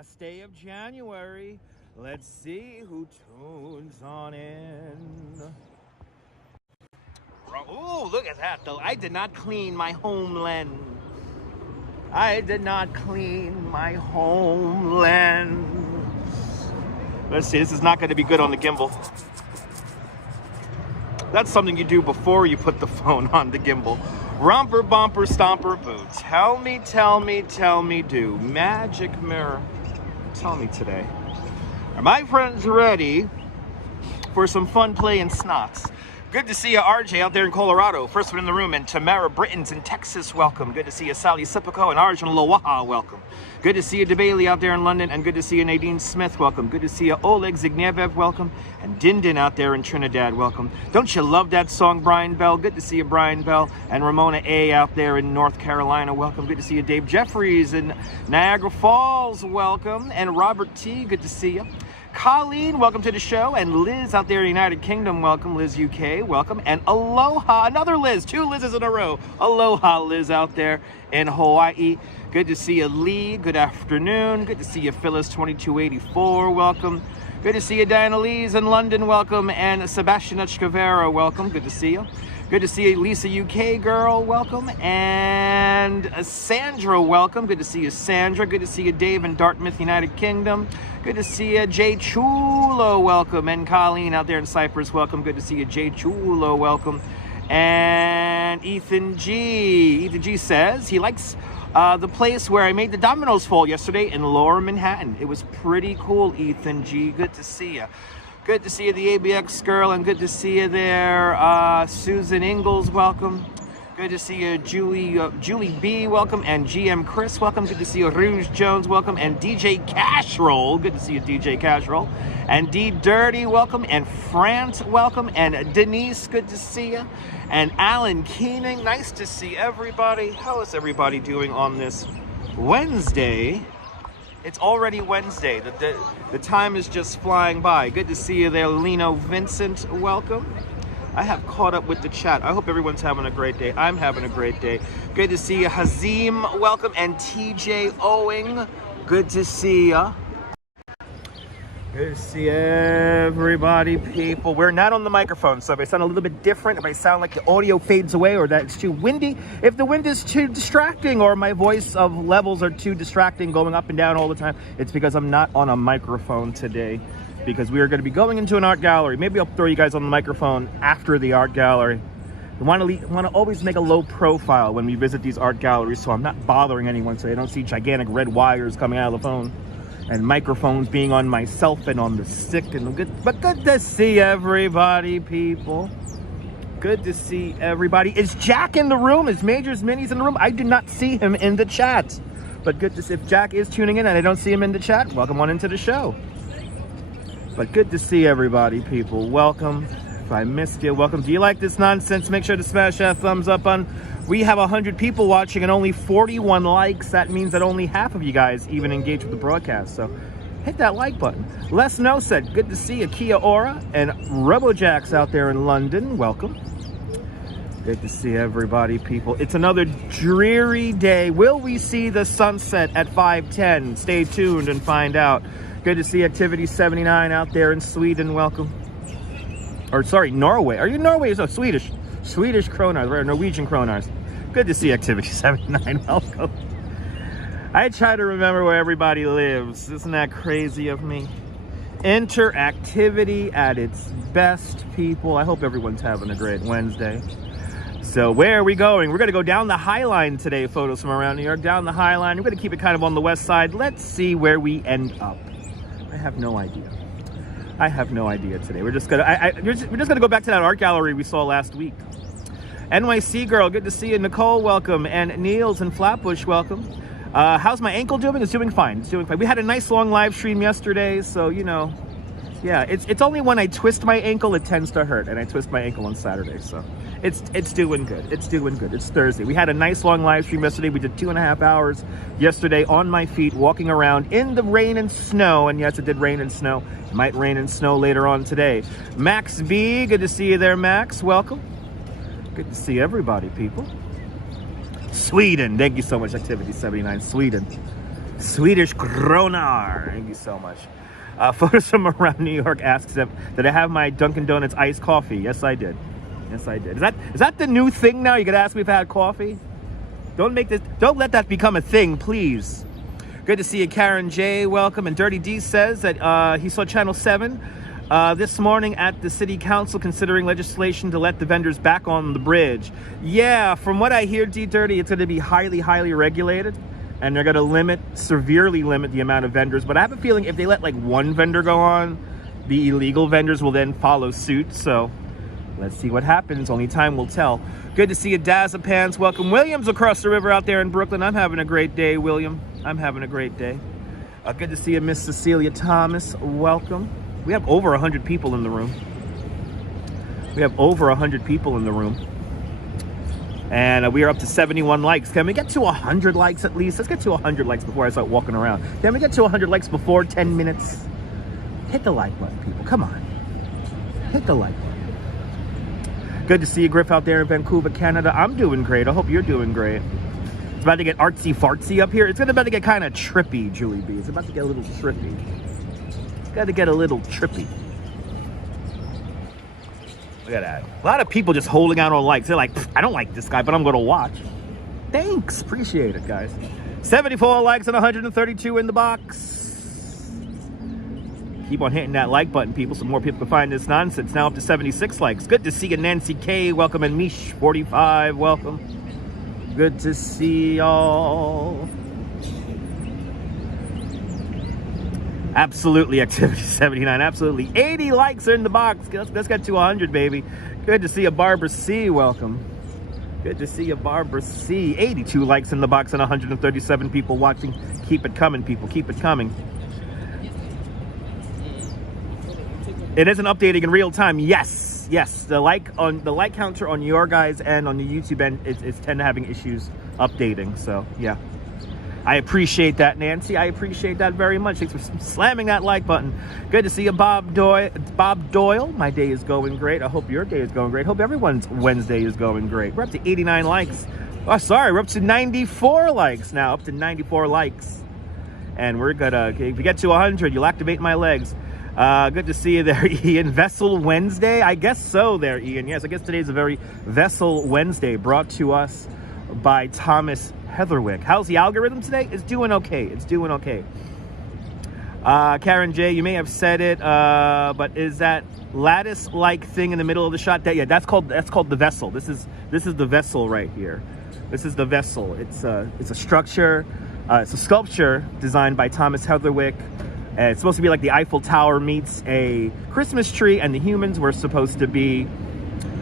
last day of January. Let's see who tunes on in. Oh, look at that, though. I did not clean my home lens. I did not clean my home lens. Let's see, this is not going to be good on the gimbal. That's something you do before you put the phone on the gimbal. Romper, bumper, stomper, boo. Tell me, tell me, tell me, do. Magic mirror, tell me today. Are my friends ready for some fun play and snots? Good to see you, RJ, out there in Colorado. First one in the room. And Tamara Britton's in Texas, welcome. Good to see you, Sally Sipico and Arjun Lowaha, welcome. Good to see you, DeBailey, out there in London. And good to see you, Nadine Smith, welcome. Good to see you, Oleg Zignievev, welcome. And Dindin out there in Trinidad, welcome. Don't you love that song, Brian Bell? Good to see you, Brian Bell. And Ramona A. out there in North Carolina, welcome. Good to see you, Dave Jeffries in Niagara Falls, welcome. And Robert T., good to see you. Colleen, welcome to the show. And Liz out there in the United Kingdom, welcome. Liz UK, welcome. And Aloha, another Liz, 2 Liz's in a row. Aloha, Liz out there in Hawaii. Good to see you, Lee. Good afternoon. Good to see you, Phyllis 2284, welcome. Good to see you, Diana Lee's in London, welcome. And Sebastian Echkavera, welcome. Good to see you. Good to see you, Lisa UK girl, welcome. And Sandra, welcome. Good to see you, Sandra. Good to see you, Dave in Dartmouth, United Kingdom. Good to see you, Jay Chulo, welcome. And Colleen out there in Cyprus, welcome. Good to see you, Jay Chulo, welcome. And Ethan G. Ethan G says he likes the place where I made the dominoes fall yesterday in Lower Manhattan. It was pretty cool, Ethan G. Good to see you. Good to see you, the ABX girl, and good to see you there, Susan Ingalls, welcome. Good to see you, Julie B, welcome, and GM Chris, welcome. Good to see you, Rouge Jones, welcome, and DJ Cashroll. Good to see you, DJ Cashroll. And D Dirty, welcome, and France, welcome, and Denise, good to see you. And Alan Keening, nice to see everybody. How is everybody doing on this Wednesday? It's already Wednesday. The time is just flying by. Good to see you there, Lino Vincent. Welcome. I have caught up with the chat. I hope everyone's having a great day. I'm having a great day. Good to see you, Hazim. Welcome. And TJ Owing. Good to see ya. Good to see everybody, people. We're not on the microphone, so if I sound a little bit different, if I sound like the audio fades away or that it's too windy, if the wind is too distracting or my voice of levels are too distracting going up and down all the time, it's because I'm not on a microphone today, because we are going to be going into an art gallery. Maybe I'll throw you guys on the microphone after the art gallery. I want to always make a low profile when we visit these art galleries, so I'm not bothering anyone so they don't see gigantic red wires coming out of the phone. And microphones being on myself and on the stick. But good to see everybody, people. Good to see everybody. Is Jack in the room? Is Majors Minis in the room? I do not see him in the chat. But good to see. If Jack is tuning in and I don't see him in the chat, welcome on into the show. But good to see everybody, people. Welcome. If I missed you, welcome. Do you like this nonsense? Make sure to smash that thumbs up on. We have 100 people watching and only 41 likes. That means that only half of you guys even engage with the broadcast. So hit that like button. Les No said, good to see you, Kia Ora and RoboJax out there in London. Welcome. Good to see everybody, people. It's another dreary day. Will we see the sunset at 5:10? Stay tuned and find out. Good to see Activity 79 out there in Sweden. Welcome. Or sorry, Norway. Are you Norway? No, Swedish. Swedish kronars, or Norwegian kronars. Good to see Activity 79. Welcome. I try to remember where everybody lives. Isn't that crazy of me? Interactivity at its best, people. I hope everyone's having a great Wednesday. So where are we going? We're going to go down the High Line today. Photos from around New York. Down the High Line. We're going to keep it kind of on the west side. Let's see where we end up. I have no idea. I have no idea today. We're just gonna go back to that art gallery we saw last week. NYC girl, good to see you. Nicole, welcome. And Niels and Flatbush, welcome. How's my ankle doing? It's doing fine. It's doing fine. We had a nice long live stream yesterday, so you know, yeah. It's only when I twist my ankle it tends to hurt, and I twist my ankle on Saturday, so it's doing good. It's doing good. It's Thursday. We had a nice long live stream yesterday. We did 2.5 hours yesterday on my feet, walking around in the rain and snow. And yes, it did rain and snow. It might rain and snow later on today. Max B, good to see you there, Max. Welcome. Good to see everybody, people. Sweden, thank you so much, Activity 79. Sweden. Swedish kronar. Thank you so much. Photos from around New York asks if, did I have my Dunkin' Donuts iced coffee? Yes, I did. Yes, I did. Is that the new thing now? You could ask me if I had coffee? Don't let that become a thing, please. Good to see you, Karen J. Welcome. And Dirty D says that he saw Channel 7 this morning at the city council considering legislation to let the vendors back on the bridge. Yeah, from what I hear, D Dirty, it's going to be highly, highly regulated. And they're going to severely limit the amount of vendors. But I have a feeling if they let like one vendor go on, the illegal vendors will then follow suit. So let's see what happens. Only time will tell. Good to see you, Dazapants. Welcome. Williams across the river out there in Brooklyn. I'm having a great day, William. I'm having a great day. Good to see you, Miss Cecilia Thomas. Welcome. We have over 100 people in the room. We have over 100 people in the room. And we are up to 71 likes. Can we get to 100 likes at least? Let's get to 100 likes before I start walking around. Can we get to 100 likes before 10 minutes? Hit the like button, people. Come on. Hit the like button. Good to see you, Griff, out there in Vancouver, Canada. I'm doing great. I hope you're doing great. It's about to get artsy-fartsy up here. It's about to get kind of trippy, Julie B. It's about to get a little trippy. It's got to get a little trippy. Look at that. A lot of people just holding out on likes. They're like, I don't like this guy, but I'm going to watch. Thanks. Appreciate it, guys. 74 likes and 132 in the box. Keep on hitting that like button, people, so more people can find this nonsense. Now up to 76 likes. Good to see you, Nancy K. Welcome. And Mish 45. Welcome. Good to see y'all. Absolutely, activity 79. Absolutely. 80 likes are in the box. Let's get to 100, baby. Good to see you, Barbara C. Welcome. Good to see you, Barbara C. 82 likes in the box and 137 people watching. Keep it coming, people. Keep it coming. It isn't updating in real time. Yes, yes. The like counter on your guys' and on the YouTube end is tend to having issues updating. So yeah. I appreciate that, Nancy. I appreciate that very much. Thanks for slamming that like button. Good to see you, Bob Doyle. My day is going great. I hope your day is going great. Hope everyone's Wednesday is going great. We're up to 89 likes. Oh, sorry. We're up to 94 likes now. Up to 94 likes. And we're gonna, if we get to 100, you'll activate my legs. Good to see you there, Ian. Vessel Wednesday? I guess so there, Ian. Yes, I guess today's a very Vessel Wednesday brought to us by Thomas Heatherwick. How's the algorithm today? It's doing okay. It's doing okay. Karen J, you may have said it, but is that lattice-like thing in the middle of the shot? Yeah, that's called the vessel. This is the vessel right here. This is the vessel. It's a structure. It's a sculpture designed by Thomas Heatherwick. It's supposed to be like the Eiffel Tower meets a Christmas tree, and the humans were supposed to be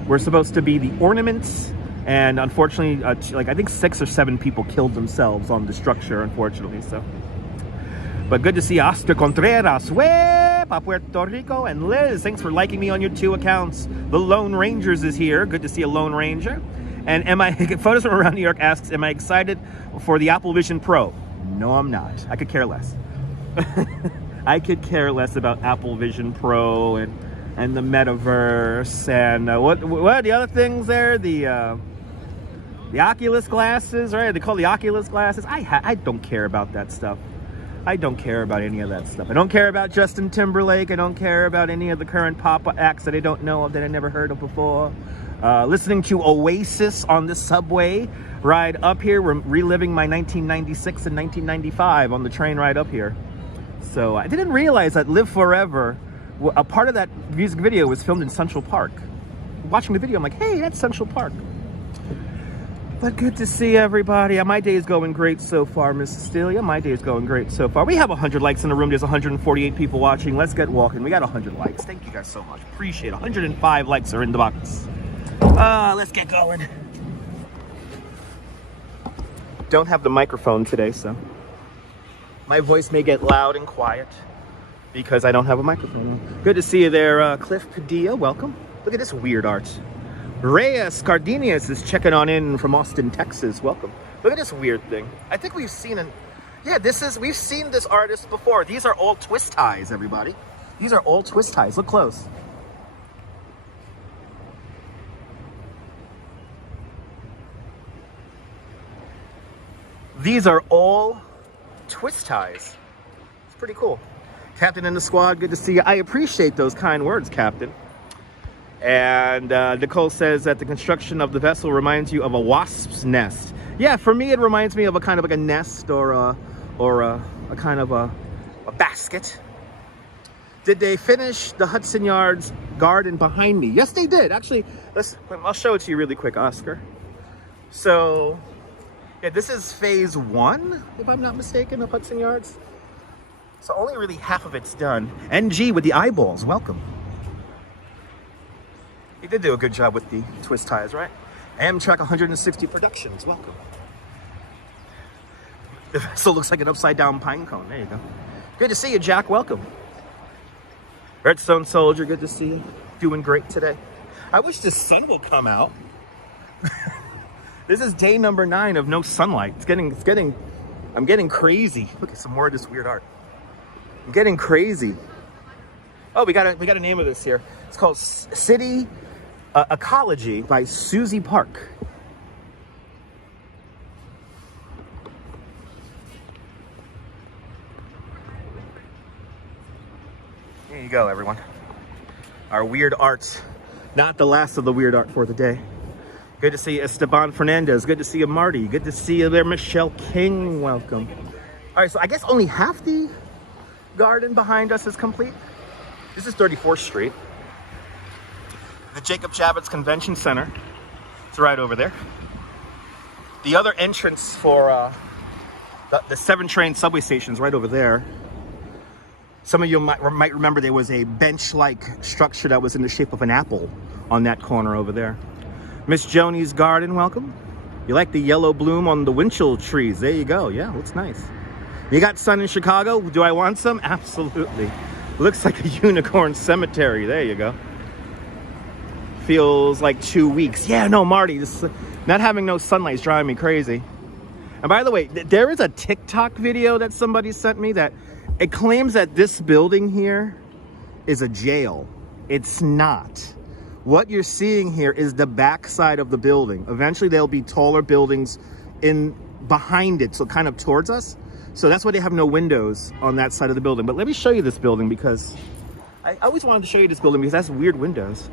the ornaments. And unfortunately, like I think 6 or 7 people killed themselves on the structure, unfortunately. So, but good to see Oscar Contreras, Wepa, Puerto Rico, and Liz. Thanks for liking me on your 2 accounts. The Lone Rangers is here. Good to see a Lone Ranger. And photos from around New York asks, am I excited for the Apple Vision Pro? No, I'm not. I could care less. I could care less about Apple Vision Pro and the metaverse and what are the other things there? The Oculus glasses, right? They call the Oculus glasses. I don't care about that stuff. I don't care about any of that stuff. I don't care about Justin Timberlake. I don't care about any of the current pop acts that I don't know of, that I never heard of before. Listening to Oasis on the subway ride up here. We're reliving my 1996 and 1995 on the train ride up here. So I didn't realize that Live Forever, a part of that music video was filmed in Central Park. Watching the video, I'm like, hey, that's Central Park. But good to see everybody. My day is going great so far, Miss Cecilia. My day is going great so far. We have 100 likes in the room. There's 148 people watching. Let's get walking. We got 100 likes. Thank you guys so much. Appreciate it. 105 likes are in the box. Let's get going. Don't have the microphone today, so my voice may get loud and quiet because I don't have a microphone. Good to see you there, Cliff Padilla. Welcome. Look at this weird art. Reyes Cardenius is checking on in from Austin, Texas. Welcome. Look at this weird thing. I think we've seen we've seen this artist before. These are all twist ties, everybody. These are all twist ties. Look close. These are all twist ties. It's pretty cool. Captain in the squad, good to see you. I appreciate those kind words, Captain. And Nicole says that the construction of the vessel reminds you of a wasp's nest. Yeah, for me it reminds me of a kind of like a nest or a kind of a basket. Did they finish the Hudson Yards garden behind me? Yes, they did. Actually, I'll show it to you really quick, Oscar. So, yeah, this is phase 1, if I'm not mistaken, of Hudson Yards. So only really half of it's done. NG with the eyeballs, welcome. He did do a good job with the twist ties, right? Amtrak 160 Productions, welcome. The vessel looks like an upside down pine cone. There you go. Good to see you, Jack, welcome. Redstone Soldier, good to see you. Doing great today. I wish the sun will come out. This is day number 9 of no sunlight. I'm getting crazy. Look at some more of this weird art. I'm getting crazy. Oh, we got a name of this here. It's called City Ecology by Susie Park. There you go, everyone. Our weird art. Not the last of the weird art for the day. Good to see you, Esteban Fernandez. Good to see you, Marty. Good to see you there, Michelle King. Welcome. All right, so I guess only half the garden behind us is complete. This is 34th Street. The Jacob Javits Convention Center. It's right over there. The other entrance for the 7 train subway stations right over there. Some of you might remember there was a bench-like structure that was in the shape of an apple on that corner over there. Miss Joni's garden, welcome. You like the yellow bloom on the Winchell trees? There you go. Yeah, looks nice. You got sun in Chicago? Do I want some? Absolutely. Looks like a unicorn cemetery. There you go. Feels like 2 weeks. Yeah, no, Marty, not having no sunlight is driving me crazy. And by the way, there is a TikTok video that somebody sent me that it claims that this building here is a jail. It's not. What you're seeing here is the back side of the building. Eventually there'll be taller buildings behind it, so kind of towards us. So that's why they have no windows on that side of the building. But let me show you this building because I always wanted to show you this building because it has weird windows.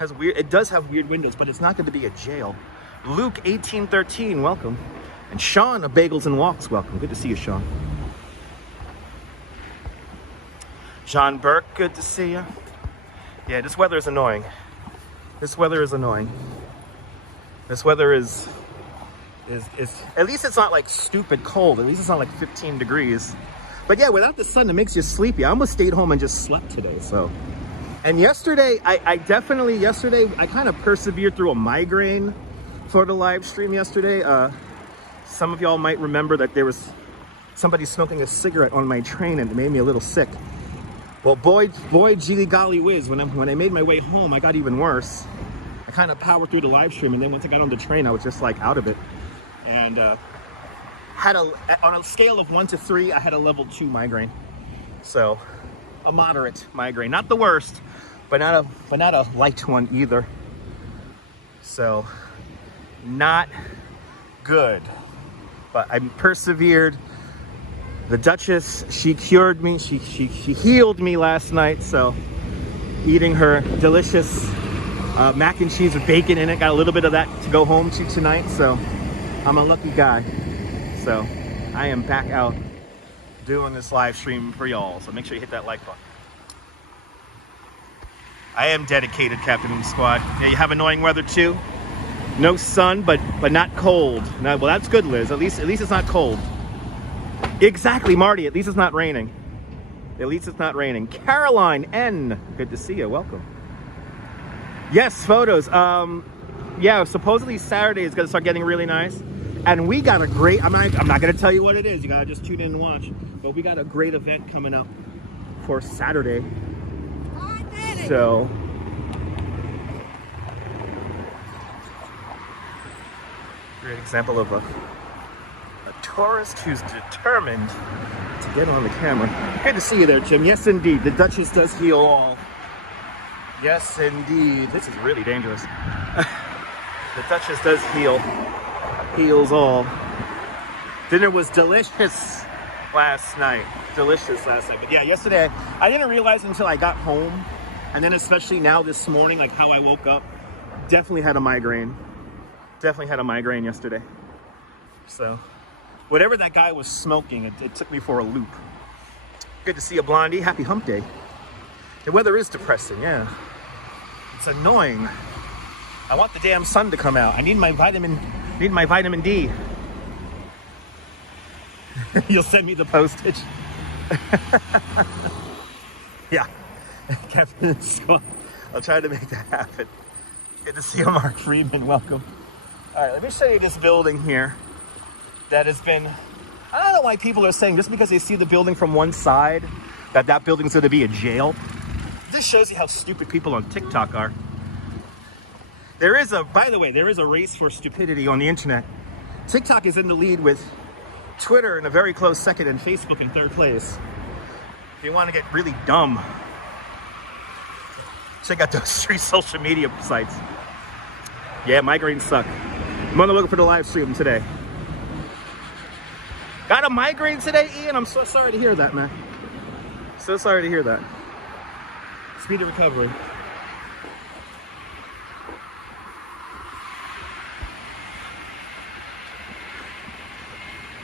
It does have weird windows, but it's not going to be a jail. Luke 1813, welcome. And Sean of Bagels and Walks, welcome. Good to see you, Sean. John Burke, good to see you. Yeah, this weather is annoying. This weather is annoying. This weather is at least it's not like stupid cold. At least it's not like 15 degrees. But yeah, without the sun, it makes you sleepy. I almost stayed home and just slept today, so. And yesterday, I kind of persevered through a migraine for the live stream yesterday. Some of y'all might remember that there was somebody smoking a cigarette on my train and it made me a little sick. Well, boy, gee golly whiz, when I made my way home, I got even worse. I kind of powered through the live stream, and then once I got on the train, I was just like out of it. And on a scale of 1 to 3, I had a level 2 migraine. So, a moderate migraine, not the worst, but not a light one either. So, not good. But I persevered. The Duchess, she cured me, she healed me last night, so eating her delicious mac and cheese with bacon in it, got a little bit of that to go home to tonight, so I'm a lucky guy. So I am back out doing this live stream for y'all, so make sure you hit that like button. I am dedicated, Captain in the Squad. Yeah, you have annoying weather too. No sun, but not cold. No, well, that's good, Liz. At least it's not cold. Exactly, Marty. At least it's not raining. At least it's not raining. Caroline N. Good to see you. Welcome. Yes, photos. Yeah, supposedly Saturday is going to start getting really nice. And we got a great, I'm not going to tell you what it is. You got to just tune in and watch. But we got a great event coming up for Saturday. So, great example of a tourist who's determined to get on the camera. Good to see you there, Jim. Yes, indeed. The Duchess does heal all. Yes, indeed. This is really dangerous. The Duchess does heals all. Dinner was delicious. last night. Delicious last night. But yeah, yesterday, I didn't realize until I got home. And then especially now this morning, like how I woke up, definitely had a migraine. Definitely had a migraine yesterday. So, whatever that guy was smoking, it took me for a loop. Good to see you, Blondie. Happy hump day. The weather is depressing, yeah. It's annoying. I want the damn sun to come out. I need my vitamin D. You'll send me the postage. Yeah. Kevin, I'll try to make that happen. Good to see you, Mark Friedman. Welcome. All right, let me show you this building here that has been, I don't know why people are saying just because they see the building from one side that building's going to be a jail. This shows you how stupid people on TikTok are. By the way, there is a race for stupidity on the internet. TikTok is in the lead with Twitter in a very close second and Facebook in third place. If you want to get really dumb, check out those 3 social media sites. Yeah, migraines suck. I'm on the lookout for the live stream today. Got a migraine today, Ian? I'm so sorry to hear that, man. So sorry to hear that. Speedy recovery.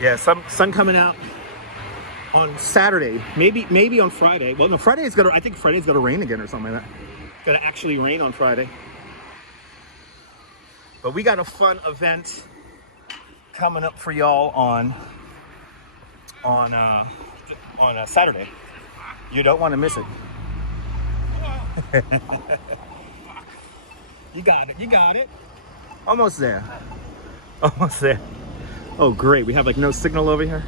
Yeah, sun coming out on Saturday, maybe on Friday. Well, no, I think Friday's gonna rain again or something like that. It's gonna actually rain on Friday. But we got a fun event coming up for y'all on Saturday. You don't want to miss it. You got it. Almost there. Oh, great. We have like no signal over here.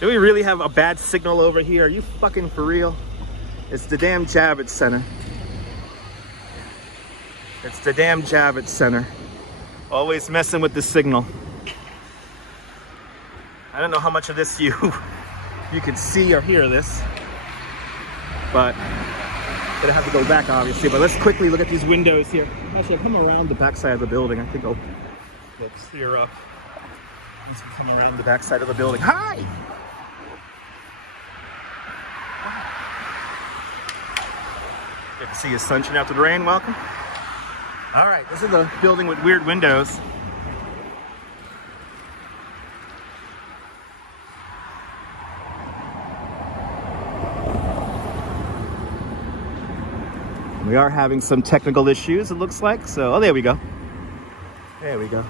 Do we really have a bad signal over here? Are you fucking for real? It's the damn Javits Center. It's the damn Javits Center. Always messing with the signal. I don't know how much of this you can see or hear this, but gonna have to go back obviously. But let's quickly look at these windows here. Actually, I'll come around the back side of the building. I think I'll clear up once we come around the back side of the building. Hi! Good to see you, sunshine after the rain. Welcome. All right, this is a building with weird windows. We are having some technical issues, it looks like. So, oh, there we go. There we go.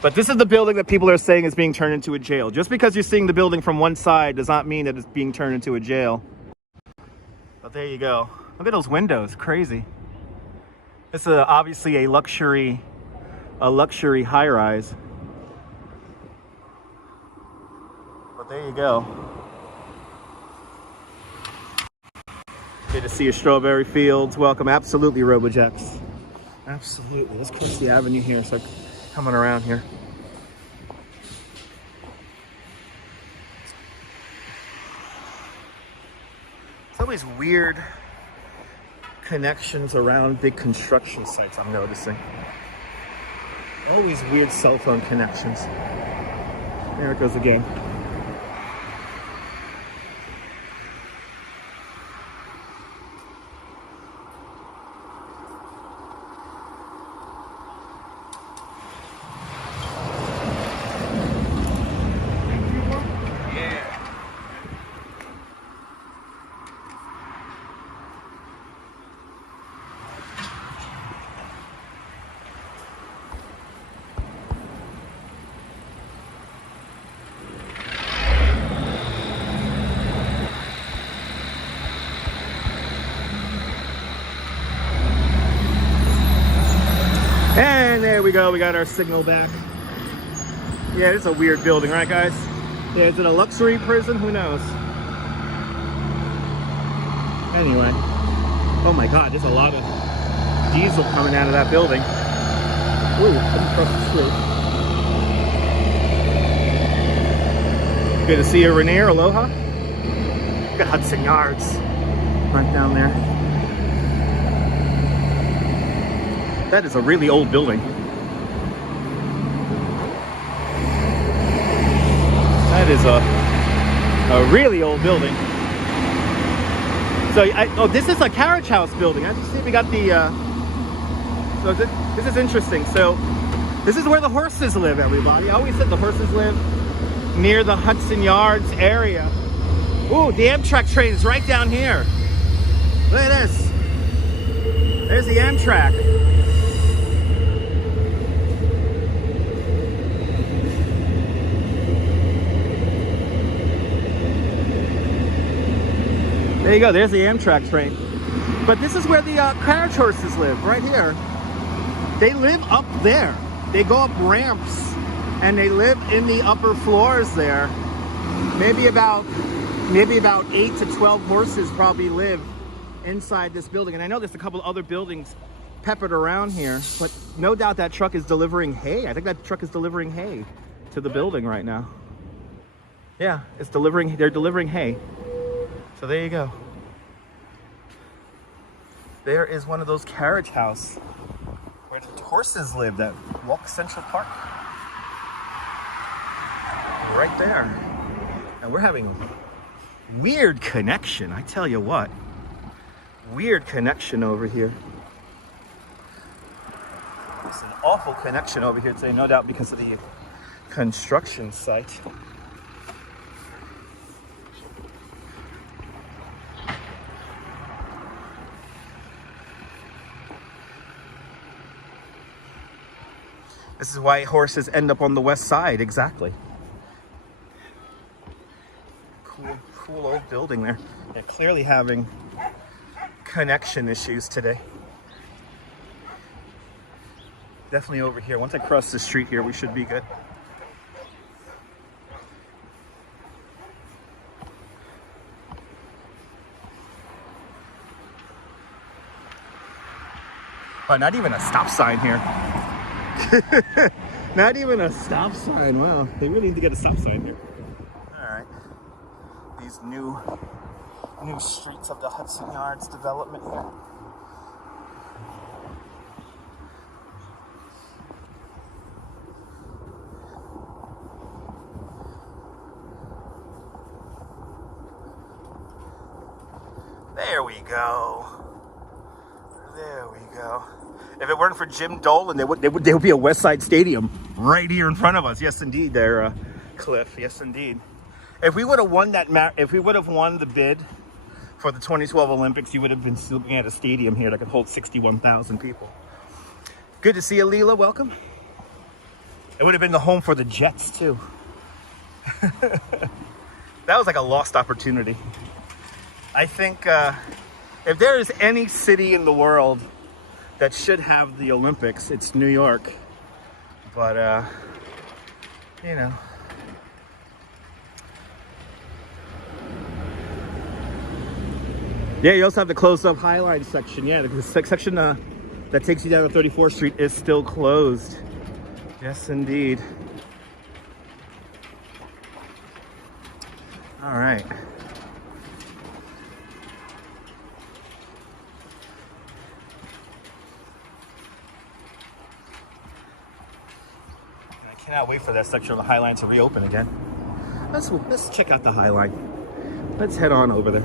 But this is the building that people are saying is being turned into a jail. Just because you're seeing the building from one side does not mean that it's being turned into a jail. But there you go. Look at those windows, crazy. This is obviously a luxury high-rise. But there you go. Good to see you, Strawberry Fields. Welcome. Absolutely, Robojax. Absolutely. Let's cross the avenue here. So coming around here. It's always weird connections around big construction sites, I'm noticing. Always weird cell phone connections. There it goes again. And there we go, we got our signal back. Yeah, it's a weird building, right guys? Yeah, is it a luxury prison? Who knows? Anyway. Oh my god, there's a lot of diesel coming out of that building. Ooh, I'm across the street. Good to see you, Rainier. Aloha. Look at Hudson Yards. Right down there. That is a really old building. is a really old building. So, oh, this is a carriage house building. I see we got the, so this is interesting. So, this is where the horses live, everybody. I always said the horses live near the Hudson Yards area. Ooh, the Amtrak train is right down here. Look at this. There's the Amtrak. There you go, there's the Amtrak train. But this is where the carriage horses live, right here. They live up there. They go up ramps and they live in the upper floors there. Maybe about 8 to 12 horses probably live inside this building. And I know there's a couple other buildings peppered around here, but no doubt that truck is delivering hay. I think that truck is delivering hay to the building right now. Yeah, they're delivering hay. So there you go. There is one of those carriage houses where the horses live that walk Central Park. Right there. And we're having weird connection, I tell you what. Weird connection over here. It's an awful connection over here today, no doubt because of the construction site. This is why horses end up on the west side, exactly. Cool old building there. They're clearly having connection issues today. Definitely over here. Once I cross the street here, we should be good. Oh, not even a stop sign here. Not even a stop sign. Wow, they really need to get a stop sign here. All right, these new streets of the Hudson Yards development here. There we go. There we go. If it weren't for Jim Dolan, there would be a West Side Stadium right here in front of us. Yes, indeed, there, Cliff. Yes, indeed. If we would have won if we would have won the bid for the 2012 Olympics, you would have been looking at a stadium here that could hold 61,000 people. Good to see you, Leela. Welcome. It would have been the home for the Jets too. That was like a lost opportunity. I think if there is any city in the world that should have the Olympics, it's New York. But, you know. Yeah, you also have the closed-up Highline section. Yeah, the section that takes you down to 34th Street is still closed. Yes, indeed. All right. Cannot wait for that section of the Highline to reopen again. Let's check out the Highline. Let's head on over there.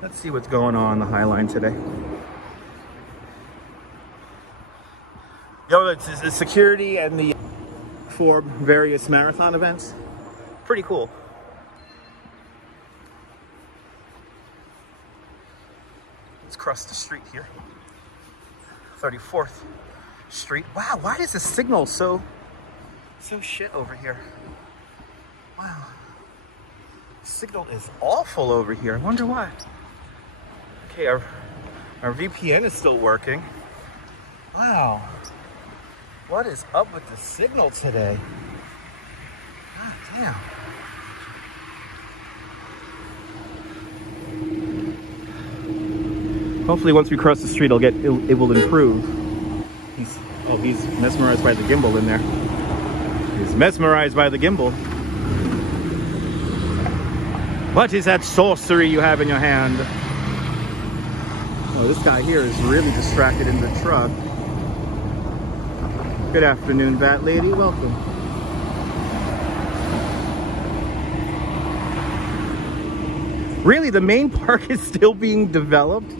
Let's see what's going on the Highline today. Yo, it's the security and the for various marathon events. Pretty cool. Let's cross the street here. 34th Street. Wow, why is the signal so shit over here? Wow. Signal is awful over here. I wonder why. Okay, our VPN is still working. Wow. What is up with the signal today? God damn. Hopefully once we cross the street it will improve. He's mesmerized by the gimbal in there. He's mesmerized by the gimbal. What is that sorcery you have in your hand? Oh, this guy here is really distracted in the truck. Good afternoon, Bat Lady. Welcome. Really, the main park is still being developed?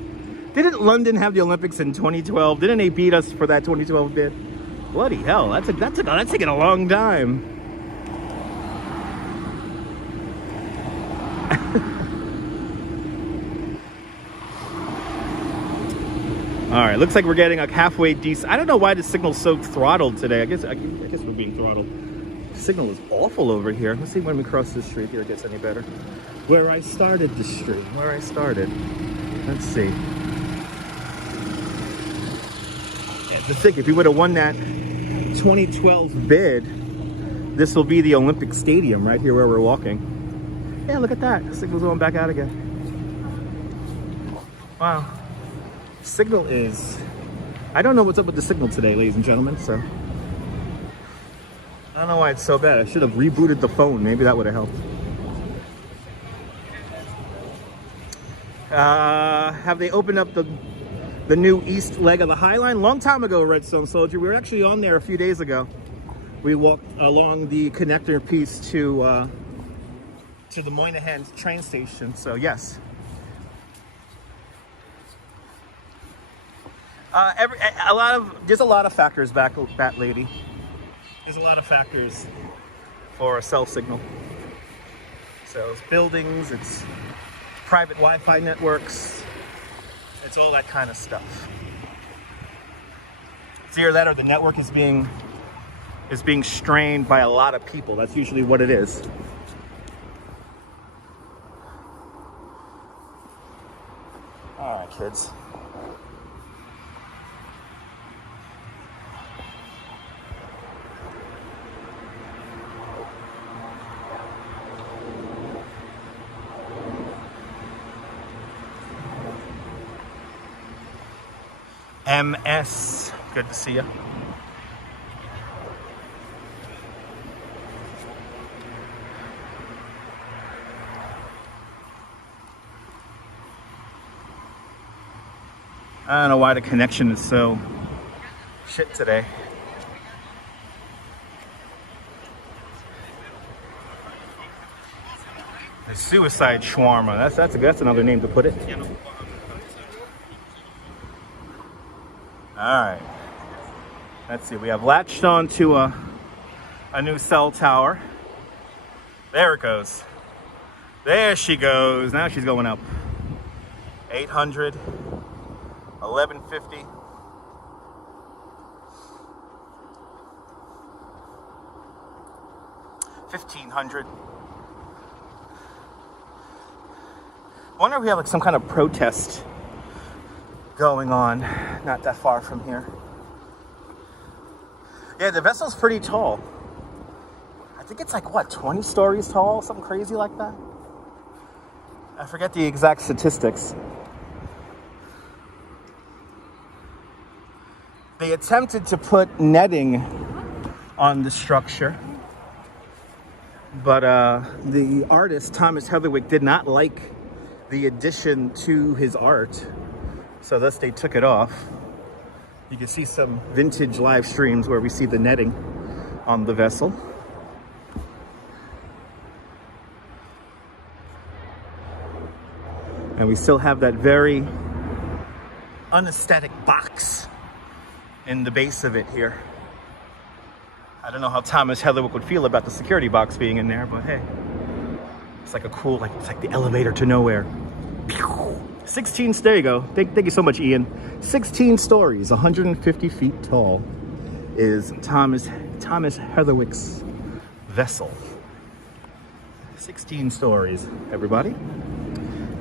Didn't London have the Olympics in 2012? Didn't they beat us for that 2012 bid? Bloody hell, that's taking a long time. All right, looks like we're getting a halfway decent. I don't know why the signal's so throttled today. I guess we're being throttled. The signal is awful over here. Let's see when we cross the street here it gets any better. Where I started the street, where I started. Let's see. To think, if we would have won that 2012 bid, this will be the Olympic Stadium right here where we're walking. Yeah, look at that. The signal's going back out again. Wow. Signal is... I don't know what's up with the signal today, ladies and gentlemen, so... I don't know why it's so bad. I should have rebooted the phone. Maybe that would have helped. Have they opened up the new east leg of the High Line? Long time ago, Redstone Soldier. We were actually on there a few days ago. We walked along the connector piece to the Moynihan train station. So yes. There's a lot of factors back, lady. There's a lot of factors for a cell signal. So it's buildings, it's private Wi-Fi networks, it's all that kind of stuff. It's either that or the network is being strained by a lot of people. That's usually what it is. All right, kids. MS, good to see you. I don't know why the connection is so shit today. The suicide shawarma, that's another name to put it. All right, let's see, we have latched on to a new cell tower. There it goes. There she goes. Now she's going up. 800, 1150. $1,500. I wonder if we have like some kind of protest going on not that far from here. Yeah, the vessel's pretty tall. I think it's like, what, 20 stories tall? Something crazy like that? I forget the exact statistics. They attempted to put netting on the structure, but the artist, Thomas Heatherwick, did not like the addition to his art. So thus they took it off. You can see some vintage live streams where we see the netting on the vessel. And we still have that very unaesthetic box in the base of it here. I don't know how Thomas Heatherwick would feel about the security box being in there, but hey. It's like a cool, it's like the elevator to nowhere. 16, there you go. Thank you so much, Ian. 16 stories, 150 feet tall is Thomas Heatherwick's vessel. 16 stories, everybody.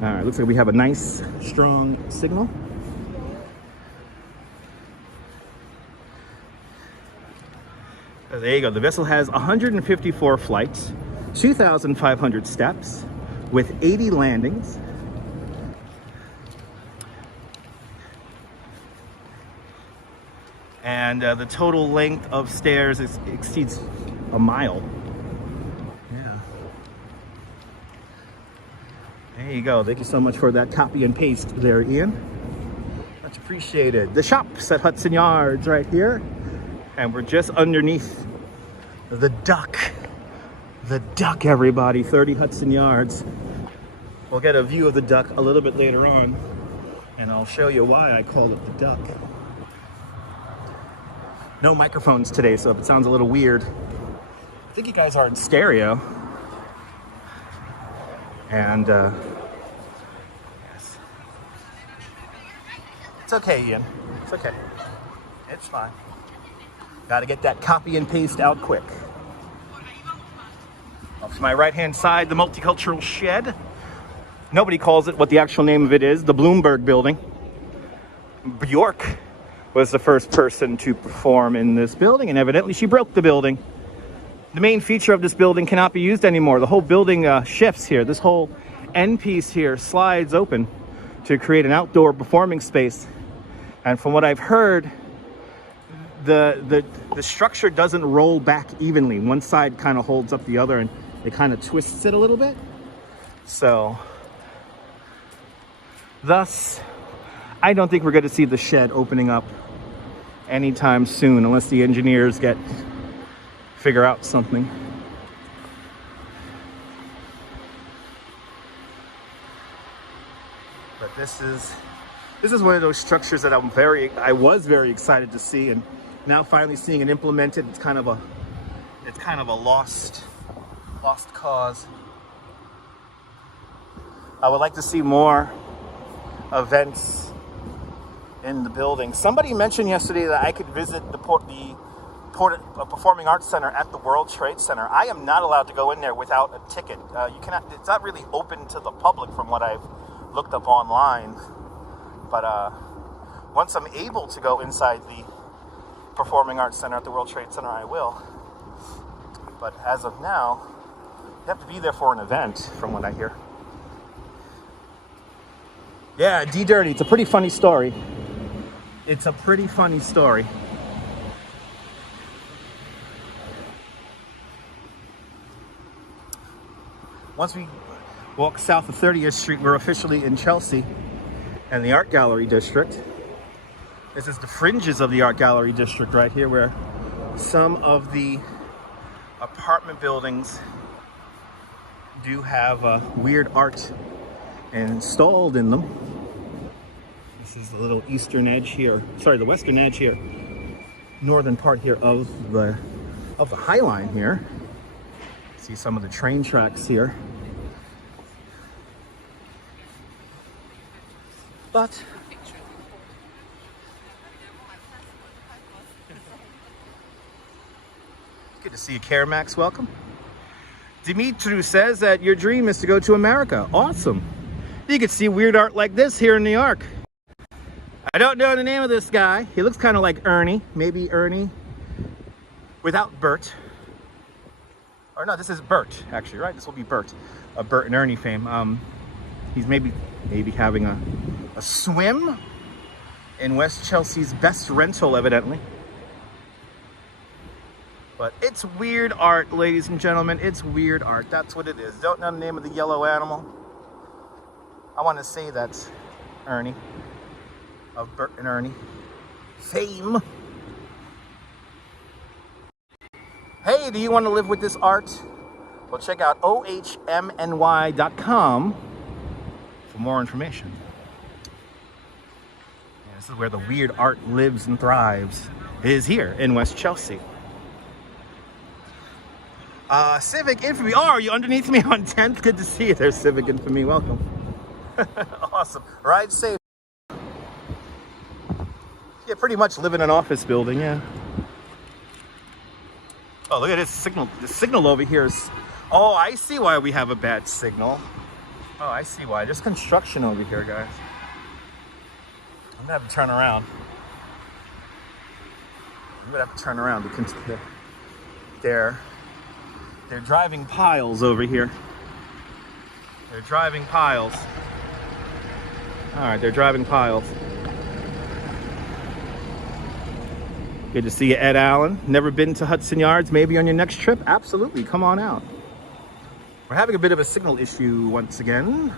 All right, looks like we have a nice, strong signal. There you go. The vessel has 154 flights, 2,500 steps, with 80 landings. And the total length of stairs exceeds a mile. Yeah. There you go. Thank you so much for that copy and paste there, Ian. Much appreciated. The shop's at Hudson Yards right here. And we're just underneath the duck. The duck, everybody. 30 Hudson Yards. We'll get a view of the duck a little bit later on, and I'll show you why I called it the duck. No microphones today, so if it sounds a little weird, I think you guys are in stereo. And yes, it's okay, Ian. It's okay. It's fine. Got to get that copy and paste out quick. Off to my right-hand side, the multicultural shed. Nobody calls it what the actual name of it is, the Bloomberg building. Bjork was the first person to perform in this building, and evidently she broke the building. The main feature of this building cannot be used anymore. The whole building shifts here. This whole end piece here slides open to create an outdoor performing space. And from what I've heard, the structure doesn't roll back evenly. One side kind of holds up the other, and it kind of twists it a little bit. So, thus, I don't think we're going to see the shed opening up anytime soon, unless the engineers figure out something. But this is one of those structures that I was very excited to see, and now finally seeing it implemented. It's kind of a lost cause. I would like to see more events in the building. Somebody mentioned yesterday that I could visit the Performing Arts Center at the World Trade Center. I am not allowed to go in there without a ticket. You cannot. It's not really open to the public from what I've looked up online. But once I'm able to go inside the Performing Arts Center at the World Trade Center, I will. But as of now, you have to be there for an event, from what I hear. Yeah, D-Dirty. It's a pretty funny story. It's a pretty funny story. Once we walk south of 30th Street, we're officially in Chelsea and the Art Gallery District. This is the fringes of the Art Gallery District right here, where some of the apartment buildings do have weird art installed in them. This is the little eastern edge here, sorry, the western edge here, northern part here of the High Line here. See some of the train tracks here. But good to see you, Caramax. Welcome. Dimitru says that your dream is to go to America. Awesome. You could see weird art like this here in New York. I don't know the name of this guy. He looks kind of like Ernie. Maybe Ernie without Bert. Or no, this is Bert, actually, right? This will be Bert, of Bert and Ernie fame. He's maybe having a swim in West Chelsea's best rental, evidently. But it's weird art, ladies and gentlemen. It's weird art. That's what it is. Don't know the name of the yellow animal. I want to say that's Ernie, of Bert and Ernie fame. Hey, do you want to live with this art? Well, check out ohmny.com for more information. Yeah, this is where the weird art lives and thrives, is here in West Chelsea. Civic Infamy. Oh, are you underneath me on 10th? Good to see you there, Civic Infamy. Welcome. Awesome. Ride safe. Yeah, pretty much live in an office building, yeah. Oh, look at this signal. The signal over here is... Oh, I see why we have a bad signal. Oh, I see why. There's construction over here, guys. I'm gonna have to turn around. I'm gonna have to turn around because they're driving piles over here. They're driving piles. All right, they're driving piles. Good to see you, Ed Allen. Never been to Hudson Yards? Maybe on your next trip? Absolutely, come on out. We're having a bit of a signal issue once again.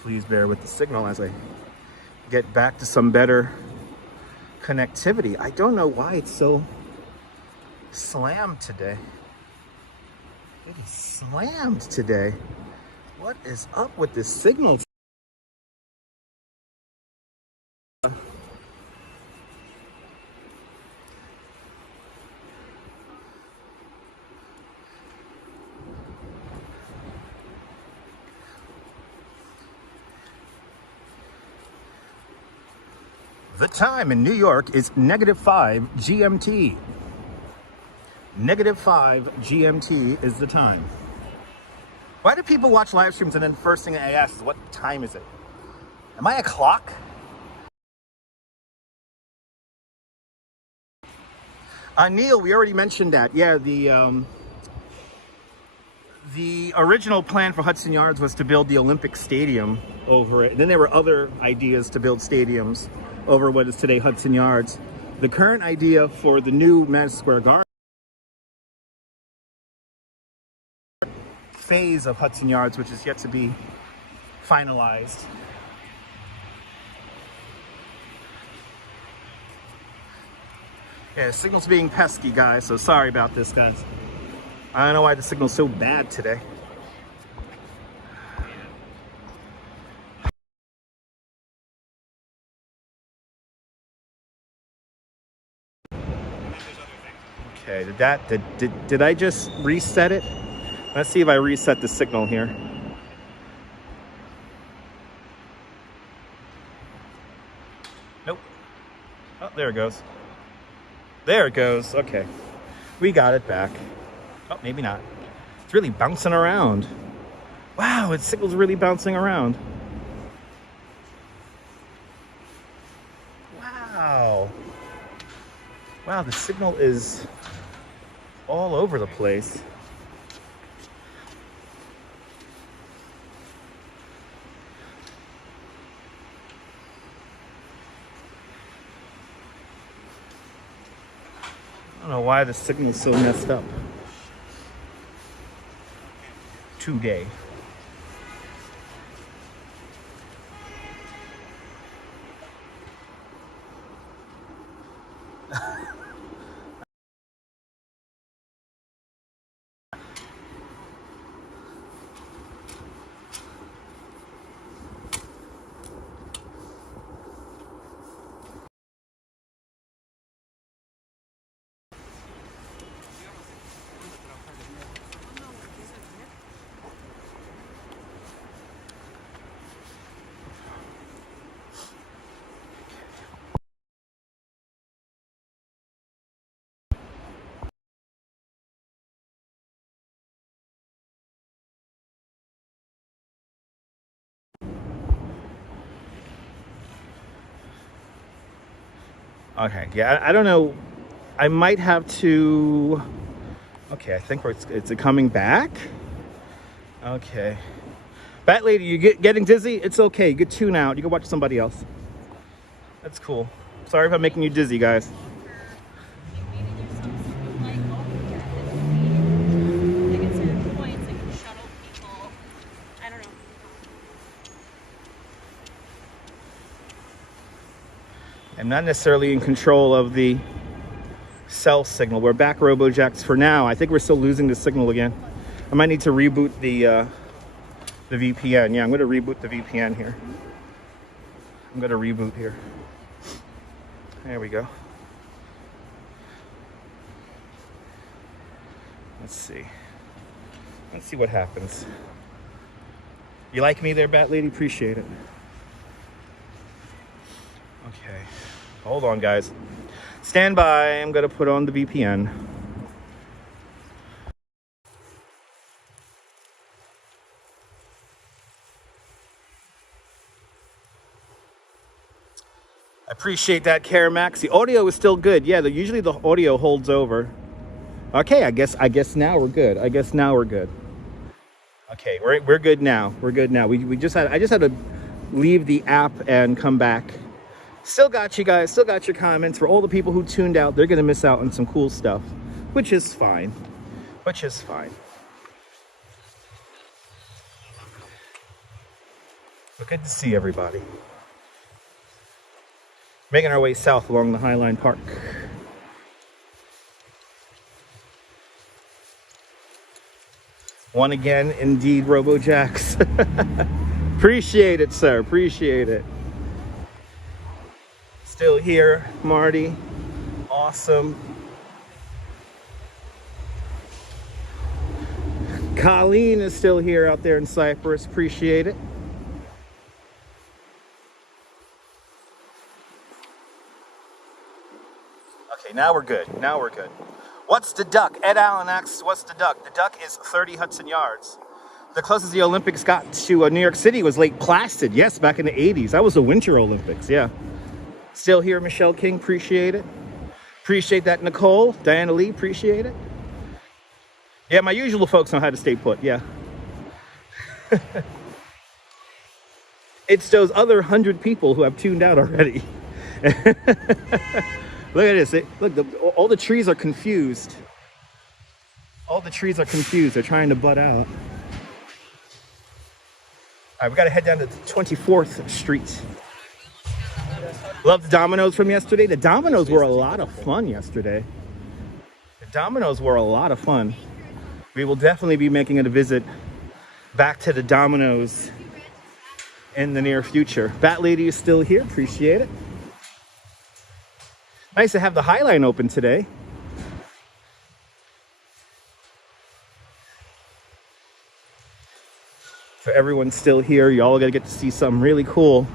Please bear with the signal as I get back to some better connectivity. I don't know why it's so slammed today. It is slammed today. What is up with this signal? The time in New York is -5 GMT. -5 GMT is the time. Why do people watch live streams and then first thing I ask is, what time is it? Am I a clock? Neil, we already mentioned that. Yeah, the original plan for Hudson Yards was to build the Olympic Stadium over it. And then there were other ideas to build stadiums over what is today Hudson Yards. The current idea for the new Madison Square Garden phase of Hudson Yards, which is yet to be finalized. Yeah, the signal's being pesky, guys, so sorry about this, guys. I don't know why the signal's so bad today. Okay, did I just reset it? Let's see if I reset the signal here. Nope. Oh, there it goes. There it goes. Okay. We got it back. Oh, maybe not. It's really bouncing around. Wow, its signal's really bouncing around. Wow. Wow, the signal is all over the place. I don't know why the signal is so messed up today. Okay, yeah, I don't know. I might have to. Okay, I think it's coming back. Okay, Bat Lady, you getting dizzy? It's okay. You get tune out. You can watch somebody else. That's cool. Sorry if I'm making you dizzy, guys. I'm not necessarily in control of the cell signal. We're back RoboJacks for now. I think we're still losing the signal again. I might need to reboot the VPN. Yeah, I'm going to reboot the VPN here. I'm going to reboot here. There we go. Let's see. Let's see what happens. You like me there, Bat Lady? Appreciate it. Okay. Hold on, guys. Stand by. I'm going to put on the VPN. I appreciate that, Caramax. The audio is still good. Yeah, usually the audio holds over. Okay, I guess now we're good. I just we're good now. We're good now. I just had to leave the app and come back. Still got you guys, still got your comments. For all the people who tuned out, they're gonna miss out on some cool stuff, which is fine. But good to see everybody. Making our way south along the Highline Park. One again, indeed, RoboJax. Appreciate it, sir. Appreciate it. Still here, Marty. Awesome. Colleen is still here out there in Cyprus. Appreciate it. Okay, now we're good. Now we're good. What's the duck? Ed Allen asks, what's the duck? The duck is 30 Hudson Yards. The closest the Olympics got to New York City was Lake Placid. Yes, back in the 80s. That was the Winter Olympics, yeah. Still here, Michelle King. Appreciate it. Appreciate that, Nicole. Diana Lee, appreciate it. Yeah, my usual folks know how to stay put, yeah. It's those other 100 people who have tuned out already. Look at this. Look, all the trees are confused. All the trees are confused. They're trying to bud out. All right, we got to head down to 24th Street. Love the dominoes from yesterday. The dominoes were a lot of fun yesterday. The dominoes were a lot of fun. We will definitely be making it a visit back to the dominoes in the near future. Bat Lady is still here. Appreciate it. Nice to have the Highline open today. For everyone still here, y'all gotta get to see something really cool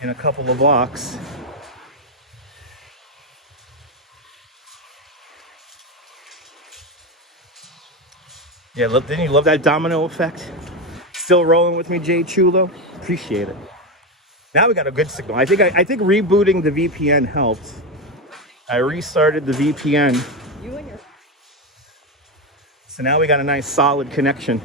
in a couple of blocks. Yeah, didn't you love that domino effect? Still rolling with me, Jay Chulo? Appreciate it. Now we got a good signal. I think rebooting the VPN helped. I restarted the VPN. So now we got a nice solid connection.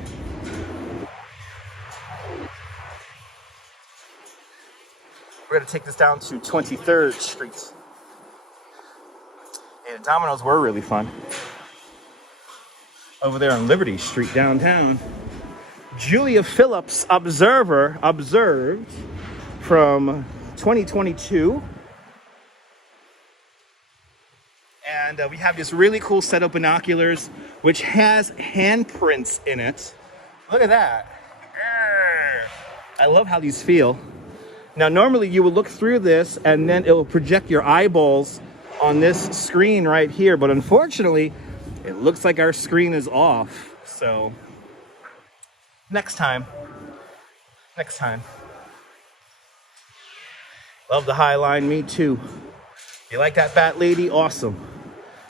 We're gonna take this down to 23rd Street. Yeah, the dominoes were really fun. Over there on Liberty Street downtown. Julia Phillips observed from 2022. And we have this really cool set of binoculars which has handprints in it. Look at that. I love how these feel. Now, normally you would look through this and then it will project your eyeballs on this screen right here. But unfortunately, it looks like our screen is off. So next time. Love the Highline, me too. You like that, Bat Lady? Awesome.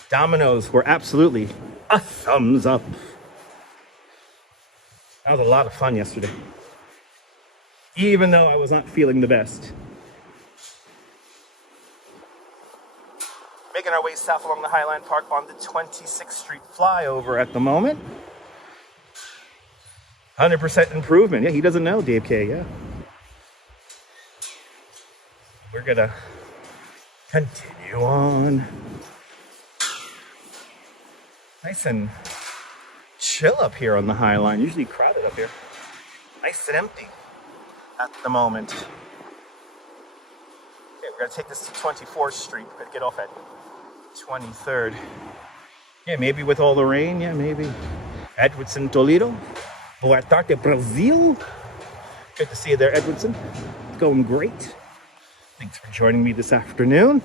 Dominoes were absolutely a thumbs up. That was a lot of fun yesterday. Even though I was not feeling the best. Making our way south along the Highline Park on the 26th Street flyover at the moment. 100% improvement. Yeah, he doesn't know, Dave K, yeah. We're gonna continue on. Nice and chill up here on the Highline. Usually crowded up here. Nice and empty at the moment. Okay, we're gonna take this to 24th Street. We're gonna get off at 23rd. Yeah, maybe with all the rain, yeah, maybe. Edwardson, Toledo. Boa tarde, Brazil. Good to see you there, Edwardson. It's going great. Thanks for joining me this afternoon.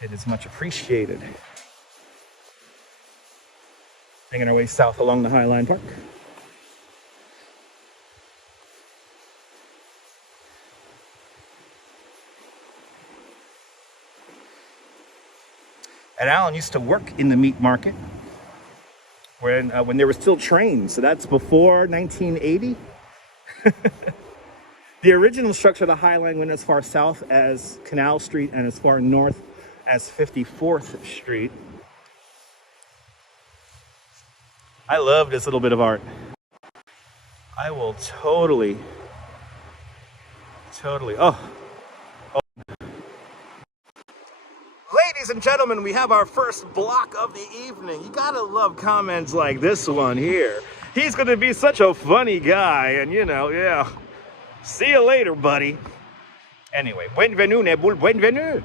It is much appreciated. Making our way south along the Highline Park. And Alan used to work in the meat market when there were still trains. So that's before 1980. The original structure of the Highline went as far south as Canal Street and as far north as 54th Street. I love this little bit of art. I will totally. Oh. Ladies and gentlemen, we have our first block of the evening. You gotta love comments like this one here. He's gonna be such a funny guy, and you know, yeah. See you later, buddy. Anyway, bienvenue, Nebul, bienvenue.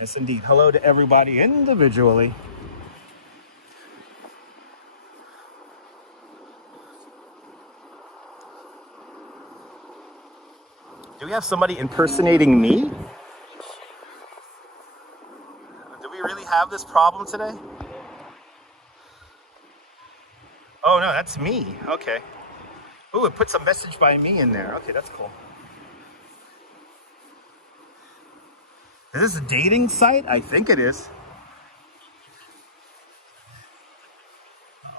Yes, indeed. Hello to everybody individually. Do we have somebody impersonating me? Do we really have this problem today? Oh no, that's me. Okay. Ooh, it puts a message by me in there. Okay, that's cool. Is this a dating site? I think it is.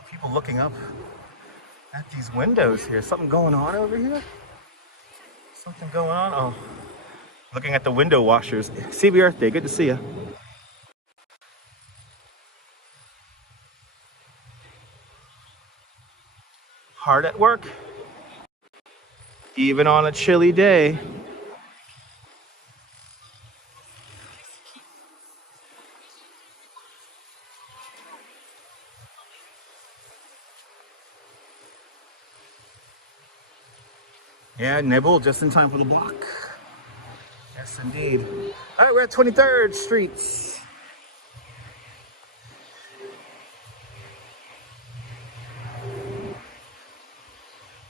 People looking up at these windows here. Something going on over here? Something going on? Oh, looking at the window washers. CB Earth Day, good to see you. Hard at work, even on a chilly day. Yeah, nibble just in time for the block. Yes, indeed. All right, we're at 23rd Street.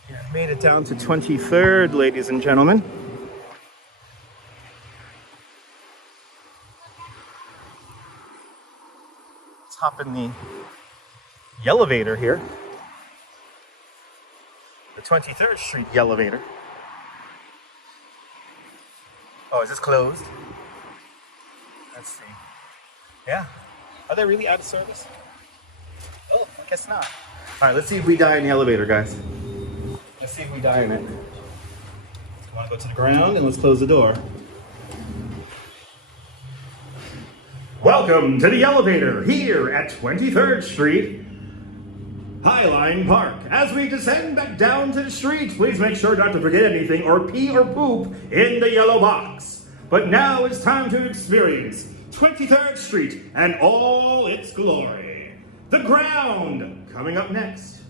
Yeah, made it down to 23rd, ladies and gentlemen. Let's hop in the elevator here. The 23rd Street elevator. Oh, is this closed? Let's see. Yeah. Are they really out of service? Oh, I guess not. All right, let's see if we die in the elevator, guys. Let's see if we die in it. I want to go to the ground and let's close the door. Welcome to the elevator here at 23rd Street, Highline Park. As we descend back down to the street, please make sure not to forget anything or pee or poop in the yellow box. But now it's time to experience 23rd Street and all its glory. The ground coming up next.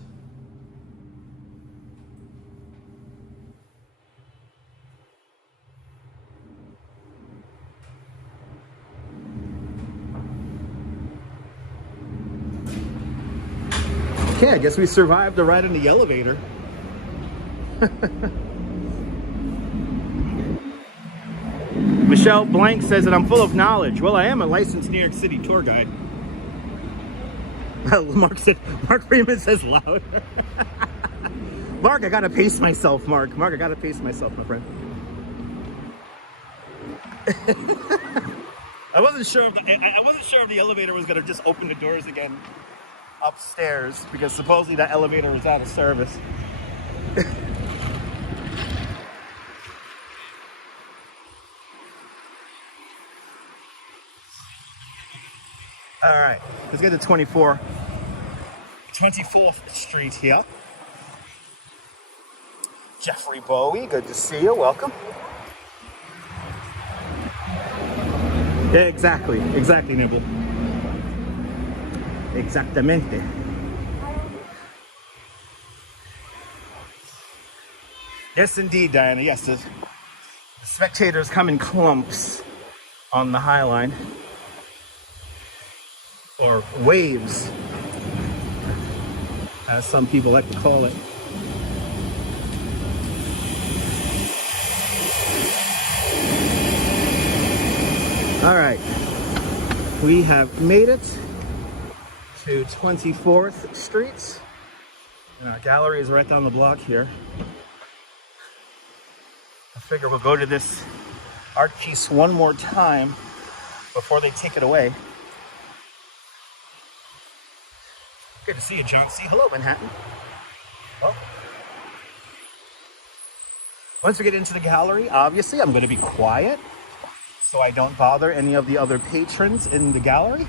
Okay, I guess we survived the ride in the elevator. Michelle Blank says that I'm full of knowledge. Well, I am a licensed New York City tour guide. Mark Freeman says louder. Mark, I gotta pace myself, Mark, I gotta pace myself, my friend. I wasn't sure if the elevator was gonna just open the doors again upstairs, because supposedly that elevator is out of service. All right, let's get to 24th Street here. Jeffrey Bowie, good to see you, welcome. Yeah, exactly, Nibble. Exactamente. Yes, indeed, Diana. Yes, the spectators come in clumps on the High Line, or waves, as some people like to call it. All right, we have made it to 24th Street, and our gallery is right down the block here. I figure we'll go to this art piece one more time before they take it away. Good to see you, John C. Hello, Manhattan. Well, once we get into the gallery, obviously I'm going to be quiet so I don't bother any of the other patrons in the gallery.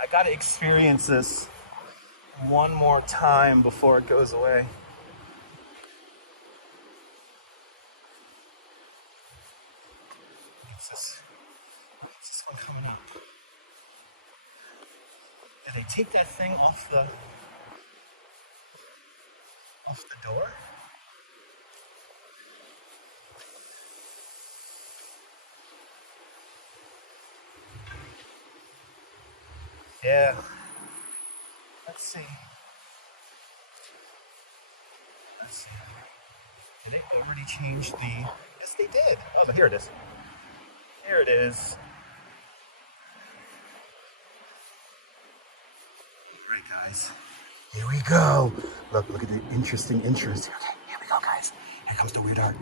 I gotta experience this one more time before it goes away. Did they take that thing off the door? Yeah. Let's see. Did it already change the... Yes, they did. Oh, but here it is. Here it is. All right, guys. Here we go. Look at the interesting intros. Okay, here we go, guys. Here comes the weird art.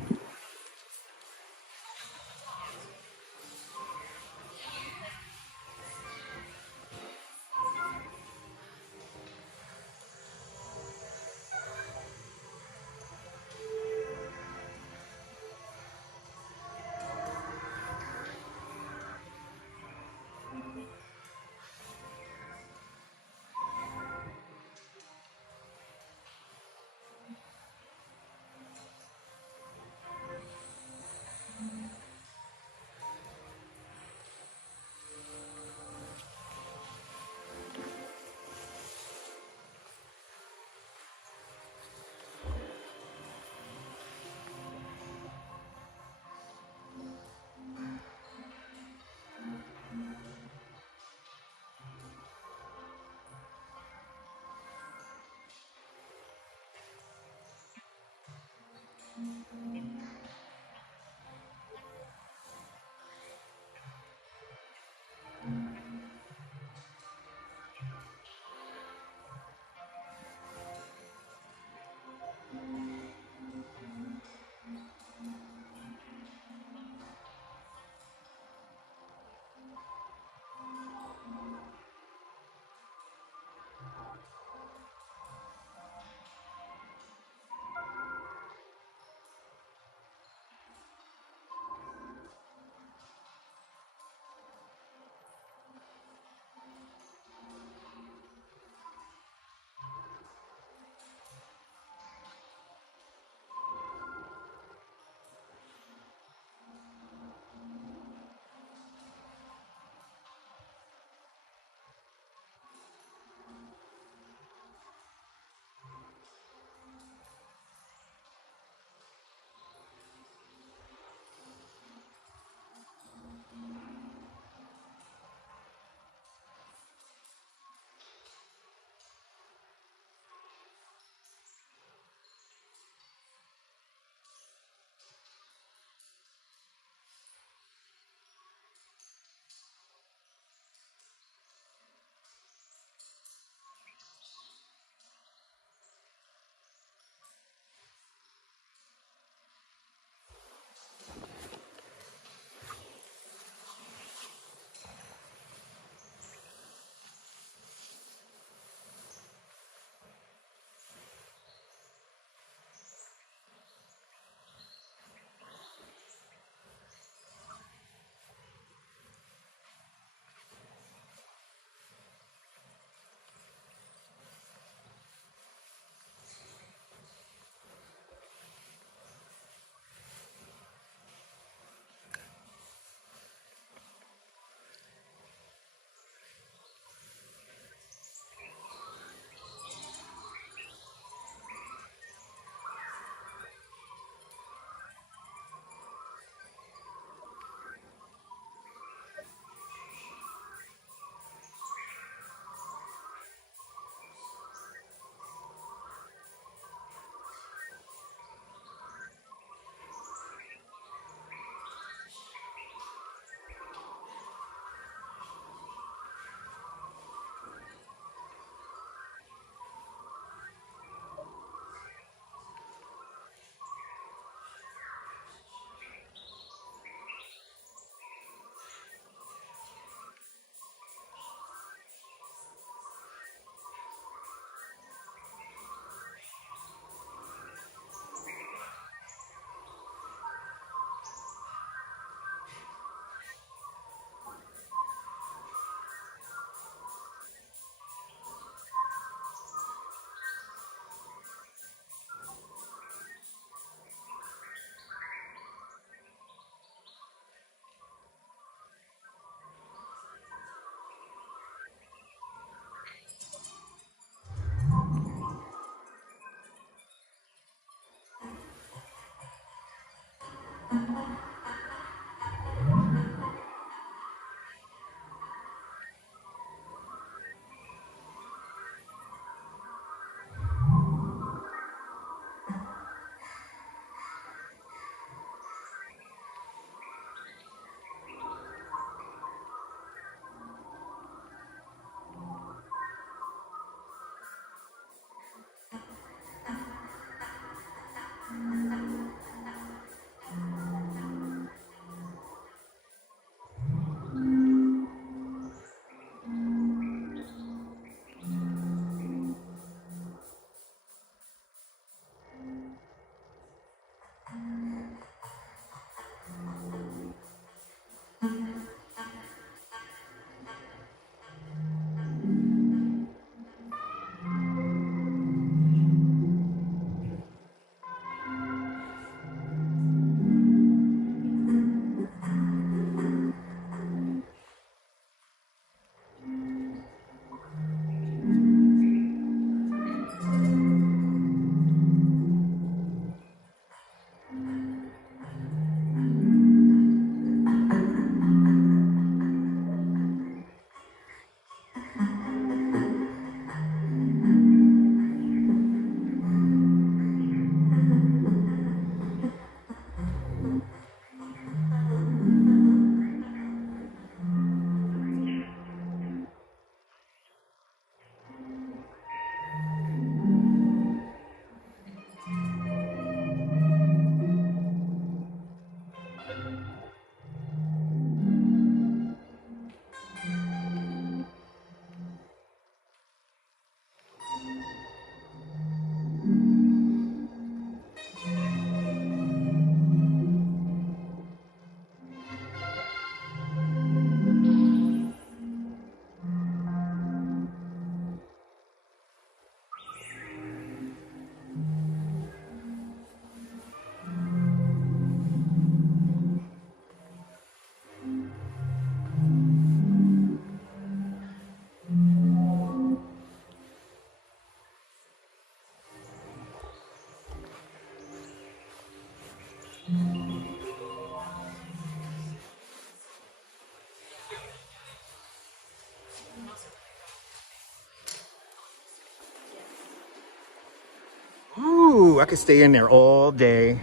Ooh, I could stay in there all day.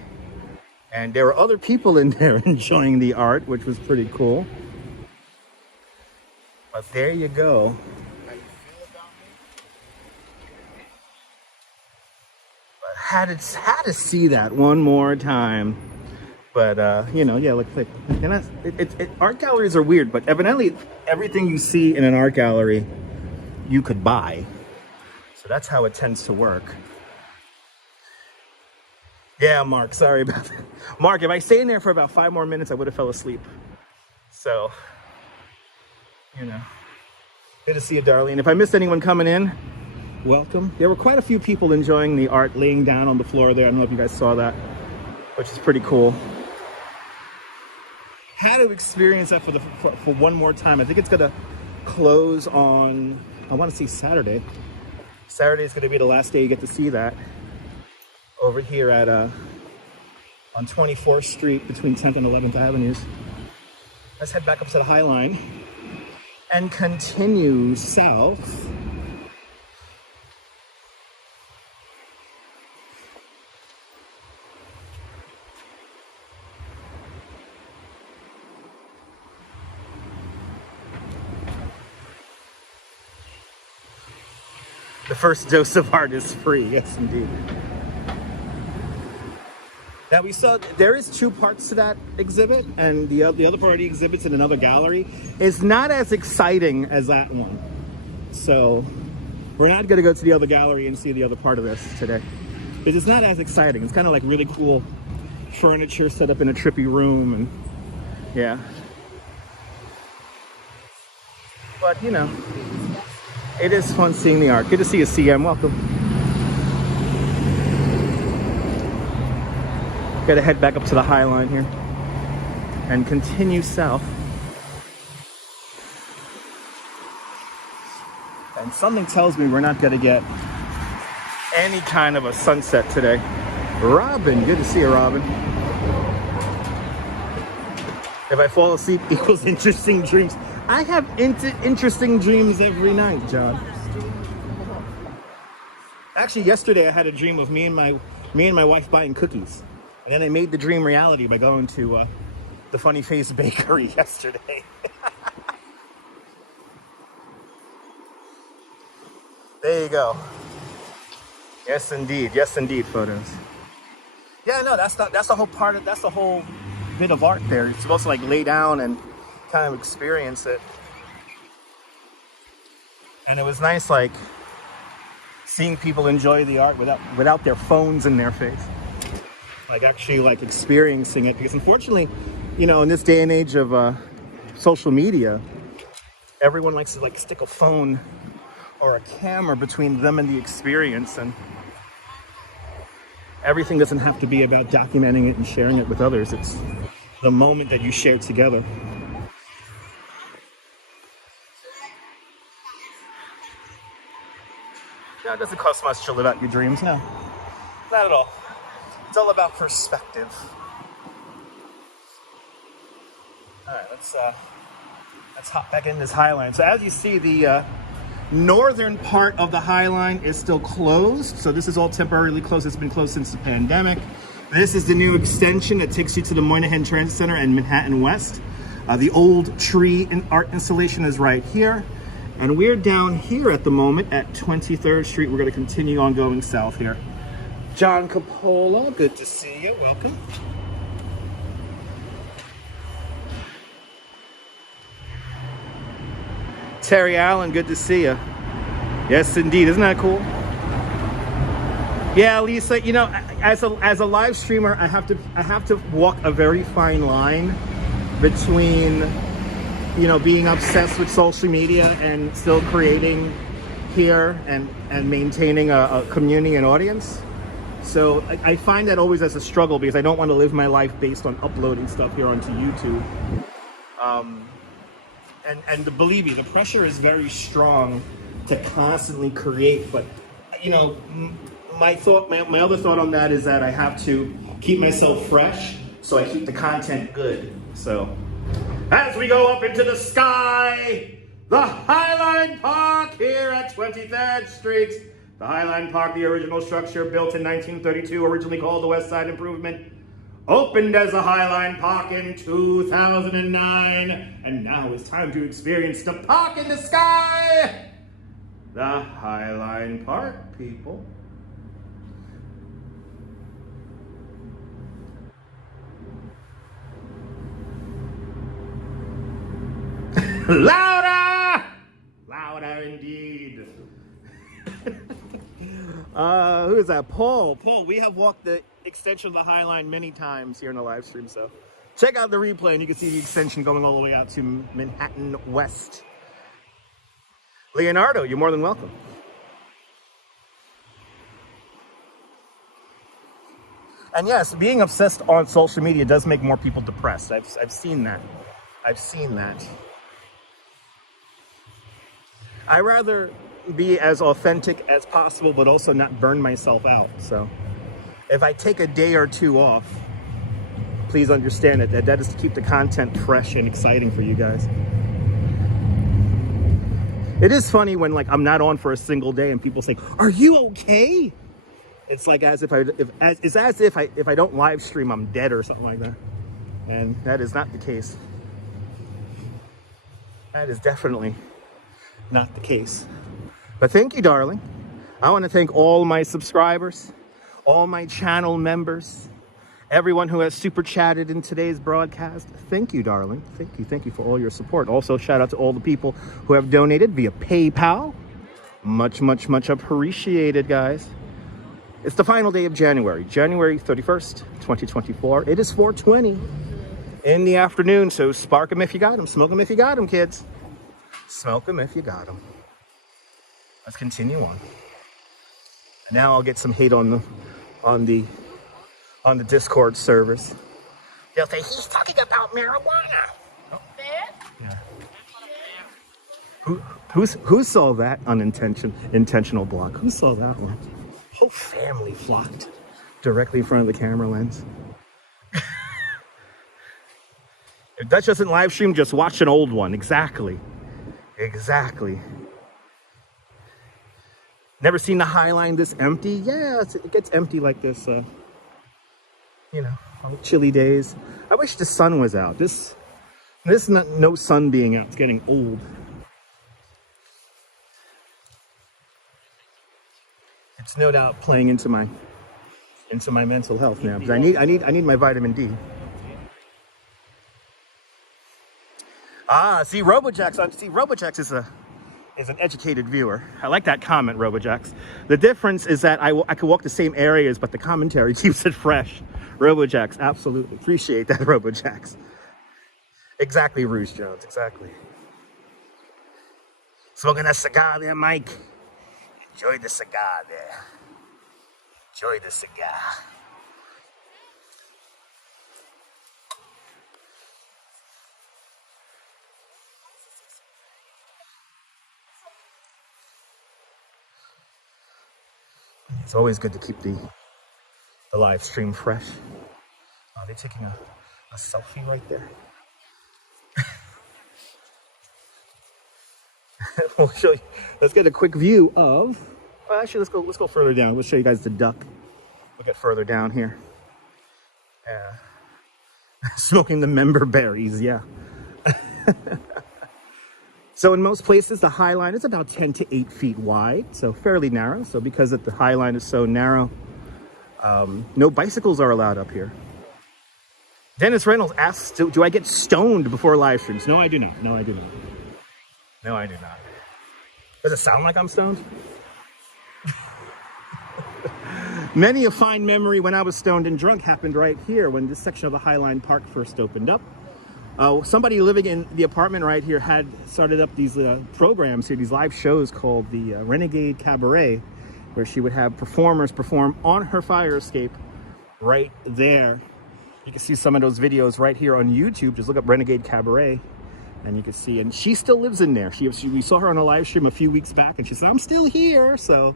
And there were other people in there enjoying the art, which was pretty cool. But there you go. But had to see that one more time. But you know, yeah, look, and that's, art galleries are weird, but evidently everything you see in an art gallery, you could buy. So that's how it tends to work. Yeah, Mark, sorry about that. Mark, if I stayed in there for about 5 more minutes, I would have fell asleep. So, you know, good to see you, darling. If I missed anyone coming in, welcome. There were quite a few people enjoying the art laying down on the floor there. I don't know if you guys saw that, which is pretty cool. Had to experience that for one more time. I think it's gonna close on, I want to see Saturday. Saturday is gonna be the last day you get to see that. Over here at on 24th Street between 10th and 11th Avenues. Let's head back up to the High Line and continue south. The first dose of art is free, yes indeed. Now we saw there is 2 parts to that exhibit, and the other part of the exhibit's in another gallery. It's not as exciting as that one. So we're not gonna go to the other gallery and see the other part of this today. Because it's not as exciting. It's kind of like really cool furniture set up in a trippy room, and yeah. But you know, it is fun seeing the art. Good to see you, CM, welcome. Gotta head back up to the High Line here and continue south. And something tells me we're not gonna get any kind of a sunset today. Robin, good to see you, Robin. If I fall asleep equals interesting dreams. I have interesting dreams every night, John. Actually, yesterday I had a dream of me and my wife buying cookies. And then I made the dream reality by going to the Funny Face Bakery yesterday. There you go. Yes, indeed. Yes, indeed, photos. Yeah, no, that's the whole part of, that's the whole bit of art there. You're supposed to like lay down and kind of experience it. And it was nice, like, seeing people enjoy the art without their phones in their face. Like actually like experiencing it, because unfortunately, you know, in this day and age of social media, everyone likes to like stick a phone or a camera between them and the experience, and everything doesn't have to be about documenting it and sharing it with others. It's the moment that you share together. No, it doesn't cost much to live out your dreams, no. Not at all. It's all about perspective. All right, let's hop back in this High Line. So as you see, the northern part of the High Line is still closed. So this is all temporarily closed. It's been closed since the pandemic. This is the new extension that takes you to the Moynihan Transit Center and Manhattan West. The old tree and art installation is right here. And we're down here at the moment at 23rd Street. We're going to continue on going south here. John Capola, good to see you. Welcome. Terry Allen, good to see you. Yes, indeed. Isn't that cool? Yeah, Lisa. You know, as a live streamer, I have to walk a very fine line between, you know, being obsessed with social media and still creating here and maintaining a community and audience. So I find that always as a struggle, because I don't want to live my life based on uploading stuff here onto YouTube. And believe me, the pressure is very strong to constantly create. But, you know, my other thought on that is that I have to keep myself fresh, so I keep the content good. So as we go up into the sky, the High Line Park here at 23rd Street. The High Line Park, the original structure built in 1932, originally called the West Side Improvement, opened as a High Line Park in 2009, and now it's time to experience the park in the sky. The High Line Park, people. Louder! Louder indeed. Who is that? Paul. Paul, we have walked the extension of the High Line many times here in the live stream, so check out the replay and you can see the extension going all the way out to Manhattan West. Leonardo, you're more than welcome. And yes, being obsessed on social media does make more people depressed. I've seen that. I've seen that. I rather be as authentic as possible, but also not burn myself out. So if I take a day or two off, please understand that is to keep the content fresh and exciting for you guys. It is funny when like I'm not on for a single day and people say, "Are you okay?" It's like as if if I don't live stream, I'm dead or something like that. And that is not the case. That is definitely not the case. But thank you, darling. I want to thank all my subscribers, all my channel members, everyone who has super chatted in today's broadcast. Thank you, darling. Thank you. Thank you for all your support. Also, shout out to all the people who have donated via PayPal. Much, much, much appreciated, guys. It's the final day of January, January 31st, 2024. It is 4:20 in the afternoon, so spark them if you got them. Smoke them if you got them, kids. Smoke them if you got them. Let's continue on. And now I'll get some hate on the Discord servers. They'll say he's talking about marijuana. Oh. Yeah. Who saw that intentional block? Who saw that one? Whole family flocked directly in front of the camera lens. If Dutch doesn't live stream, just watch an old one. Exactly. Exactly. Never seen the High Line this empty? Yeah, it gets empty like this, you know, on chilly days. I wish the sun was out. This no sun being out. It's getting old. It's no doubt playing into my mental health now, because I need my vitamin D. Ah, see, Robojax is an educated viewer. I like that comment, Robojax. The difference is that I could walk the same areas, but the commentary keeps it fresh. Robojax, absolutely. Appreciate that, Robojax. Exactly, Rouge Jones, exactly. Smoking a cigar there, Mike. Enjoy the cigar there. Enjoy the cigar. It's always good to keep the live stream fresh. Oh, they're taking a selfie right there. We'll show you. Let's get a quick view of. Well, actually, let's go further down. We'll show you guys the duck. We'll get further down here. Yeah. Smoking the member berries, yeah. So in most places, the High Line is about 10 to 8 feet wide, so fairly narrow. So because the High Line is so narrow, no bicycles are allowed up here. Dennis Reynolds asks, do I get stoned before live streams? No, I do not. No, I do not. No, I do not. Does it sound like I'm stoned? Many a fine memory when I was stoned and drunk happened right here when this section of the High Line Park first opened up. Somebody living in the apartment right here had started up these programs here, these live shows called the Renegade Cabaret, where she would have performers perform on her fire escape right there. You can see some of those videos right here on YouTube. Just look up Renegade Cabaret and you can see, and she still lives in there. We saw her on a live stream a few weeks back and she said, I'm still here. So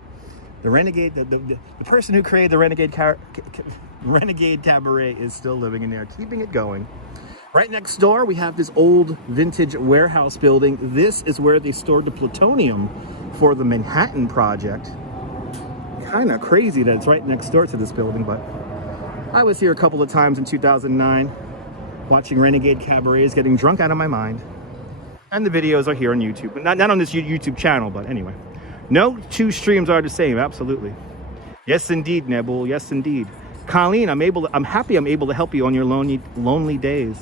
the Renegade, the person who created the Renegade Cabaret is still living in there, keeping it going. Right next door, we have this old vintage warehouse building. This is where they stored the plutonium for the Manhattan Project. Kind of crazy that it's right next door to this building, but I was here a couple of times in 2009, watching Renegade Cabarets, getting drunk out of my mind. And the videos are here on YouTube. Not on this YouTube channel, but anyway. No two streams are the same, absolutely. Yes, indeed, Nebul, yes, indeed. Colleen, I'm happy I'm able to help you on your lonely days.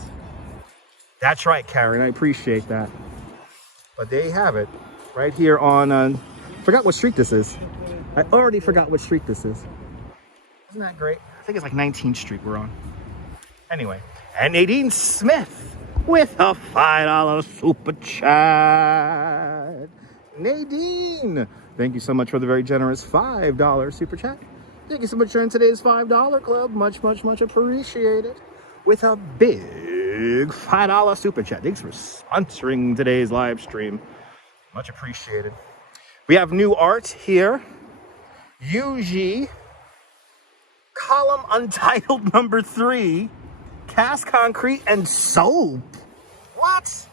That's right, Karen. I appreciate that. But there you have it, right here on. Forgot what street this is. I already forgot what street this is. Isn't that great? I think it's like 19th Street we're on. Anyway, and Nadine Smith with a $5 super chat. Nadine, thank you so much for the very generous $5 super chat. Thank you so much for joining today's $5 club. Much, much, much appreciated. With a big $5 super chat. Thanks for sponsoring today's live stream. Much appreciated. We have new art here. UG column untitled number 3. Cast concrete and soap. What?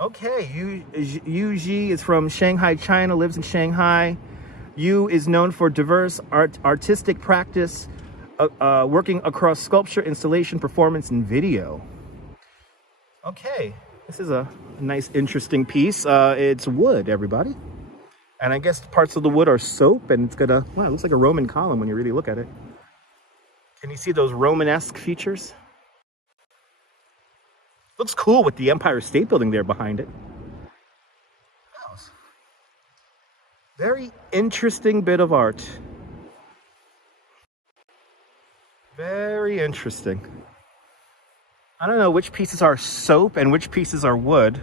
Okay, UG is from Shanghai, China, lives in Shanghai. Yu is known for diverse artistic practice, working across sculpture, installation, performance, and video. Okay, this is a nice, interesting piece. It's wood, everybody. And I guess parts of the wood are soap, and it's got a, wow, it looks like a Roman column when you really look at it. Can you see those Romanesque features? Looks cool with the Empire State Building there behind it. Wow. Very interesting bit of art. Very interesting. I don't know which pieces are soap and which pieces are wood.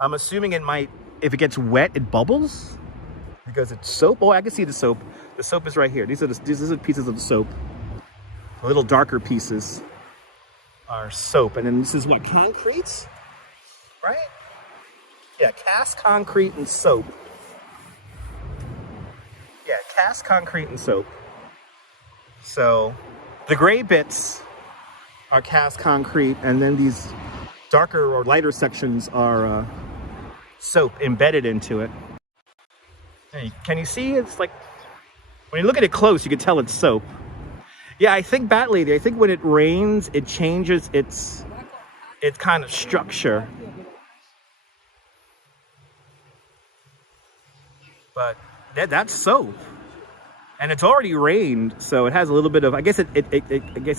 I'm assuming it might, if it gets wet, it bubbles because it's soap. Oh, I can see the soap. The soap is right here. These are pieces of the soap. The little darker pieces are soap. And then this is what, concrete? Right? Yeah, cast concrete and soap. Yeah, cast concrete and soap. So the gray bits are cast concrete, and then these darker or lighter sections are soap embedded into it. Hey, can you see? It's like, when you look at it close, you can tell it's soap. Yeah, I think, Bat Lady, I think when it rains, it changes its kind of structure. But that's soap. And it's already rained, so it has a little bit of, I guess it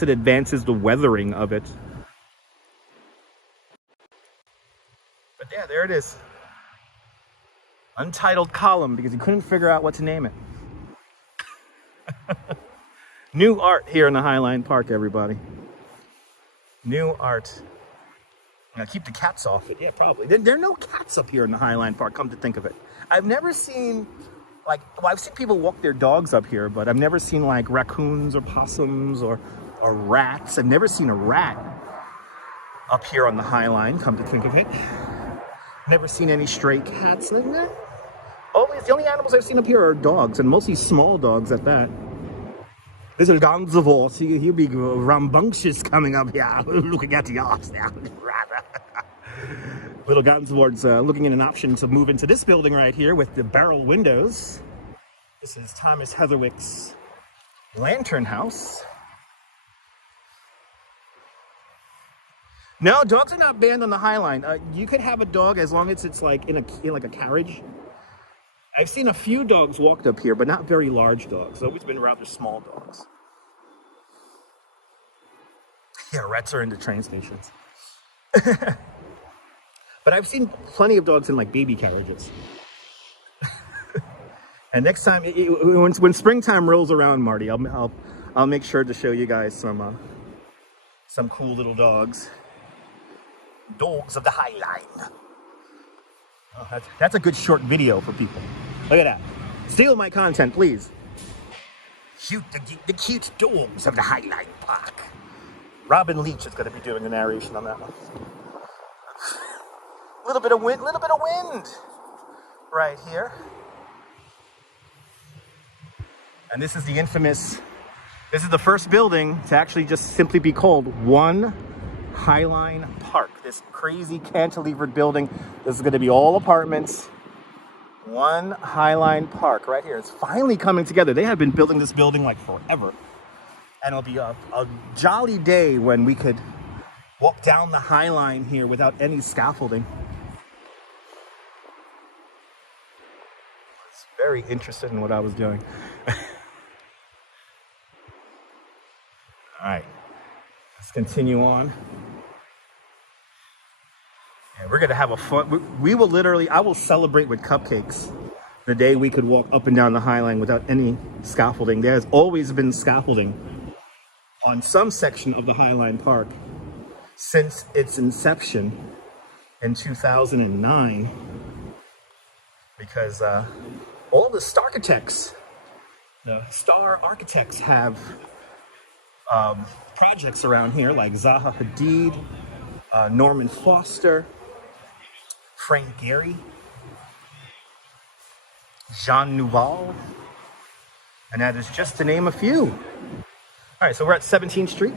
advances the weathering of it. But yeah, there it is. Untitled column, because you couldn't figure out what to name it. New art here in the Highline Park, everybody. New art. Now keep the cats off it. Yeah, probably. There are no cats up here in the Highline Park, come to think of it. I've never seen, like, well, I've seen people walk their dogs up here, but I've never seen like raccoons or possums or rats. I've never seen a rat up here on the Highline, come to think of it. Never seen any stray cats like that. The only animals I've seen up here are dogs, and mostly small dogs at that. Little Gansevoort, he'll be rambunctious coming up here, looking at the arse now. Little Gansevoort's looking at an option to move into this building right here with the barrel windows. This is Thomas Heatherwick's Lantern House. No, dogs are not banned on the Highline. You could have a dog as long as it's like in a carriage. I've seen a few dogs walked up here, but not very large dogs. It's always been rather small dogs. Yeah, rats are in the train stations. But I've seen plenty of dogs in like baby carriages. And next time, when springtime rolls around, Marty, I'll make sure to show you guys some cool little dogs. Dogs of the Highline. Oh, that's a good short video for people. Look at that. Steal my content, please. Shoot the cute dogs of the Highline Park. Robin Leach is going to be doing the narration on that one. Little bit of wind right here. And this is the infamous, this is the first building to actually just simply be called One Highline Park. This crazy cantilevered building. This is going to be all apartments. One Highline Park right here. It's finally coming together. They have been building this building like forever. And it'll be a jolly day when we could walk down the Highline here without any scaffolding. I was very interested in what I was doing. All right, let's continue on. Yeah, we're gonna have a fun, we will literally, I will celebrate with cupcakes the day we could walk up and down the Highline without any scaffolding. There's always been scaffolding on some section of the Highline Park since its inception in 2009, because all the star architects have projects around here, like Zaha Hadid, Norman Foster, Frank Gehry, Jean Nouvel, and that is just to name a few. All right, so we're at 17th Street.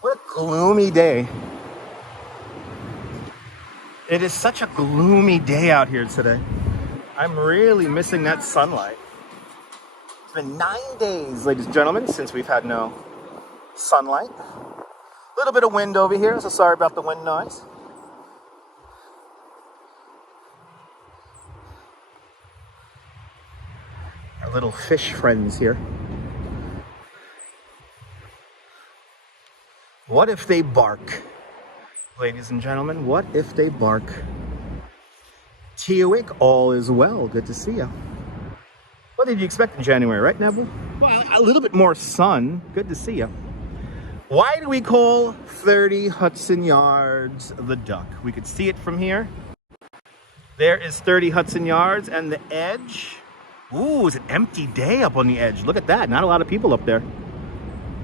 What a gloomy day. It is such a gloomy day out here today. I'm really missing that sunlight. It's been 9 days, ladies and gentlemen, since we've had no sunlight. A little bit of wind over here, so sorry about the wind noise. Our little fish friends here. What if they bark? Ladies and gentlemen, what if they bark? Teowick, all is well. Good to see you. What did you expect in January, right, Neville? Well, a little bit more sun. Good to see you. Why do we call 30 Hudson Yards the Duck? We could see it from here. There is 30 Hudson Yards, and the edge. Ooh, it's an empty day up on the edge. Look at that. Not a lot of people up there.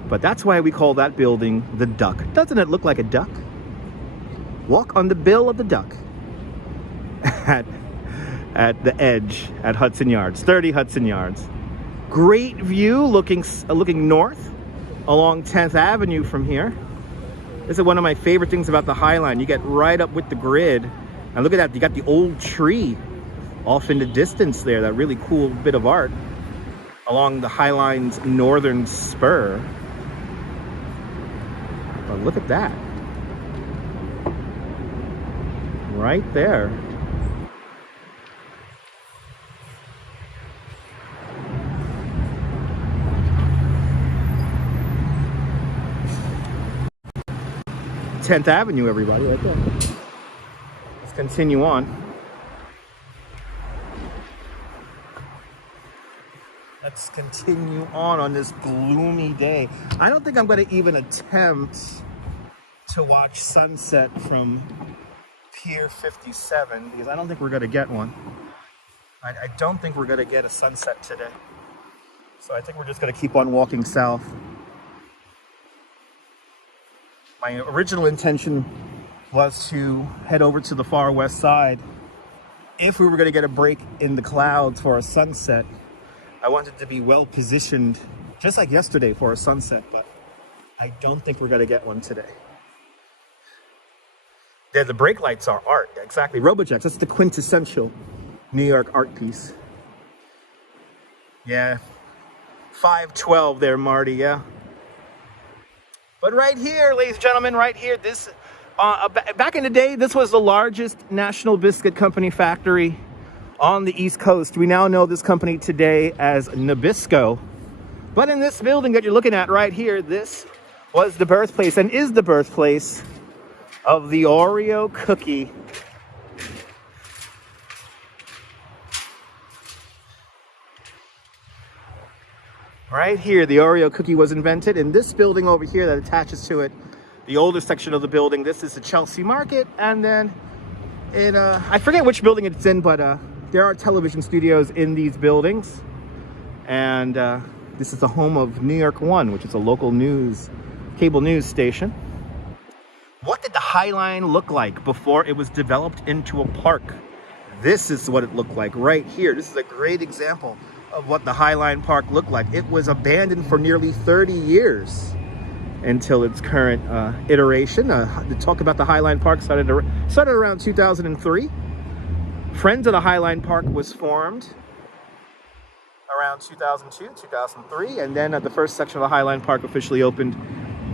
But that's why we call that building the Duck. Doesn't it look like a duck? Walk on the bill of the duck at the edge at Hudson Yards, 30 Hudson Yards. Great view looking north along 10th Avenue from here. This is one of my favorite things about the High Line. You get right up with the grid. And look at that, you got the old tree off in the distance there, that really cool bit of art along the High Line's northern spur. But look at that. Right there. Tenth Avenue, everybody, right there. Let's continue on. Let's continue on this gloomy day. I don't think I'm going to even attempt to watch sunset from Pier 57 because I don't think we're going to get one. I don't think we're going to get a sunset today. So I think we're just going to keep on walking south. My original intention was to head over to the far west side. If we were going to get a break in the clouds for a sunset, I wanted to be well positioned, just like yesterday, for a sunset, but I don't think we're going to get one today. There, the brake lights are art, exactly. Robojacks, that's the quintessential New York art piece. Yeah, 512 there, Marty, yeah. But right here, ladies and gentlemen, right here, this, back in the day, this was the largest national biscuit company factory on the East Coast. We now know this company today as Nabisco. But in this building that you're looking at right here, this was the birthplace and is the birthplace of the Oreo cookie. Right here, the Oreo cookie was invented in this building over here that attaches to it, the older section of the building. This is the Chelsea Market, and then in, I forget which building it's in, but there are television studios in these buildings. And this is the home of New York One, which is a local news, cable news station. What did the High Line look like before it was developed into a park? This is what it looked like right here. This is a great example of what the High Line Park looked like. It was abandoned for nearly 30 years until its current iteration. The talk about the High Line Park started around 2003. Friends of the High Line Park was formed around 2002, 2003, and then the first section of the High Line Park officially opened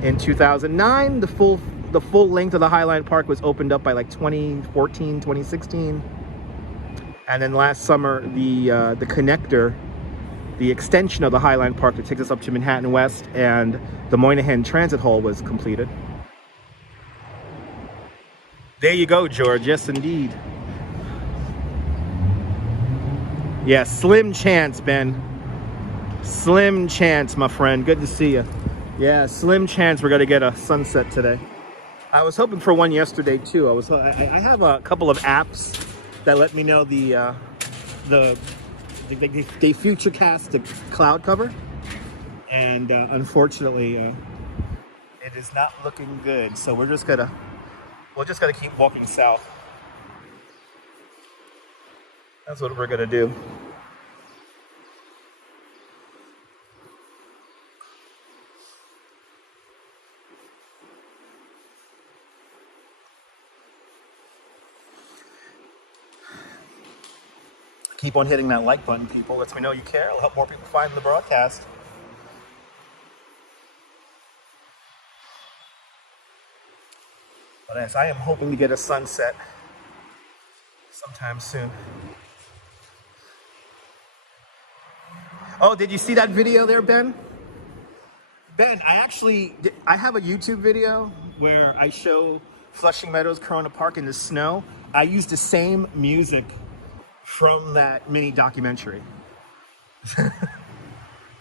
in 2009. The full length of the High Line Park was opened up by like 2014, 2016. And then last summer, the connector, the extension of the High Line Park that takes us up to Manhattan West and the Moynihan Transit Hall was completed. There you go, George. Yes, indeed. Yeah, slim chance, Ben. Slim chance, my friend. Good to see you. Yeah, slim chance we're going to get a sunset today. I was hoping for one yesterday, too. I have a couple of apps that let me know they futurecast the cloud cover, and unfortunately it is not looking good, so we're just gonna keep walking south. That's what we're gonna do. Keep on hitting that like button, people. Lets me know you care. It'll help more people find the broadcast. But yes, I am hoping to get a sunset sometime soon. Oh, did you see that video there, Ben? Ben, I have a YouTube video where I show Flushing Meadows, Corona Park in the snow. I used the same music from that mini documentary.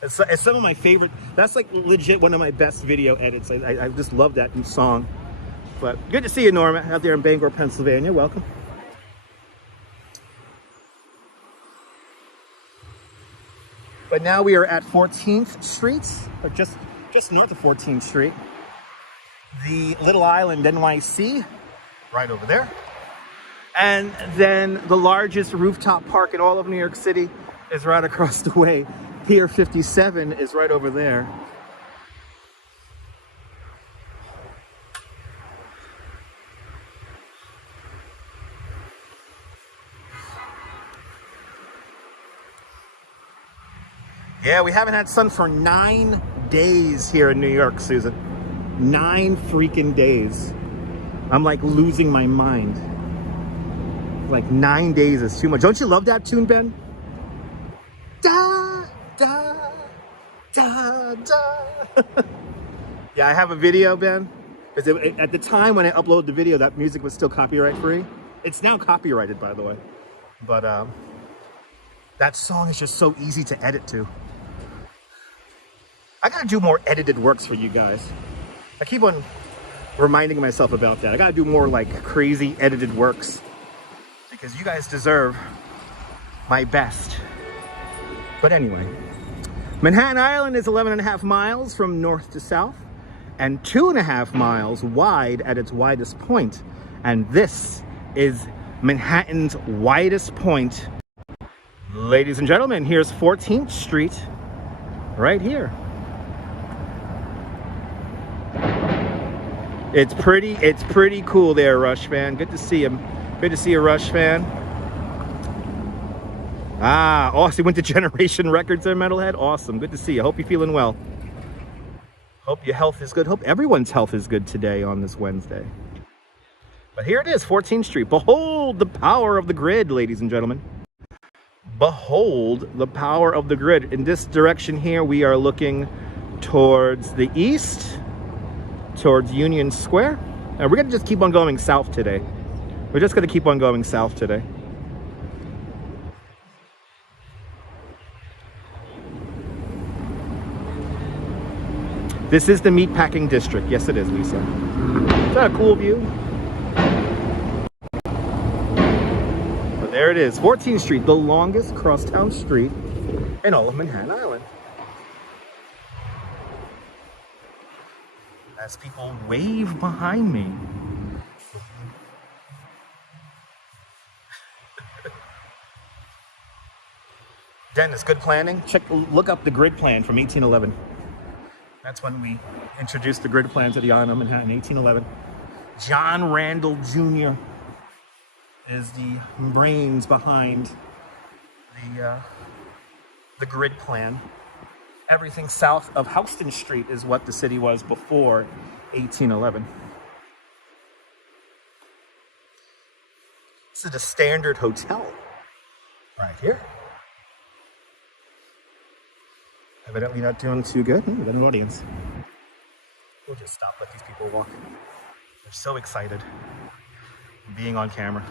It's some of my favorite. That's like legit one of my best video edits. I just love that new song. But good to see you, Norma, out there in Bangor, Pennsylvania. Welcome. But now we are at 14th Street, or just north of 14th Street. The Little Island, NYC, right over there. And then the largest rooftop park in all of New York City is right across the way. Pier 57 is right over there. Yeah, we haven't had sun for 9 days here in New York, Susan. 9 freaking days. I'm like losing my mind. Like 9 days is too much. Don't you love that tune, Ben? Da, da, da, da. Yeah, I have a video, Ben. At the time when I uploaded the video, that music was still copyright free. It's now copyrighted, by the way. But that song is just so easy to edit to. I gotta do more edited works for you guys. I keep on reminding myself about that. I gotta do more like crazy edited works because you guys deserve my best. But anyway, Manhattan Island is 11.5 miles from north to south and 2.5 miles wide at its widest point. And this is Manhattan's widest point. Ladies and gentlemen, here's 14th Street right here. It's pretty cool there, Rush fan. Good to see him. Good to see you, Rush fan. Ah, awesome. Went to Generation Records there, Metalhead. Awesome. Good to see you. Hope you're feeling well. Hope your health is good. Hope everyone's health is good today on this Wednesday. But here it is, 14th Street. Behold the power of the grid, ladies and gentlemen. Behold the power of the grid. In this direction here, we are looking towards the east, towards Union Square. And we're gonna just keep on going south today. We're just gonna keep on going south today. This is the Meatpacking District. Yes, it is, Lisa. Is that a cool view? But there it is, 14th Street, the longest crosstown street in all of Manhattan Island. As people wave behind me. Dennis, good planning. Look up the grid plan from 1811. That's when we introduced the grid plan to the island of Manhattan, 1811. John Randall Jr. is the brains behind the grid plan. Everything south of Houston Street is what the city was before 1811. This is the Standard Hotel right here. Evidently not doing too good. We got an audience. We'll just stop, let these people walk. They're so excited being on camera.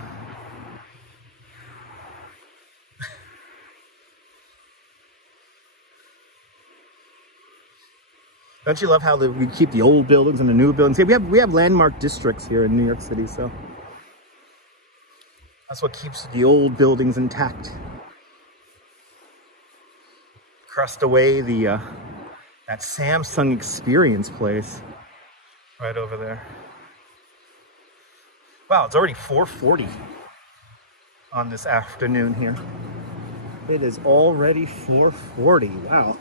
Don't you love how we keep the old buildings and the new buildings? We have landmark districts here in New York City, so that's what keeps the old buildings intact. Across the way, that Samsung Experience place, right over there. Wow, it's already 4:40 on this afternoon here. It is already 4:40. Wow.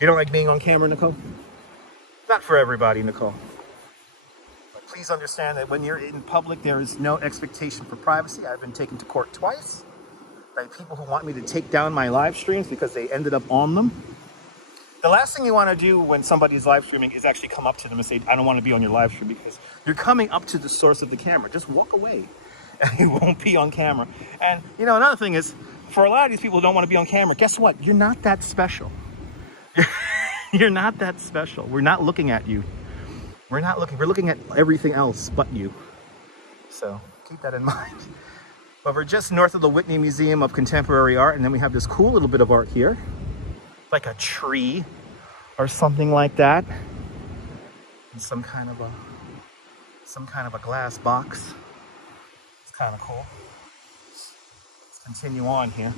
You don't like being on camera, Nicole? Not for everybody, Nicole. But please understand that when you're in public, there is no expectation for privacy. I've been taken to court twice by people who want me to take down my live streams because they ended up on them. The last thing you want to do when somebody's live streaming is actually come up to them and say, I don't want to be on your live stream, because you're coming up to the source of the camera. Just walk away and you won't be on camera. And you know, another thing is, for a lot of these people who don't want to be on camera, guess what? You're not that special. You're not that special. We're not looking at you. We're looking at everything else but you. So keep that in mind. But we're just north of the Whitney Museum of Contemporary Art, and then we have this cool little bit of art here, like a tree or something like that, and some kind of a glass box. It's kind of cool. Let's continue on here.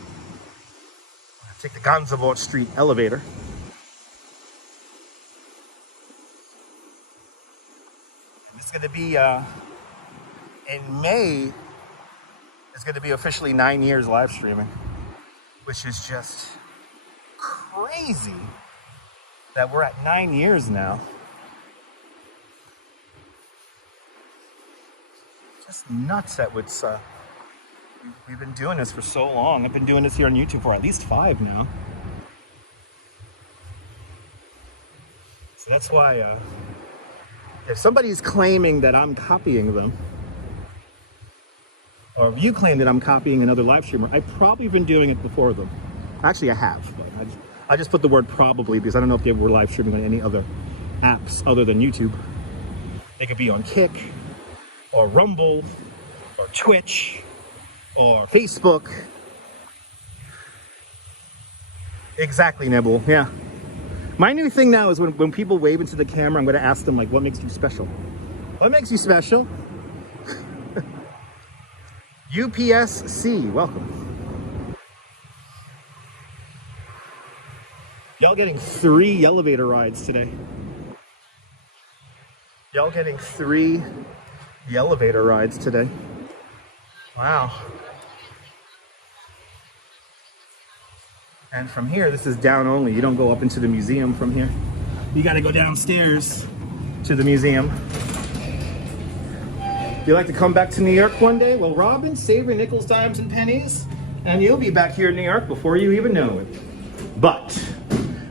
Take the Gansevoort Street elevator. It's going to be, in May, it's going to be officially 9 years live streaming, which is just crazy that we're at 9 years now. Just nuts that it's, we've been doing this for so long. I've been doing this here on YouTube for at least 5 now. So that's why, if somebody's claiming that I'm copying them, or if you claim that I'm copying another live streamer, I've probably been doing it before them. Actually, I have. But I just put the word probably because I don't know if they were live streaming on any other apps other than YouTube. They could be on Kick, or Rumble, or Twitch, or Facebook. Exactly, Nibble. Yeah. My new thing now is when people wave into the camera, I'm going to ask them, like, what makes you special? What makes you special? UPSC, welcome. Y'all getting 3 elevator rides today. Y'all getting 3 elevator rides today. Wow. And from here, this is down only. You don't go up into the museum from here. You got to go downstairs to the museum. You like to come back to New York one day? Well, Robin, save your nickels, dimes, and pennies, and you'll be back here in New York before you even know it. But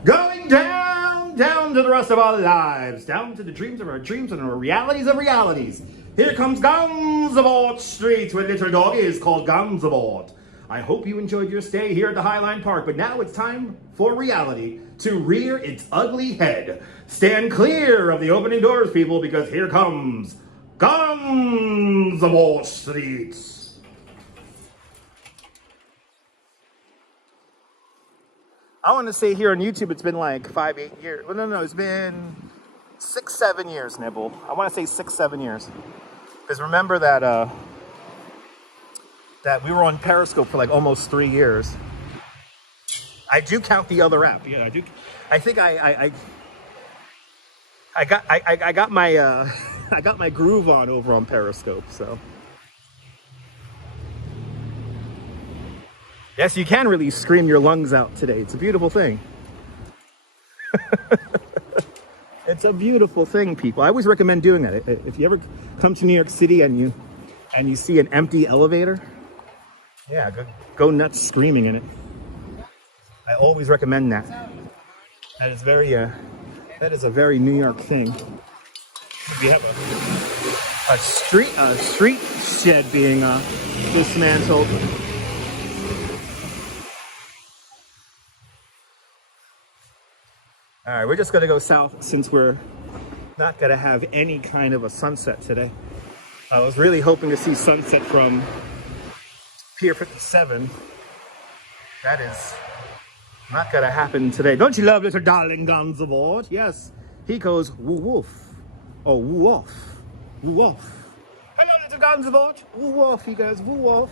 going down to the rest of our lives, down to the dreams of our dreams and our realities of realities. Here comes Gansevoort Street, where little dog is called Gansevoort. I hope you enjoyed your stay here at the Highline Park, but now it's time for reality to rear its ugly head. Stand clear of the opening doors, people, because here comes Gansevoort Street. I want to say here on YouTube it's been like 5-8 years. Well, no, it's been 6-7 years, Nibble. I want to say 6-7 years. Because remember that that we were on Periscope for like almost 3 years. I do count the other app. Yeah, I do. I think I got my I got my groove on over on Periscope. So yes, you can really scream your lungs out today. It's a beautiful thing. It's a beautiful thing, people. I always recommend doing that. If you ever come to New York City and you see an empty elevator, yeah, go nuts screaming in it. I always recommend that. That is a very New York thing. We have a street shed being dismantled. All right, we're just gonna go south since we're not gonna have any kind of a sunset today. I was really hoping to see sunset from Pier 57. That is not gonna happen today. Don't you love little darling Gansevoort? Yes, he goes woo woof. Oh, woo off. Woo off. Hello, little Gansevoort. Woo off, he goes woo off.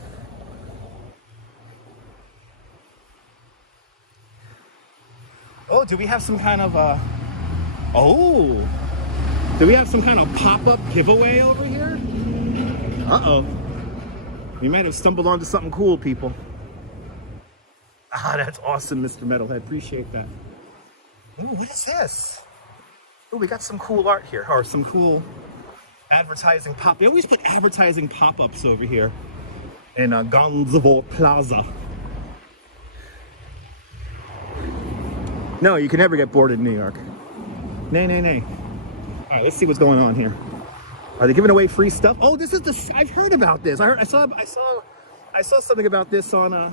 Oh, do we have some kind of do we have some kind of pop-up giveaway over here? Uh-oh. We might have stumbled onto something cool, people. Ah, that's awesome, Mr. Metalhead. Appreciate that. Ooh, what is this? Ooh, we got some cool art here, or some cool advertising pop. They always put advertising pop-ups over here in Gansevoort Plaza. No, you can never get bored in New York. Nay, nay, nay. All right, let's see what's going on here. Are they giving away free stuff? Oh, this is the. I've heard about this. I saw something about this on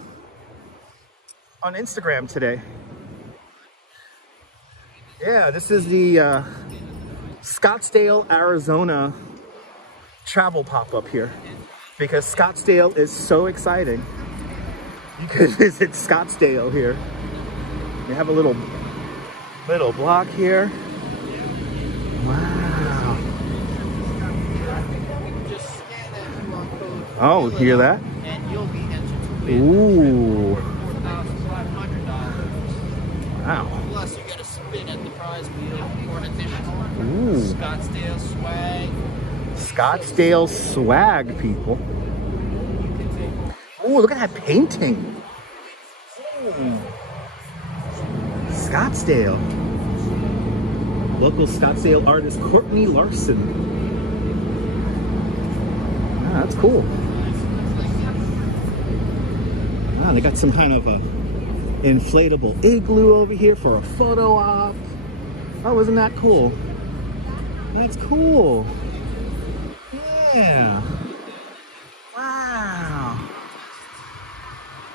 Instagram today. Yeah, this is the Scottsdale, Arizona travel pop-up here, because Scottsdale is so exciting. You could visit Scottsdale here. We have a little block here. Wow. Just scan that QR code. Oh, hear that? And you'll be entered to win. Ooh. $4,500. Wow. Plus, you get a spin at the prize wheel for an additional Ooh. Scottsdale swag. Scottsdale swag, people. Oh, look at that painting. Ooh. Scottsdale. Local Scottsdale artist Courtney Larson. Ah, that's cool. Ah, they got some kind of a inflatable igloo over here for a photo op. Oh, isn't that cool? That's cool. Yeah. Wow.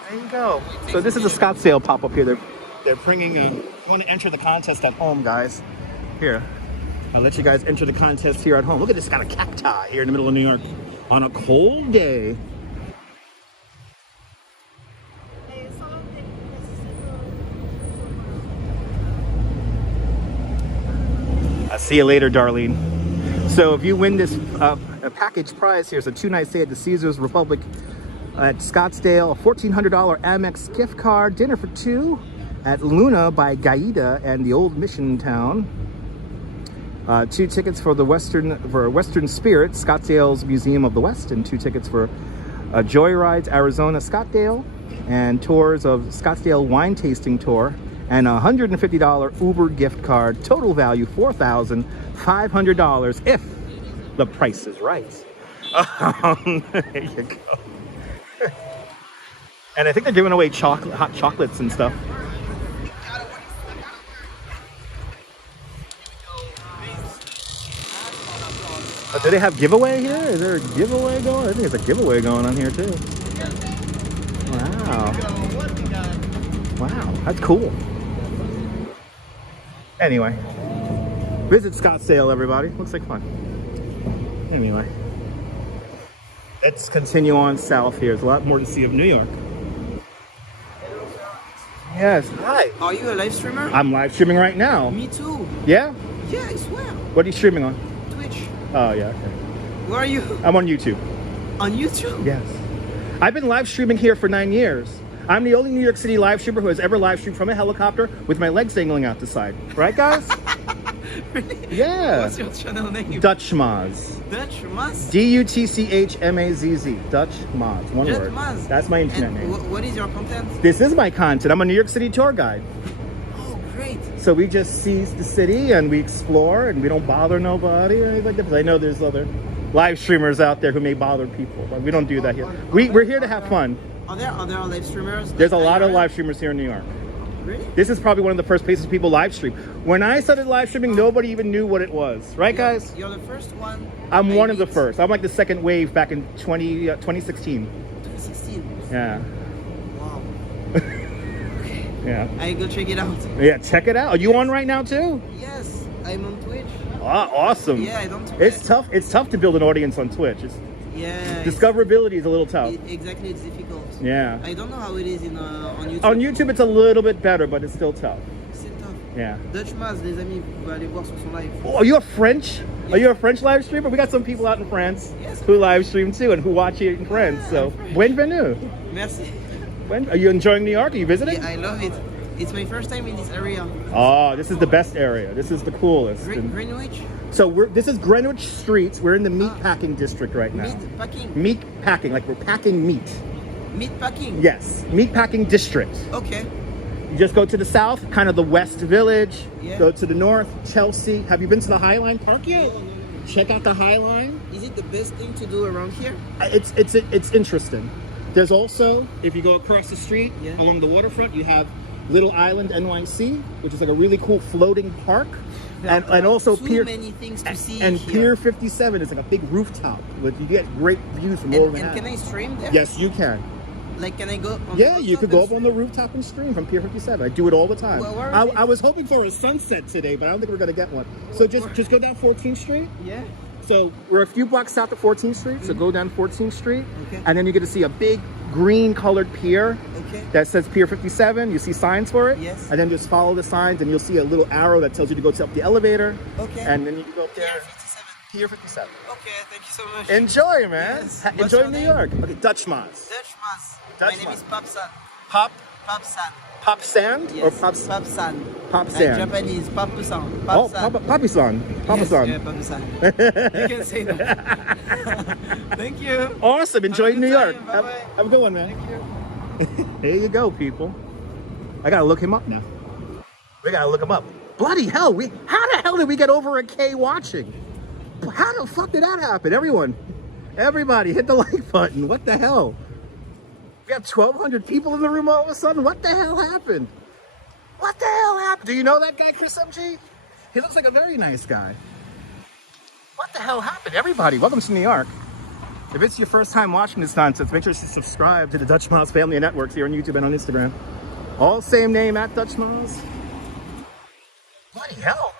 There you go. So this is a Scottsdale pop-up here. They're bringing. You want to enter the contest at home, guys? Here, I'll let you guys enter the contest here at home. Look at this, got a cacti here in the middle of New York on a cold day. I'll see you later, Darlene. So if you win this a package prize, here's a 2-night stay at the Caesars Republic at Scottsdale, a $1,400 Amex gift card, dinner for 2 at Luna by Gaida and the Old Mission Town. 2 tickets for the Western Spirit, Scottsdale's Museum of the West, and 2 tickets for Joyrides Arizona Scottsdale, and tours of Scottsdale wine tasting tour, and a $150 Uber gift card. Total value $4,500 if the price is right. There you go. And I think they're giving away hot chocolates and stuff. Do they have giveaway here? Is there a giveaway going? I think there's a giveaway going on here too. Wow. Wow, that's cool. Anyway, visit Scottsdale, everybody. Looks like fun. Anyway, let's continue on south here. There's a lot more to see of New York. Yes, hi. Are you a live streamer? I'm live streaming right now. Me too. Yeah? Yeah, I swear. What are you streaming on? Twitch. Oh, yeah, okay. Where are you? I'm on YouTube. On YouTube? Yes. I've been live streaming here for 9 years. I'm the only New York City live streamer who has ever live streamed from a helicopter with my legs dangling out the side. Right, guys? Really? Yeah. What's your channel name? Dutchmaz. Dutchmaz? D-U-T-C-H-M-A-Z-Z. Dutchmaz. One word. Dutchmaz. That's my internet And name. what is your content? This is my content. I'm a New York City tour guide. Oh, great. So we just see the city and we explore and we don't bother nobody or anything like that. Because I know there's other live streamers out there who may bother people, but we don't do that here. We're here to have fun. Are there live streamers? There's a lot of live streamers here in New York. Really? This is probably one of the first places people live stream. When I started live streaming, nobody even knew what it was. Right, guys? You're the first one. I'm one of the first. I'm like the second wave back in 2016. 2016. Yeah. Wow. Yeah. I go check it out. Yeah, check it out. Are you on right now too? Yes, I'm on Twitch. Ah, awesome. Yeah, I don't. It's tough. It's tough to build an audience on Twitch. Yeah. Discoverability is a little tough. Exactly, it's difficult. Yeah. I don't know how it is on YouTube. On YouTube, it's a little bit better, but it's still tough. C'est tough. Yeah. Dutchmaz, les amis, vous pouvez aller voir sur son live. Oh, are you a French? Are you a French live streamer? We got some people out in France Yes. who live stream too and who watch it in France. So, bienvenue. Merci. Are you enjoying New York? Are you visiting? Yeah, I love it. It's my first time in this area. Oh, this is the best area. This is the coolest. Greenwich? So this is Greenwich Street. We're in the Meatpacking District right now. Meatpacking? Meatpacking, like we're packing meat. Meatpacking? Yes, Meatpacking District. Okay. You just go to the south, kind of the West Village. Yeah. Go to the north, Chelsea. Have you been to the High Line Park yet? No. Check out the High Line. Is it the best thing to do around here? It's interesting. There's also, if you go across the street along the waterfront, you have Little Island NYC, which is like a really cool floating park. And also too many things to see and here. Pier 57 is like a big rooftop with you get great views from all over And can I stream there? Yes, you can. Like, can I go on Yeah, the you could go up rooftop on the rooftop and stream from Pier 57. I do it all the time. Well, where is it? I was hoping for a sunset today, but I don't think we're gonna get one. So just go down 14th Street. Yeah. So we're a few blocks south of 14th Street. So go down 14th Street, Okay. and then you get to see a big green colored pier Okay. that says Pier 57. You see signs for it. Yes. And then just follow the signs, and you'll see a little arrow that tells you to go up the elevator. Okay. And then you can go up there. Pier 57. Pier 57. Okay, thank you so much. Enjoy, man. Yes. What's Enjoy your New name? York. Okay, Dutchmaz. Dutchmaz. My Dutchmaz. name is Papsan. Pop Papsan. Pop Sand or Yes. Pop Papsan. Pop-san. Japanese, Papu-san. Oh, Papi-san. Papa-san. Yes, Papu-san. You can say that. Thank you. Awesome. Enjoy Have a New good York. time. Bye-bye. Have a good one, man. Thank you. There you go, people. I gotta look him up now. We gotta look him up. Bloody hell, how the hell did we get over a K watching? How the fuck did that happen? Everybody hit the like button. What the hell? We have 1,200 people in the room all of a sudden. What the hell happened? What the hell happened? Do you know that guy, Chris MG? He looks like a very nice guy. What the hell happened? Everybody, welcome to New York. If it's your first time watching this nonsense, make sure to subscribe to the Dutch Miles Family of Networks here on YouTube and on Instagram. All same name, at Dutch Miles. Bloody hell.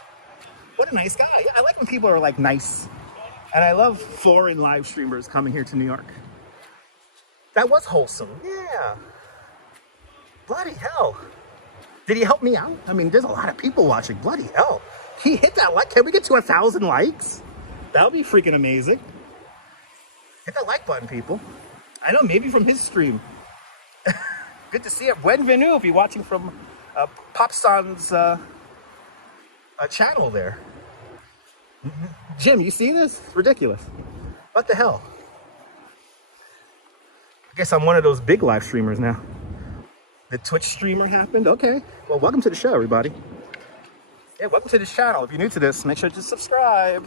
What a nice guy. Yeah, I like when people are like nice. And I love foreign live streamers coming here to New York. That was wholesome. Yeah. Bloody hell. Did he help me out? I mean, there's a lot of people watching. Bloody hell. He hit that like. Can we get to 1,000 likes? That would be freaking amazing. Hit that like button, people. I know, maybe from his stream. Good to see you. Bienvenue if you're watching from Popsan's channel there. Jim, you see this? It's ridiculous. What the hell? I guess I'm one of those big live streamers now. The Twitch streamer happened? Okay. Well, welcome to the show, everybody. Yeah, welcome to this channel. If you're new to this, make sure to subscribe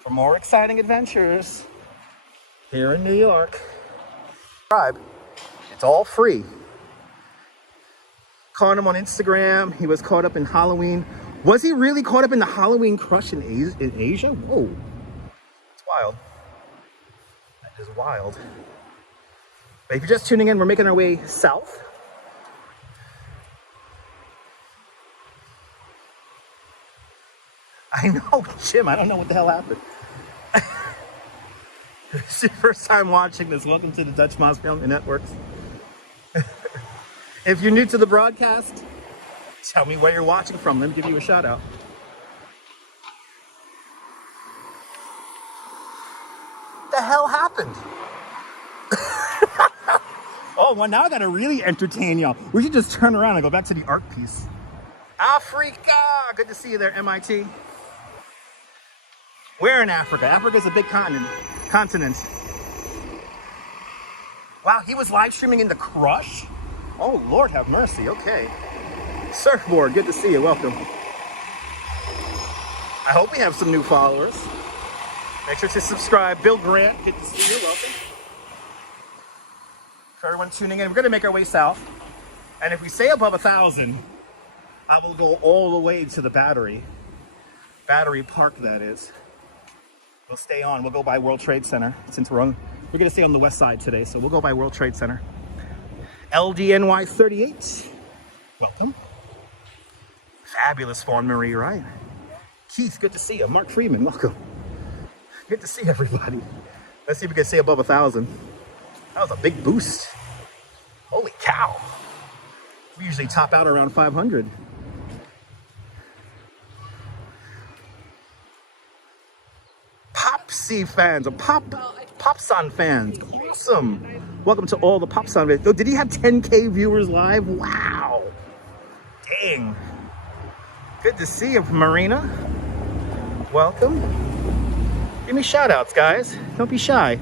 for more exciting adventures here in New York. Subscribe. It's all free. Caught him on Instagram. He was caught up in Halloween. Was he really caught up in the Halloween crush in Asia? Whoa. It's wild. That is wild. But if you're just tuning in, we're making our way south. I know, Jim, I don't know what the hell happened. If it's your first time watching this, welcome to the Dutch Miles Family Networks. If you're new to the broadcast, tell me where you're watching from. Let me give you a shout out. What the hell happened? Oh, well, now I gotta really entertain y'all. We should just turn around and go back to the art piece. Africa! Good to see you there, MIT. Where in Africa? Africa's a big continent. Wow, he was live streaming in the crush? Oh, Lord have mercy. Okay. Surfboard, good to see you. Welcome. I hope we have some new followers. Make sure to subscribe. Bill Grant, good to see you. Welcome. For everyone tuning in, we're going to make our way south. And if we say above 1,000, I will go all the way to the Battery Park, that is. We'll stay on. We'll go by World Trade Center since we're going to stay on the west side today. So we'll go by World Trade Center. LDNY 38. Welcome. Fabulous Fawn Marie, right? Keith, good to see you. Mark Freeman, welcome. Good to see everybody. Let's see if we can say above 1,000. That was a big boost. Holy cow. We usually top out around 500. Popsy fans, or Popsan fans. Awesome. Welcome to all the Popsan fans. Oh, did he have 10K viewers live? Wow. Dang. Good to see you, Marina. Welcome. Give me shout outs, guys. Don't be shy.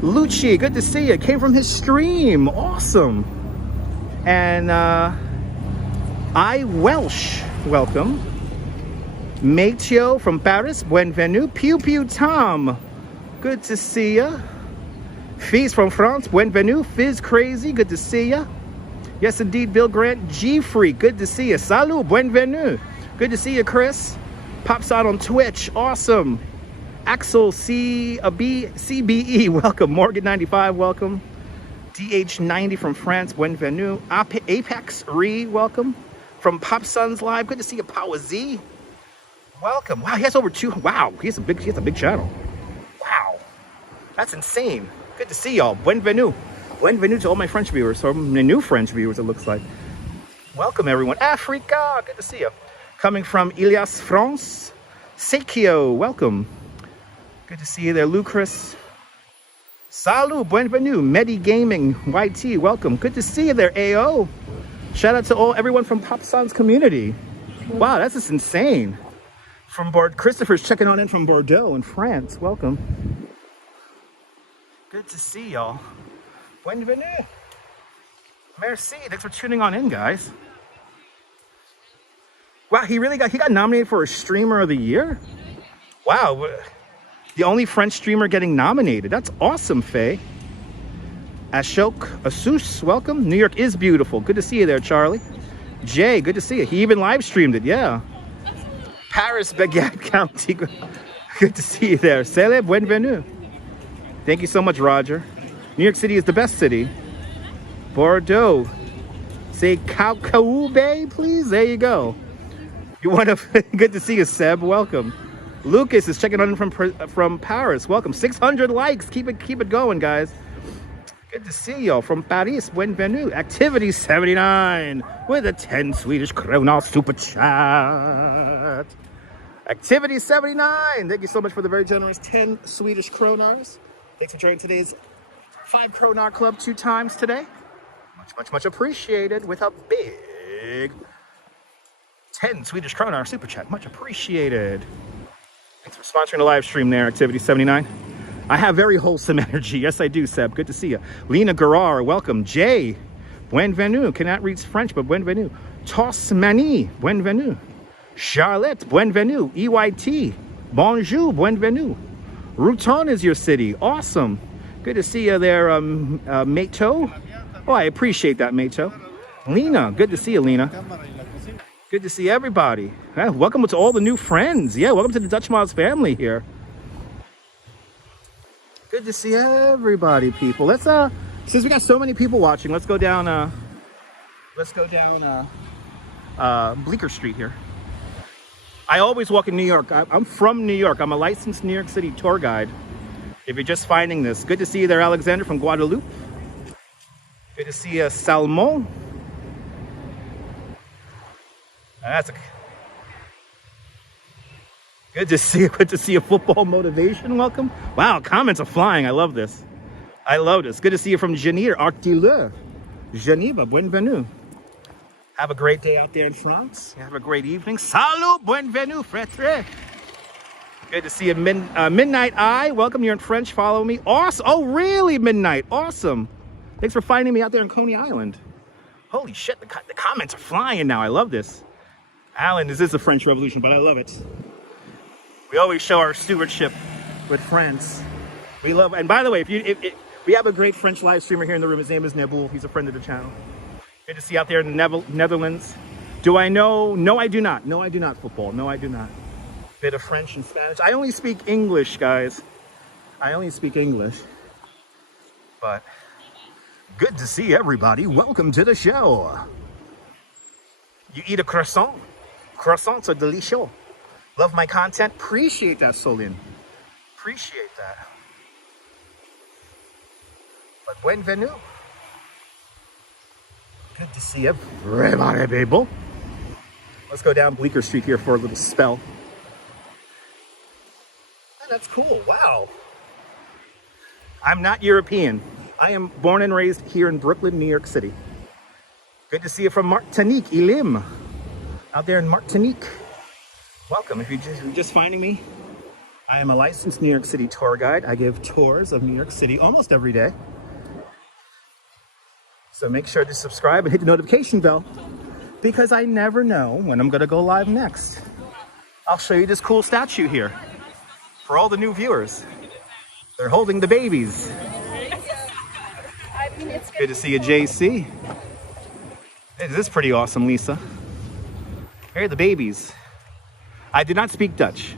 Lucci, good to see you. Came from his stream. Awesome. And I Welsh, welcome. Mateo from Paris, bienvenue. Pew Pew Tom, good to see ya. Fizz from France, bienvenue. Fizz Crazy, good to see ya. Yes, indeed, Bill Grant. G-Freak, good to see ya. Salut, bienvenue. Good to see you, Chris. Pops out on Twitch, awesome. Axel CBE, welcome. Morgan95, welcome. DH90 from France, bienvenue. Apex Re, welcome. From Pop Sons Live, good to see you. Power Z, welcome. Wow, he has over 2. Wow, he has a big channel. Wow, that's insane. Good to see y'all. Bienvenue. Bienvenue to all my French viewers, or my new French viewers, it looks like. Welcome, everyone. Africa, good to see you. Coming from Ilias, France. Sekio, welcome. Good to see you there, Lucas. Salut, bienvenue. Medi Gaming, YT, welcome. Good to see you there, AO. Shout out to everyone from Pop Sans community. Wow, that's just insane. From Christopher's checking on in from Bordeaux in France. Welcome. Good to see y'all. Bienvenue. Merci. Thanks for tuning on in, guys. Wow, he got nominated for a Streamer of the Year? Wow. The only French streamer getting nominated. That's awesome, Faye. Ashok Asus, welcome. New York is beautiful. Good to see you there, Charlie. Jay, good to see you. He even live streamed it, yeah. Paris, Baguette County. Good to see you there. Cele, bienvenue. Thank you so much, Roger. New York City is the best city. Bordeaux. Say Caucau Bay, please. There you go. You want to? Good to see you, Seb. Welcome. Lucas is checking on from Paris. Welcome. 600 likes. Keep it going, guys. Good to see y'all from Paris. Bienvenue. Activity 79 with a 10 Swedish krona super chat. Activity 79. Thank you so much for the very generous 10 Swedish kronars. Thanks for joining today's 5 kronar club 2 times today. Much appreciated with a big 10 Swedish kronar super chat. Much appreciated. Thanks for sponsoring the live stream there, Activity 79. I have very wholesome energy. Yes, I do, Seb. Good to see you. Lena Garrar, welcome. Jay, bienvenue. Cannot read French, but bienvenue. Tosmani, bienvenue. Charlotte, bienvenue. EYT, bonjour, bienvenue. Routon is your city. Awesome. Good to see you there, Mato. Oh, I appreciate that, Mato. Lena, good to see you, Lena. Good to see everybody. Welcome to all the new friends. Yeah, welcome to the Dutch Mods family here. Good to see everybody, people. Let's since we got so many people watching, let's go down Bleecker Street here. I always walk in New York. I'm from New York. I'm a licensed New York City tour guide. If you're just finding this, good to see you there, Alexander from Guadeloupe. Good to see you, Salmon. That's good to see a football motivation. Welcome. Wow, comments are flying. I love this. Good to see you from Geneva, Artilleur. Geneva, bienvenue. Have a great day out there in France. Have a great evening. Salut, bienvenue, frère. Good to see you, Midnight Eye. Welcome. You're in French. Follow me. Awesome. Oh, really, Midnight? Awesome. Thanks for finding me out there in Coney Island. Holy shit, the comments are flying now. I love this. Alan, this is the French Revolution, but I love it. We always show our stewardship with France. We love, and by the way, if we have a great French live streamer here in the room. His name is Neboul. He's a friend of the channel. Good to see you out there in the Netherlands. Do I know? No, I do not. No, I do not, football. No, I do not. Bit of French and Spanish. I only speak English, guys. I only speak English. But good to see everybody. Welcome to the show. You eat a croissant? Croissants are delicious. Love my content. Appreciate that, Solin. Appreciate that. But bienvenue. Good to see everybody, people. Let's go down Bleecker Street here for a little spell. Oh, that's cool. Wow. I'm not European. I am born and raised here in Brooklyn, New York City. Good to see you from Martinique, Ilim. Out there in Martinique. Welcome. If you're just finding me, I am a licensed New York City tour guide. I give tours of New York City almost every day. So make sure to subscribe and hit the notification bell because I never know when I'm going to go live next. I'll show you this cool statue here for all the new viewers. They're holding the babies. Good to see you, JC. This is pretty awesome, Lisa. Here are the babies. I do not speak Dutch,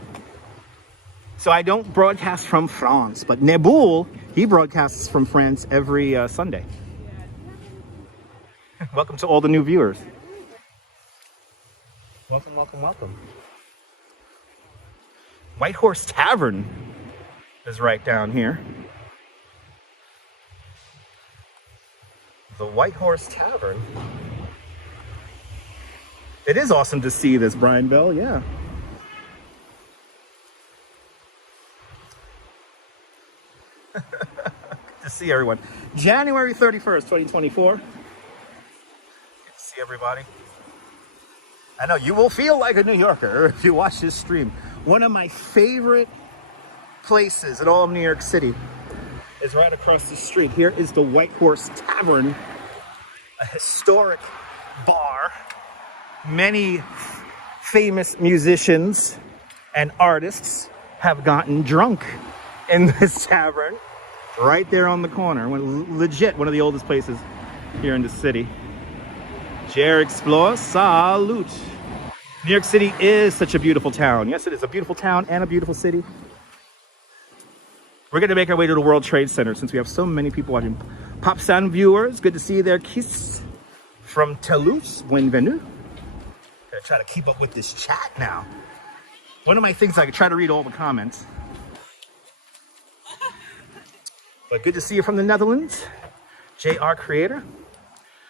so I don't broadcast from France, but Neboul, he broadcasts from France every Sunday. Welcome to all the new viewers. Welcome, welcome, welcome. White Horse Tavern is right down here. The White Horse Tavern. It is awesome to see this, Brian Bell, yeah. Good to see everyone. January 31st, 2024. Good to see everybody. I know you will feel like a New Yorker if you watch this stream. One of my favorite places in all of New York City is right across the street. Here is the White Horse Tavern, a historic bar. Many famous musicians and artists have gotten drunk in this tavern right there on the corner. Legit one of the oldest places here in the city. Jer Explore, salute. New York City is such a beautiful town. Yes, it is a beautiful town and a beautiful city. We're going to make our way to the World Trade Center since we have so many people watching. Pop Sound viewers, good to see you there. Kiss from Toulouse, bienvenue. Gotta try to keep up with this chat now. One of my things, I could try to read all the comments. But good to see you from the Netherlands, JR Creator.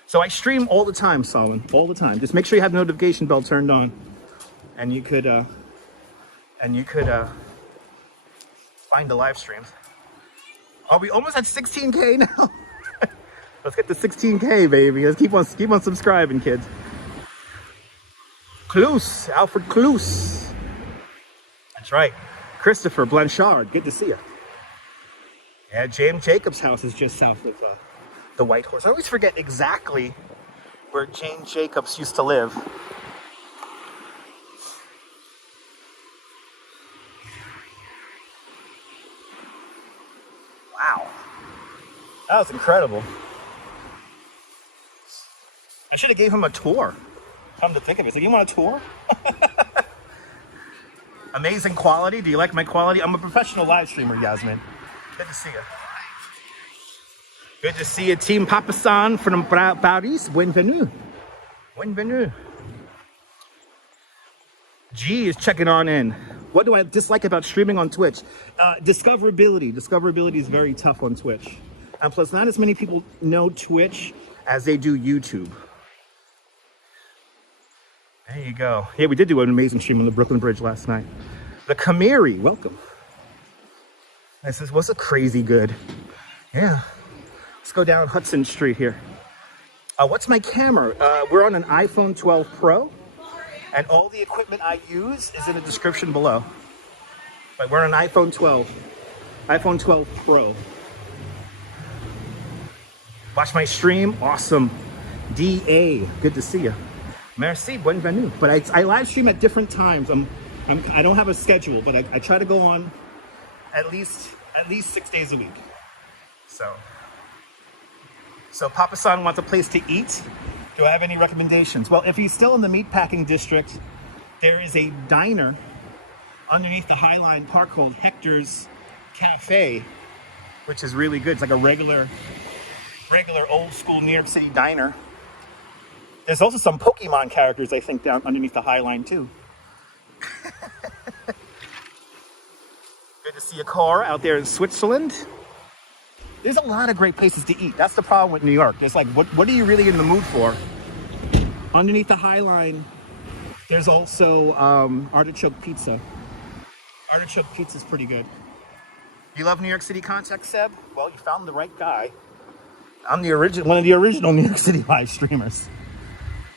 So I stream all the time, Solon, all the time. Just make sure you have the notification bell turned on, and you could find the live streams. Are we almost at 16K now? Let's get to 16K, baby. Let's keep on subscribing, kids. Kloos, Alfred Kloos. That's right. Christopher Blanchard, good to see you. Yeah, James Jacobs' house is just south of the White Horse. I always forget exactly where James Jacobs used to live. Wow. That was incredible. I should have gave him a tour. Come to think of it. So you want a tour? Amazing quality. Do you like my quality? I'm a professional live streamer, Yasmin. Good to see you. Good to see you, Team Papasan from Paris. Bienvenue. Bienvenue. G is checking on in. What do I dislike about streaming on Twitch? Discoverability. Discoverability is very tough on Twitch. And plus, not as many people know Twitch as they do YouTube. There you go. Yeah, we did do an amazing stream on the Brooklyn Bridge last night. The Kamiri, welcome. I says, what's a crazy good? Yeah. Let's go down Hudson Street here. What's my camera? We're on an iPhone 12 Pro, and all the equipment I use is in the description below. But we're on an iPhone 12. iPhone 12 Pro. Watch my stream. Awesome. DA, good to see you. Merci, bienvenue. But I live stream at different times. I don't have a schedule, but I try to go on at least 6 days a week. So Papa San wants a place to eat. Do I have any recommendations? Well, if he's still in the Meatpacking District, there is a diner underneath the Highline Park called Hector's Cafe, which is really good. It's like a regular old school New York City diner. There's also some Pokemon characters, I think, down underneath the Highline too. Good to see a car out there in Switzerland. There's a lot of great places to eat. That's the problem with New York. There's like, what are you really in the mood for? Underneath the Highline, there's also artichoke pizza. Artichoke pizza is pretty good. You love New York City content, Seb? Well, you found the right guy. I'm one of the original New York City live streamers.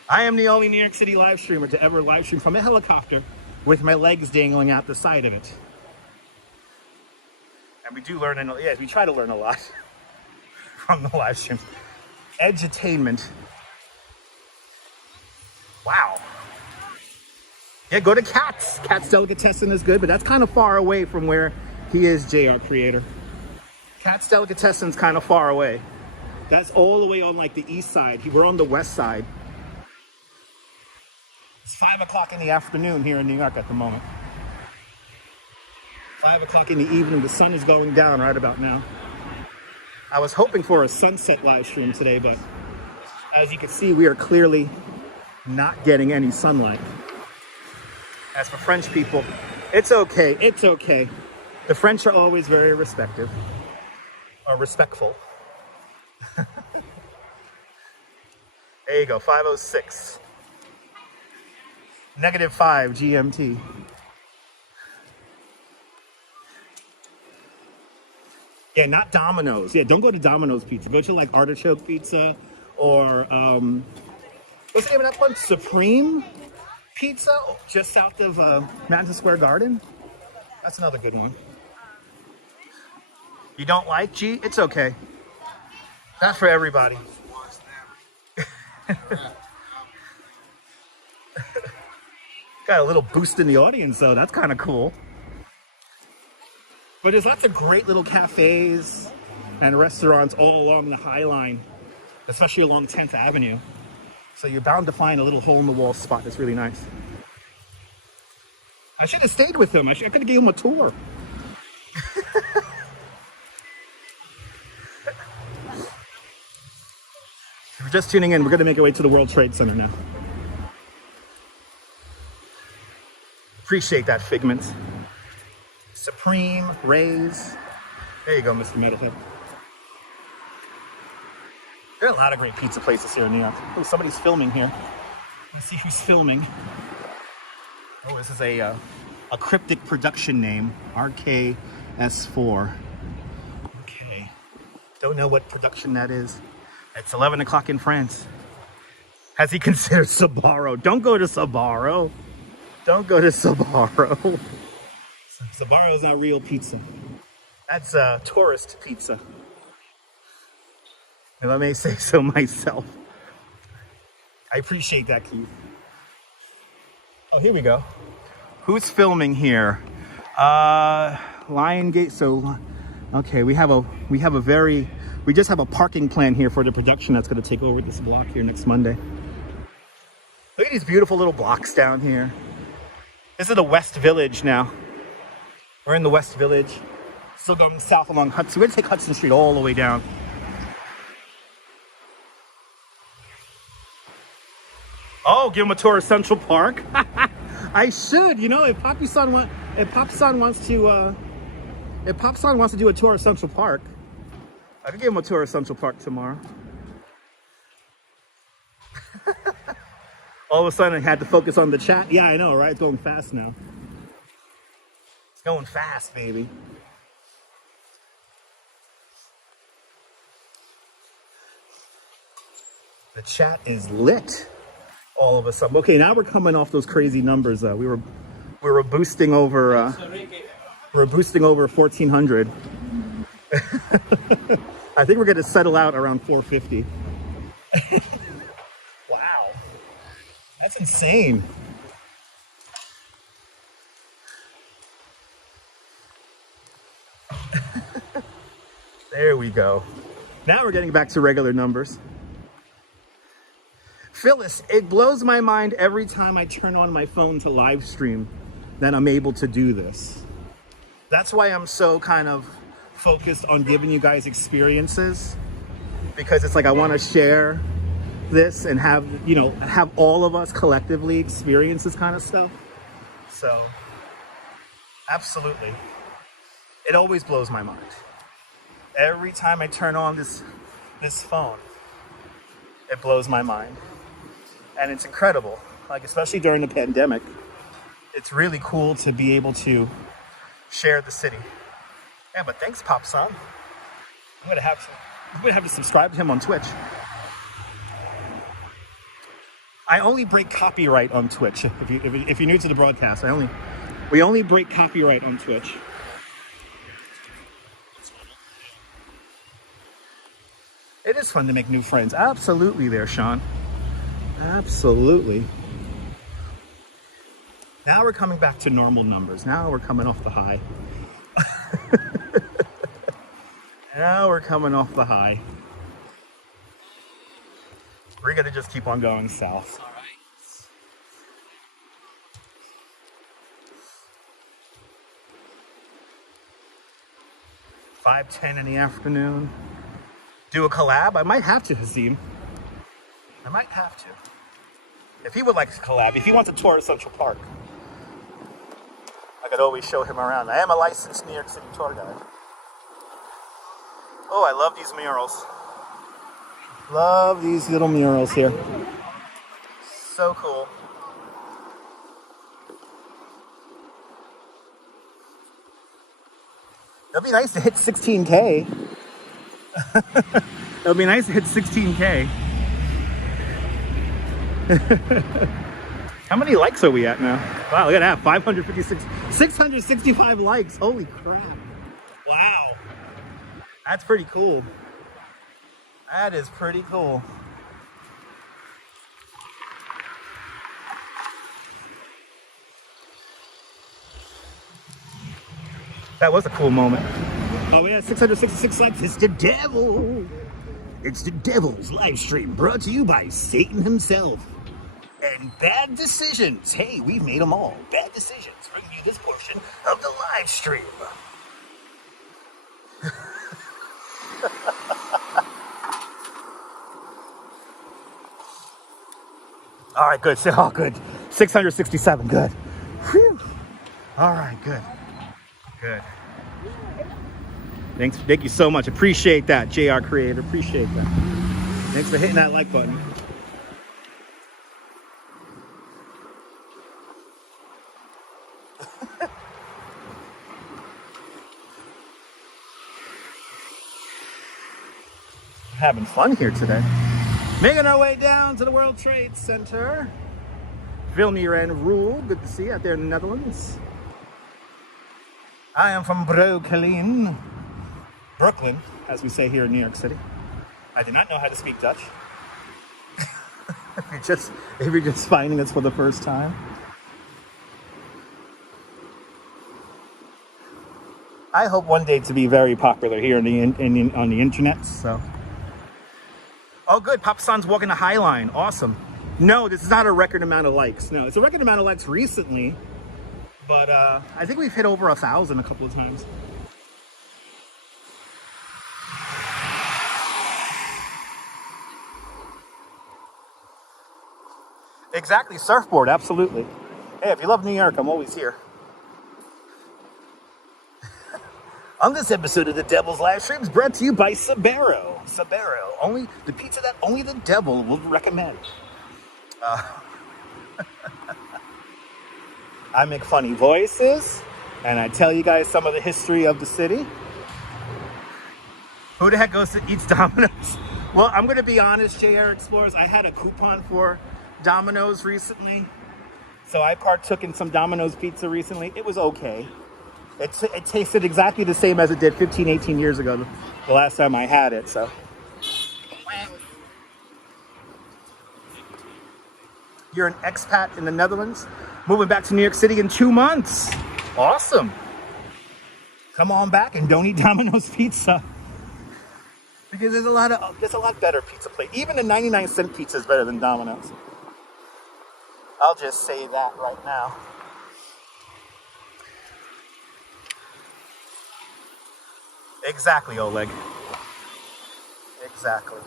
I am the only New York City live streamer to ever live stream from a helicopter with my legs dangling out the side of it. And we do learn, we try to learn a lot from the live streams. Edutainment. Wow. Yeah, go to Katz. Katz Delicatessen is good, but that's kind of far away from where he is, JR Creator. Katz Delicatessen's kind of far away. That's all the way on like the east side. We're on the west side. It's 5 o'clock in the afternoon here in New York at the moment. 5 o'clock in the evening, the sun is going down right about now. I was hoping for a sunset live stream today, but as you can see, we are clearly not getting any sunlight. As for French people, it's okay, it's okay. The French are always very respectful. There you go, 5:06. -5 GMT. Yeah, not Domino's. Yeah, don't go to Domino's Pizza. Go to like Artichoke Pizza or what's the name of that one? Supreme? Pizza just south of Madison Square Garden. That's another good one. You don't like G? It's okay. Not for everybody. Got a little boost in the audience though. That's kind of cool. But there's lots of great little cafes and restaurants all along the High Line, especially along 10th Avenue. So you're bound to find a little hole-in-the-wall spot that's really nice. I should have stayed with him. I could have gave him a tour. If you're just tuning in, we're going to make our way to the World Trade Center now. Appreciate that, Figment. Supreme, Rays. There you go, Mr. Metalhead. There are a lot of great pizza places here in New York. Oh, somebody's filming here. Let's see who's filming. Oh, this is a cryptic production name, RKS4. Okay, don't know what production that is. It's 11 o'clock in France. Has he considered Sbarro? Don't go to Sbarro. Don't go to Sbarro. Sbarro is not real pizza. That's tourist pizza. If I may say so myself. I appreciate that, Keith. Oh, here we go. Who's filming here? Lion Gate. So, okay, we just have a parking plan here for the production that's going to take over this block here next Monday. Look at these beautiful little blocks down here. This is the West Village now. We're in the West Village. Still going south along Hudson. We're going to take Hudson Street all the way down. Oh, give him a tour of Central Park. I should, you know, if Pop-san wants to do a tour of Central Park, I could give him a tour of Central Park tomorrow. All of a sudden, I had to focus on the chat. Yeah, I know, right? It's going fast now. It's going fast, baby. The chat is lit. All of a sudden. Okay, now we're coming off those crazy numbers. We were boosting over 1,400. I think we're going to settle out around 450. Wow, that's insane. There we go. Now we're getting back to regular numbers. Phyllis, it blows my mind every time I turn on my phone to live stream that I'm able to do this. That's why I'm so kind of focused on giving you guys experiences, because it's like I want to share this and have all of us collectively experience this kind of stuff. So, absolutely. It always blows my mind. Every time I turn on this phone, it blows my mind. And it's incredible, like especially during the pandemic. It's really cool to be able to share the city. Yeah, but thanks, Pop-san. I'm gonna have to subscribe to him on Twitch. I only break copyright on Twitch. If you're new to the broadcast, we only break copyright on Twitch. It is fun to make new friends. Absolutely there, Sean. Absolutely. Now we're coming back to normal numbers. Now we're coming off the high. Now we're coming off the high. We're gonna just keep on going south. All right. 5:10 in the afternoon. Do a collab? I might have to, Hazim. I might have to. If he would like to collab, if he wants a tour of Central Park, I could always show him around. I am a licensed New York City tour guide. Oh, I love these murals. Love these little murals here. So cool. It'd be nice to hit 16K. It'd be nice to hit 16K. How many likes are we at now? Wow, look at that, 556, 665 likes. Holy crap. Wow. That's pretty cool. That is pretty cool. That was a cool moment. Oh, we had 666 likes. It's the devil. It's the devil's live stream brought to you by Satan himself. And bad decisions. Hey, we've made them all. Bad decisions. Bring you this portion of the live stream. All right, good. Oh, good. 667. Good. Whew. All right, good. Good. Thank you so much. Appreciate that, JR Creator. Appreciate that. Thanks for hitting that like button. Having fun here today. Making our way down to the World Trade Center. Vilnius and Rule. Good to see you out there in the Netherlands. I am from Brooklyn, as we say here in New York City. I do not know how to speak Dutch. if you're just finding this for the first time. I hope one day to be very popular here on the internet. So, oh, good. Papa San's walking the High Line. Awesome. No, this is not a record amount of likes. No, it's a record amount of likes recently. But I think we've hit over 1,000 a couple of times. Exactly, surfboard, absolutely. Hey, if you love New York, I'm always here. On this episode of the Devil's Live Stream is brought to you by Sabero. Sabero, only the pizza that only the devil will recommend. I make funny voices, and I tell you guys some of the history of the city. Who the heck goes to eat Domino's? Well, I'm going to be honest, JR Explorers. I had a coupon for Domino's recently, so I partook in some Domino's pizza recently. It was okay. It tasted exactly the same as it did 15, 18 years ago, the last time I had it, so. You're an expat in the Netherlands, moving back to New York City in 2 months. Awesome. Come on back and don't eat Domino's pizza. Because there's a lot better pizza places. Even the 99-cent pizza is better than Domino's. I'll just say that right now. Exactly, Oleg. Exactly.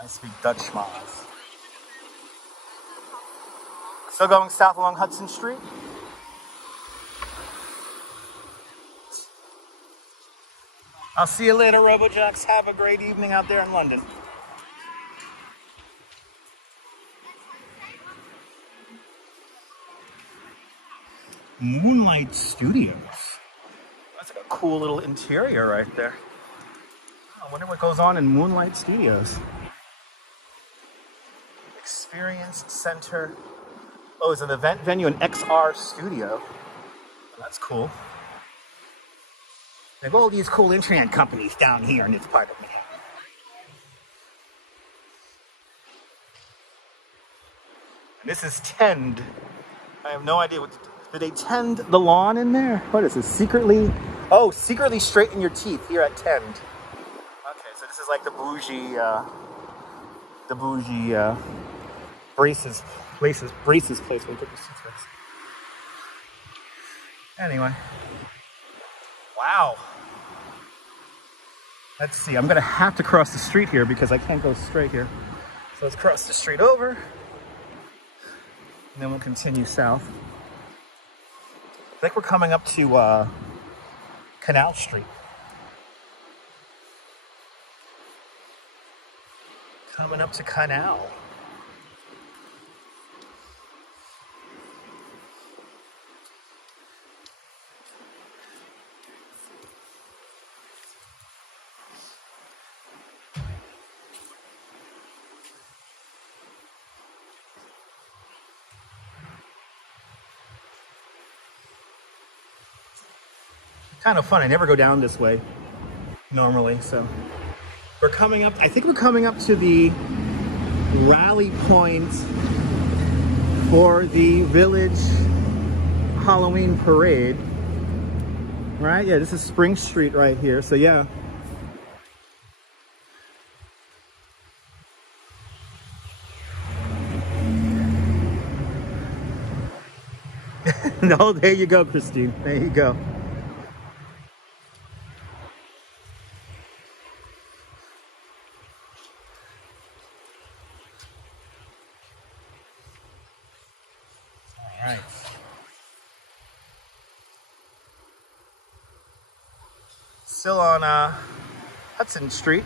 I speak Dutch, schmaz. Still going south along Hudson Street. I'll see you later, RoboJacks. Have a great evening out there in London. Moonlight Studios. That's like a cool little interior right there. I wonder what goes on in Moonlight Studios. Experience Center. Oh, it's an event venue, an XR studio. That's cool. They have all these cool internet companies down here in this part of Manhattan. And this is Tend. I have no idea what. Do they tend the lawn in there? What is this? Secretly straighten your teeth here at Tend. Okay, so this is like the bougie braces place where you put your toothpaste. Anyway. Wow. Let's see, I'm gonna have to cross the street here because I can't go straight here. So let's cross the street over, and then we'll continue south. I think we're coming up to Canal Street. Coming up to Canal. kind of fun. I never go down this way normally, so we're coming up. I think we're coming up to the rally point for the village Halloween parade. Right? Yeah, this is Spring Street right here. So yeah. No, there you go, Christine. There you go. All right. Still on Hudson Street.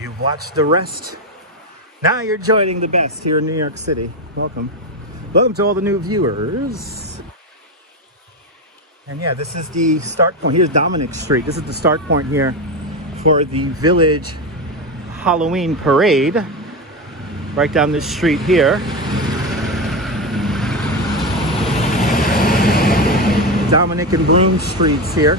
You've watched the rest. Now you're joining the best here in New York City. Welcome. Welcome to all the new viewers. And yeah, this is the start point. Here's Dominic Street. This is the start point here for the Village Halloween Parade. Right down this street here. Dominic and Broome Streets here.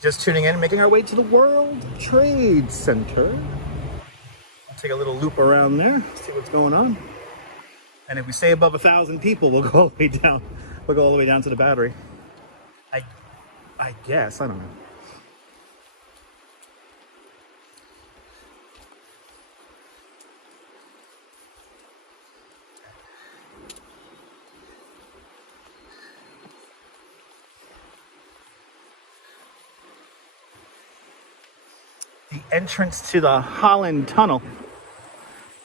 Just tuning in, making our way to the World Trade Center. I'll take a little loop around there, see what's going on. And if we stay above 1,000 people, we'll go all the way down. We'll go all the way down to the Battery. I guess, I don't know. The entrance to the Holland Tunnel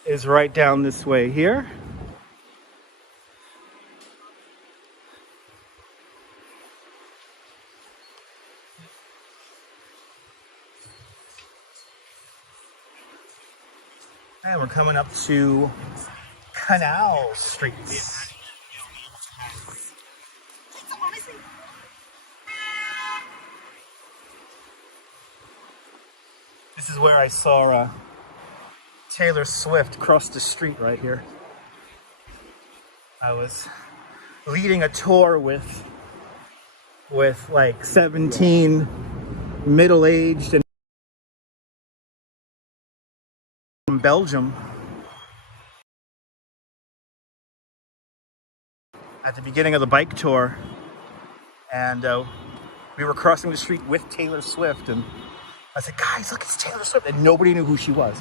is right down this way here. And we're coming up to Canal Street. This is where I saw Taylor Swift cross the street right here. I was leading a tour with like 17 middle-aged and from Belgium at the beginning of the bike tour, and we were crossing the street with Taylor Swift, and I said, guys, look, it's Taylor Swift. And nobody knew who she was.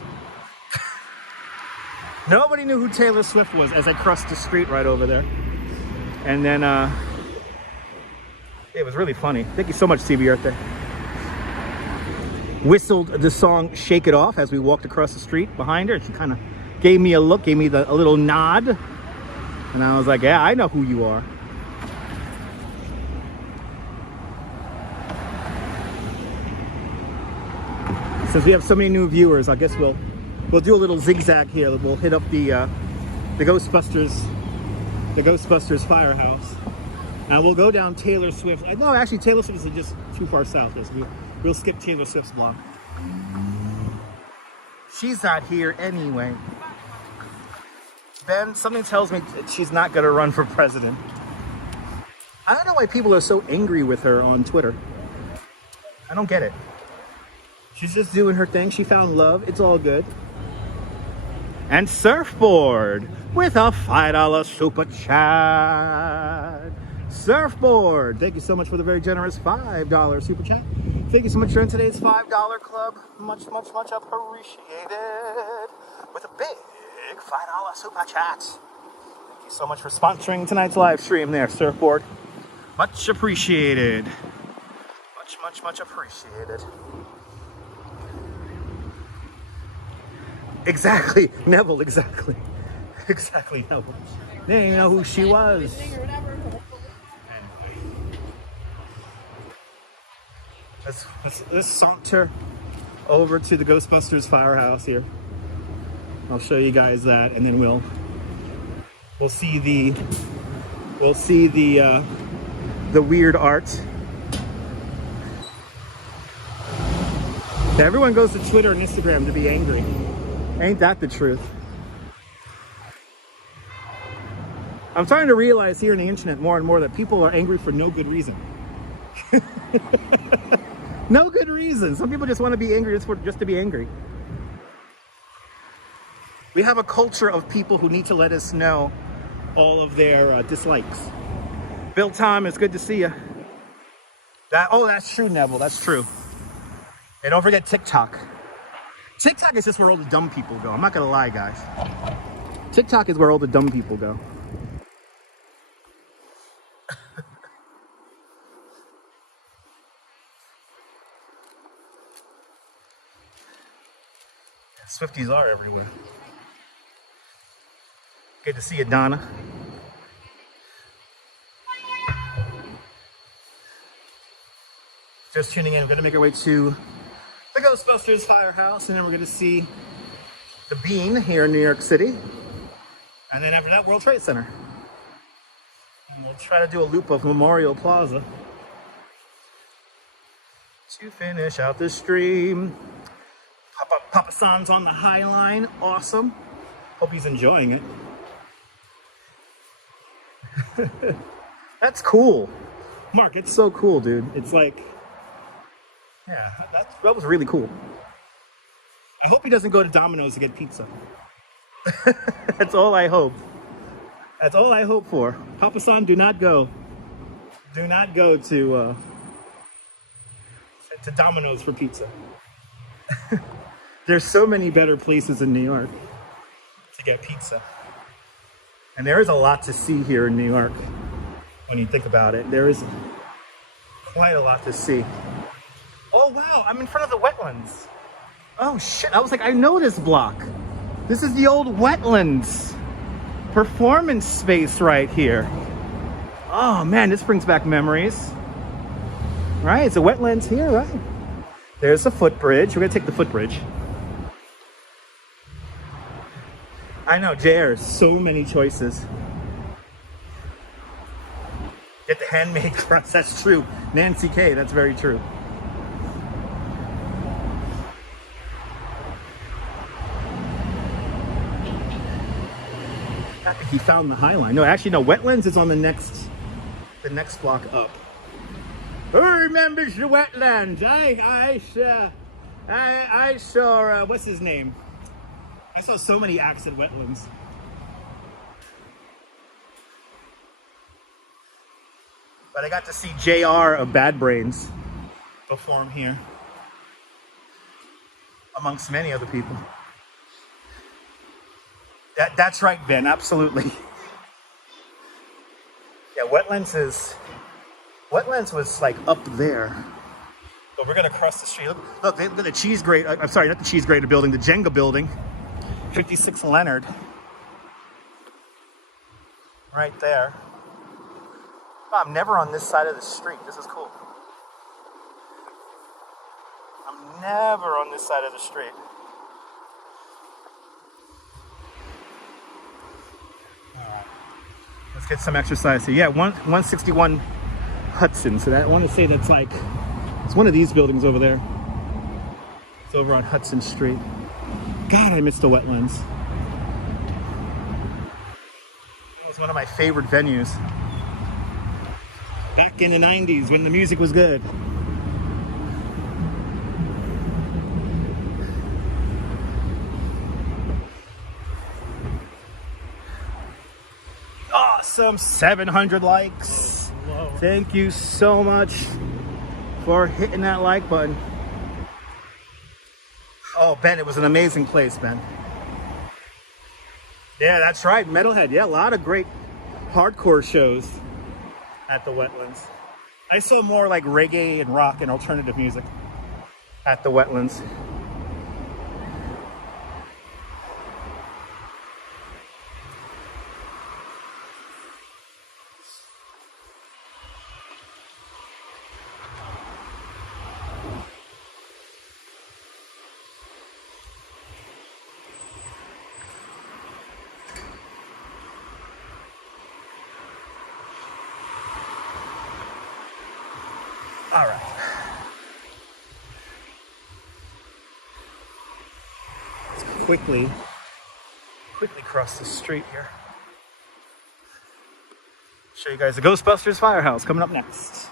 Nobody knew who Taylor Swift was as I crossed the street right over there. And then, it was really funny. Thank you so much, CB Earth Day. Whistled the song Shake It Off as we walked across the street behind her. She kind of gave me a look, gave me a little nod. And I was like, yeah, I know who you are. Since we have so many new viewers, I guess we'll do a little zigzag here. We'll hit up the Ghostbusters Firehouse, and we'll go down Taylor Swift. No, actually, Taylor Swift is just too far south. We'll skip Taylor Swift's block. She's not here anyway. Ben, something tells me that she's not going to run for president. I don't know why people are so angry with her on Twitter. I don't get it. She's just doing her thing. She found love. It's all good. And Surfboard with a $5 super chat. Surfboard, thank you so much for the very generous $5 super chat. Thank you so much for joining today's $5 club. Much, much, much appreciated. With a big $5 super chat. Thank you so much for sponsoring tonight's live stream there, Surfboard. Much appreciated. Much, much, much appreciated. Exactly, Neville, exactly. Exactly, Neville. They didn't know who she was. Let's saunter over to the Ghostbusters Firehouse here. I'll show you guys that, and then we'll see the weird art. Everyone goes to Twitter and Instagram to be angry. Ain't that the truth? I'm starting to realize here on the internet more and more that people are angry for no good reason. No good reason. Some people just want to be angry just to be angry. We have a culture of people who need to let us know all of their dislikes. Bill Tom, it's good to see you. That's true, Neville. That's true. And don't forget TikTok. TikTok is just where all the dumb people go. I'm not gonna lie, guys. TikTok is where all the dumb people go. Swifties are everywhere. Good to see you, Donna. Just tuning in. We're going to make our way to the Ghostbusters Firehouse, and then we're going to see the Bean here in New York City. And then after that, World Trade Center. And we'll try to do a loop of Memorial Plaza to finish out the stream. Papa San's on the High Line. Awesome. Hope he's enjoying it. That's cool. Mark, it's so cool, dude. It's like, yeah, that was really cool. I hope he doesn't go to Domino's to get pizza. That's all I hope. That's all I hope for. Papa San, do not go. Do not go to Domino's for pizza. There's so many better places in New York to get pizza. And there is a lot to see here in New York when you think about it. There is quite a lot to see. Oh, wow, I'm in front of the wetlands. Oh, shit, I was like, I know this block. This is the old wetlands performance space right here. Oh, man, this brings back memories. Right, it's the wetlands here, right? There's the footbridge. We're gonna take the footbridge. I know, JR, so many choices. Get the handmade crust, that's true. Nancy K, that's very true. Happy he found the High Line. No, actually, no, wetlands is on the next block up. Who remembers the wetlands? I saw, what's his name? I saw so many acts at wetlands. But I got to see JR of Bad Brains perform here, amongst many other people. That's right, Ben, absolutely. Yeah, wetlands was like up there. But we're gonna cross the street. Look at the cheese grate. I'm sorry, not the cheese grater building, the Jenga building. 56 Leonard. Right there. Oh, I'm never on this side of the street. This is cool. I'm never on this side of the street. Alright. Let's get some exercise here. Yeah, 161 Hudson. So I want to say that's like, it's one of these buildings over there. It's over on Hudson Street. God, I miss the wetlands. It was one of my favorite venues. Back in the 90s when the music was good. Awesome, 700 likes. Whoa. Thank you so much for hitting that like button. Oh, Ben, it was an amazing place, Ben. Yeah, that's right, Metalhead. Yeah, a lot of great hardcore shows at the wetlands. I saw more like reggae and rock and alternative music at the wetlands. All right. Let's quickly cross the street here. Show you guys the Ghostbusters Firehouse coming up next.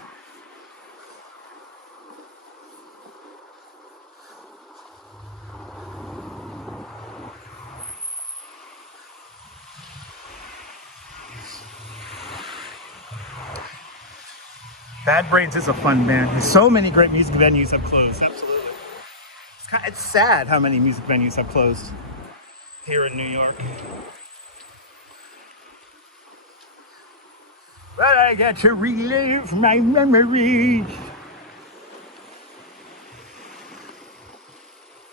Bad Brains is a fun band. So many great music venues have closed. Absolutely. It's sad how many music venues have closed here in New York. But I got to relive my memories.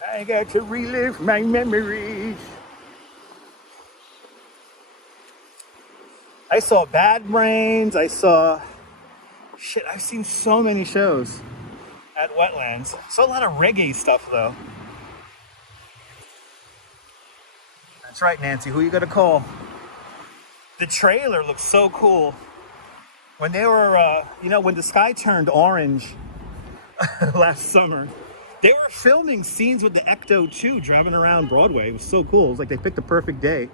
I got to relive my memories. I saw Bad Brains. Shit, I've seen so many shows at Wetlands. Saw a lot of reggae stuff, though. That's right, Nancy. Who you gonna call? The trailer looks so cool. When they were, when the sky turned orange last summer, they were filming scenes with the Ecto 2 driving around Broadway. It was so cool. It was like they picked a perfect day.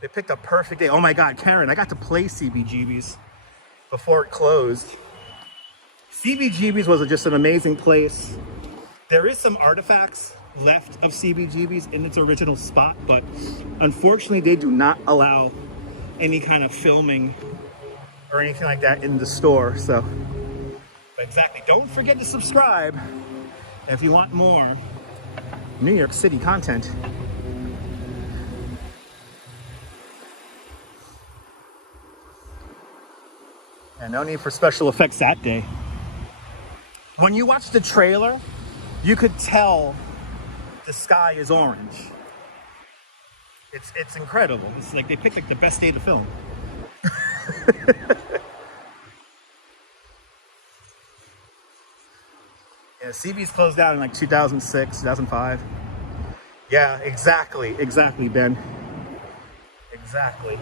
They picked a perfect day. Oh my God, Karen, I got to play CBGB's before it closed. CBGB's was just an amazing place. There is some artifacts left of CBGB's in its original spot, but unfortunately they do not allow any kind of filming or anything like that in the store. So, but exactly, don't forget to subscribe if you want more New York City content. And no need for special effects that day. When you watch the trailer, you could tell the sky is orange. It's incredible. It's like they picked like the best day to film. Yeah, CB's closed down in like 2006, 2005. Yeah, exactly, Ben. Exactly.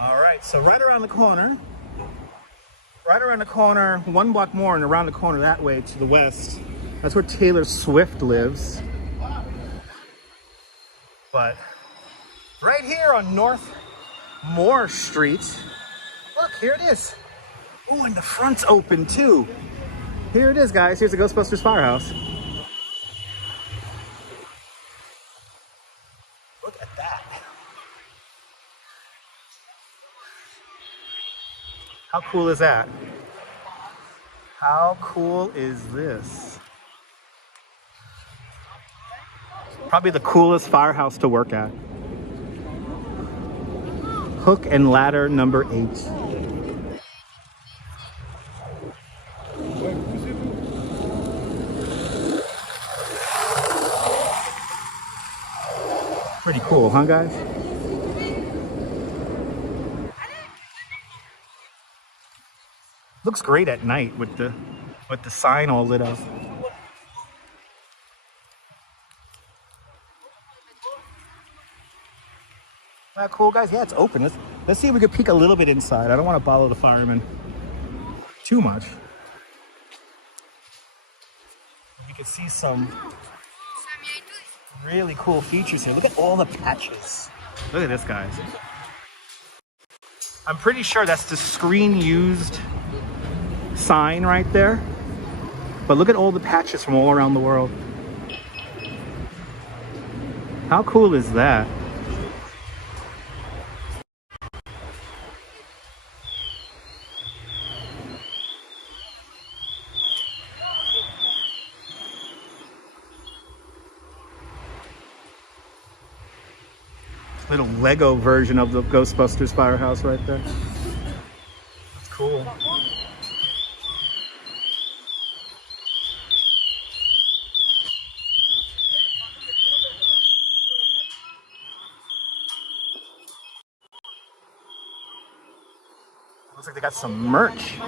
All right, so right around the corner, one block more and around the corner that way to the west, that's where Taylor Swift lives. But right here on North Moore Street, look, here it is. Oh, and the front's open too. Here it is, guys. Here's the Ghostbusters Firehouse. Look at that. How cool is that? How cool is this? Probably the coolest firehouse to work at. Hook and ladder number 8. Pretty cool, huh, guys? Looks great at night with the sign all lit up. That cool, guys? Yeah, it's open. Let's see if we can peek a little bit inside. I don't want to bother the firemen too much. You can see some really cool features here. Look at all the patches. Look at this, guys. I'm pretty sure that's the screen used sign right there. But look at all the patches from all around the world. How cool is that? Little Lego version of the Ghostbusters Firehouse right there. That's cool. Looks like they got some merch.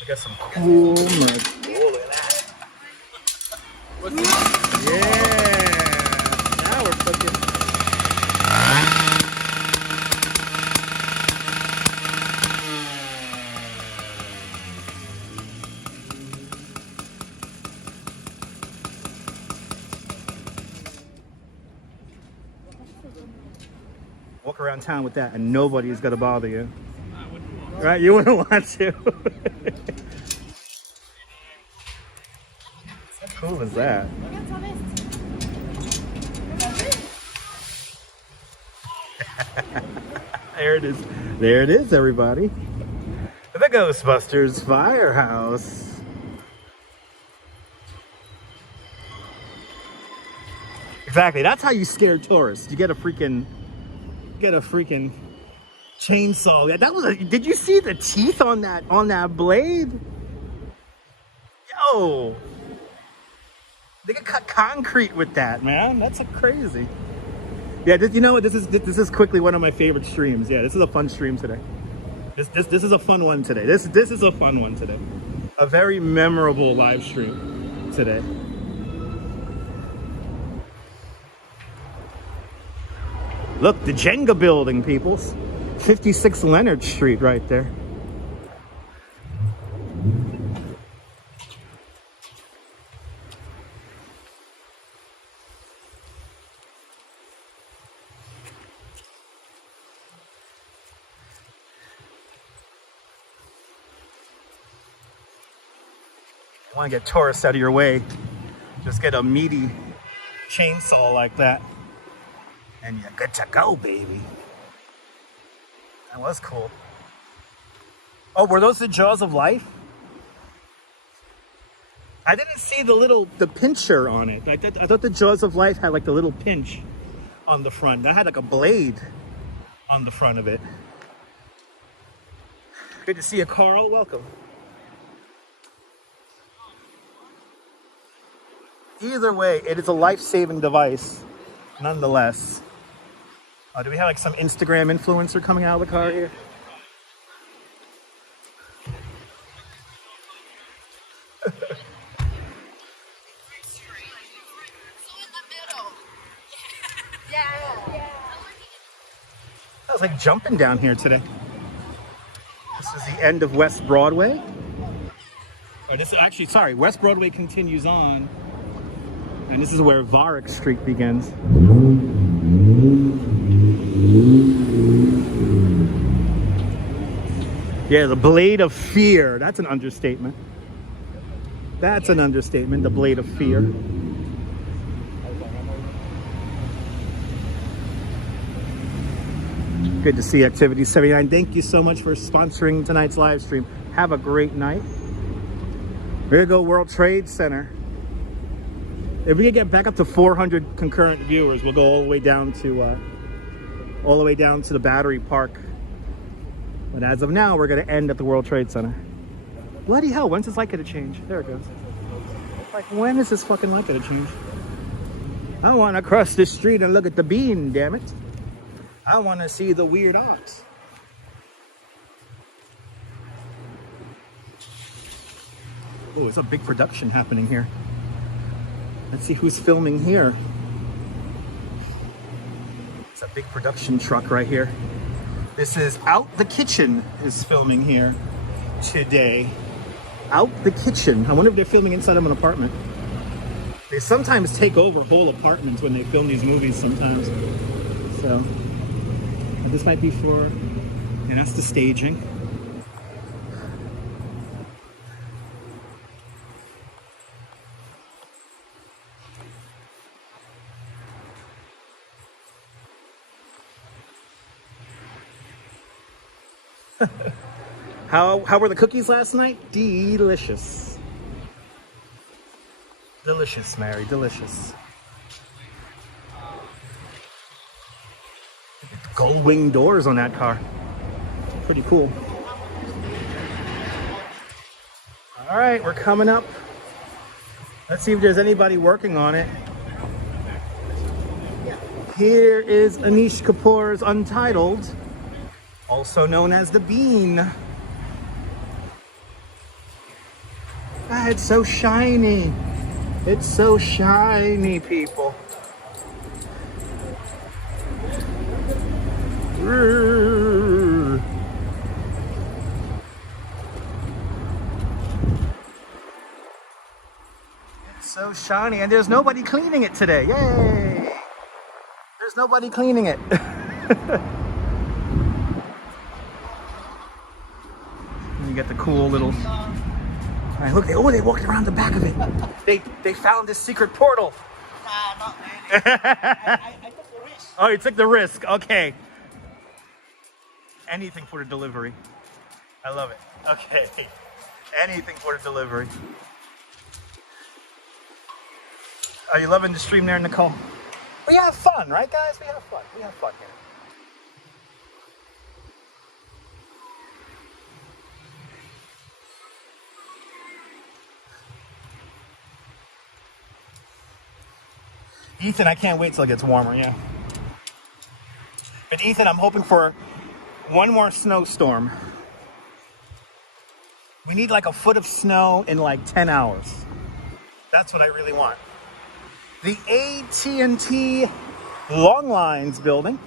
We got some cool merch. Oh, look at that. Yeah. Now we're cooking. Walk around town with that and nobody's gonna bother you. Right? You wouldn't want to. How cool is that? There it is. There it is, everybody. The Ghostbusters Firehouse. Exactly. That's how you scare tourists. You get a freaking chainsaw. That was did you see the teeth on that blade? Yo. They can cut concrete with that, man. That's crazy. Yeah, you know what? This is quickly one of my favorite streams. Yeah, this is a fun stream today. This is a fun one today. This is a fun one today. A very memorable live stream today. Look, the Jenga building, peoples. 56 Leonard Street right there. You want to get tourists out of your way, just get a meaty chainsaw like that. And you're good to go, baby. That was cool. Oh, were those the Jaws of Life? I didn't see the pincher on it. I thought the Jaws of Life had like the little pinch on the front. That had like a blade on the front of it. Good to see you, Carl. Welcome. Either way, it is a life-saving device, nonetheless. Do we have like some Instagram influencer coming out of the car here? I was like jumping down here today. This is the end of West Broadway. Or this is actually, sorry, West Broadway continues on. And this is where Varick Street begins. Yeah, the Blade of Fear. That's an understatement. That's an understatement, the Blade of Fear. Good to see Activity 79. Thank you so much for sponsoring tonight's live stream. Have a great night. We're gonna go World Trade Center. If we can get back up to 400 concurrent viewers, we'll go all the way down to the Battery Park. But as of now, we're gonna end at the World Trade Center. Bloody hell, when's this light gonna change? There it goes. Like, when is this fucking light gonna change? I wanna cross the street and look at the bean, damn it. I wanna see the weird ox. Oh, it's a big production happening here. Let's see who's filming here. It's a big production truck right here. This is Out the Kitchen is filming here today. Out the Kitchen. I wonder if they're filming inside of an apartment. They sometimes take over whole apartments when they film these movies sometimes. So, but this might be for, and that's the staging. How were the cookies last night? Delicious. Delicious, Mary, delicious. Gold wing doors on that car. Pretty cool. All right, we're coming up. Let's see if there's anybody working on it. Here is Anish Kapoor's Untitled, also known as The Bean. Ah, it's so shiny. It's so shiny, people. It's so shiny, and there's nobody cleaning it today. Yay! There's nobody cleaning it. You get the cool little. All right, look, they walked around the back of it. They found this secret portal. Nah, not really. I took the risk. Oh, you took the risk. Okay. Anything for the delivery. I love it. Okay. Anything for the delivery. Are you loving the stream there, Nicole? We have fun, right, guys? We have fun. We have fun here. Ethan, I can't wait till it gets warmer, yeah. But Ethan, I'm hoping for one more snowstorm. We need like a foot of snow in like 10 hours. That's what I really want. The AT&T Long Lines building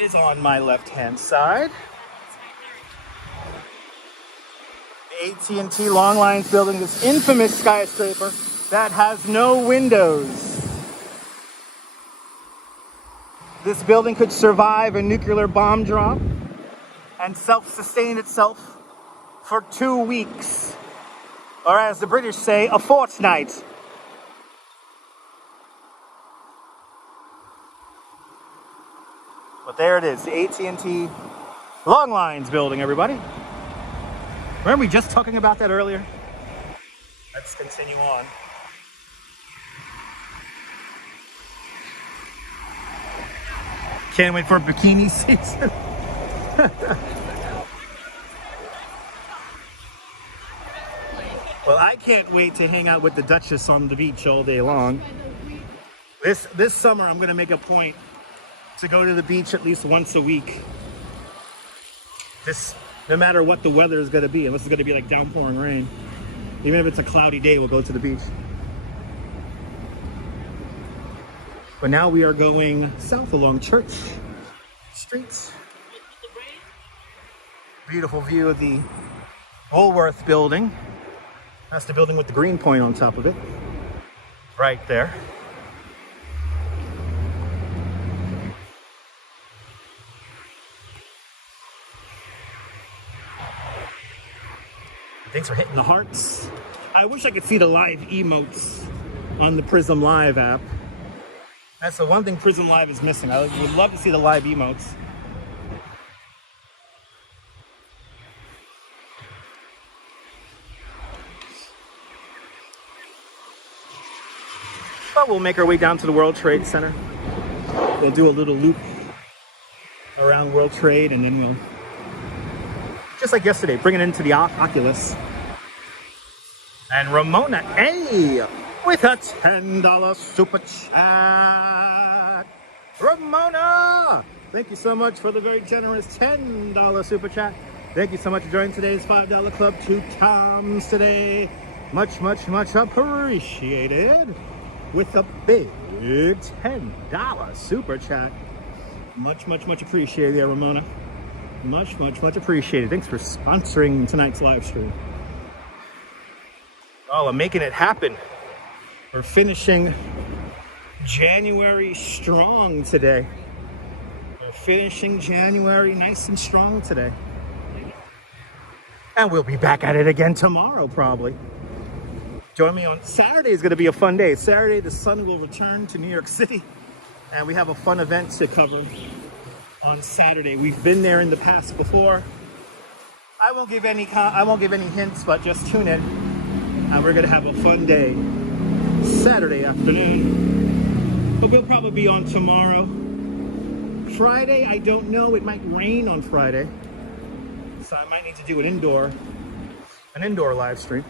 is on my left-hand side. The AT&T Long Lines building, this infamous skyscraper that has no windows. This building could survive a nuclear bomb drop and self-sustain itself for 2 weeks. Or as the British say, a fortnight. But there it is, the AT&T Long Lines building, everybody. Weren't we just talking about that earlier? Let's continue on. Can't wait for bikini season. Well, I can't wait to hang out with the Duchess on the beach all day long. This summer, I'm going to make a point to go to the beach at least once a week. No matter what the weather is going to be, unless it's going to be like downpouring rain. Even if it's a cloudy day, we'll go to the beach. But now we are going south along Church Street. Beautiful view of the Woolworth building. That's the building with the green point on top of it. Right there. Thanks for hitting the hearts. I wish I could see the live emotes on the Prism Live app. That's the one thing Prism Live is missing. I would love to see the live emotes. But we'll make our way down to the World Trade Center. We'll do a little loop around World Trade, and then we'll, just like yesterday, bring it into the Oculus. And Ramona A with a $10 super chat. Ramona! Thank you so much for the very generous $10 super chat. Thank you so much for joining today's $5 club. 2 times today. Much, much, much appreciated. With a big $10 super chat. Much, much, much appreciated there, Ramona. Much, much, much appreciated. Thanks for sponsoring tonight's live stream. Oh, I'm making it happen. We're finishing January strong today. We're finishing January nice and strong today. And we'll be back at it again tomorrow, probably. Join me on Saturday. Is going to be a fun day. Saturday, the sun will return to New York City, and we have a fun event to cover on Saturday. We've been there in the past before. I won't give any hints, but just tune in, and we're going to have a fun day Saturday afternoon. But we'll probably be on tomorrow. Friday, I don't know. It might rain on Friday, so I might need to do an indoor live stream.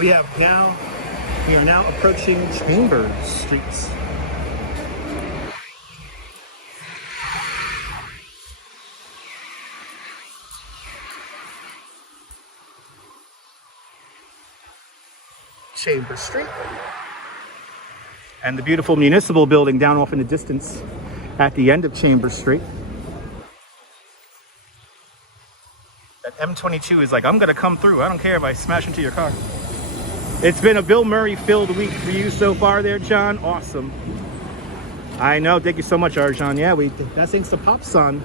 We are now approaching Chambers Streets. Chambers Street. And the beautiful municipal building down off in the distance at the end of Chambers Street. That M22 is like, I'm gonna come through. I don't care if I smash into your car. It's been a Bill Murray filled week for you so far there, John. Awesome. I know. Thank you so much, Arjan. Yeah, that's thanks to Pop Son.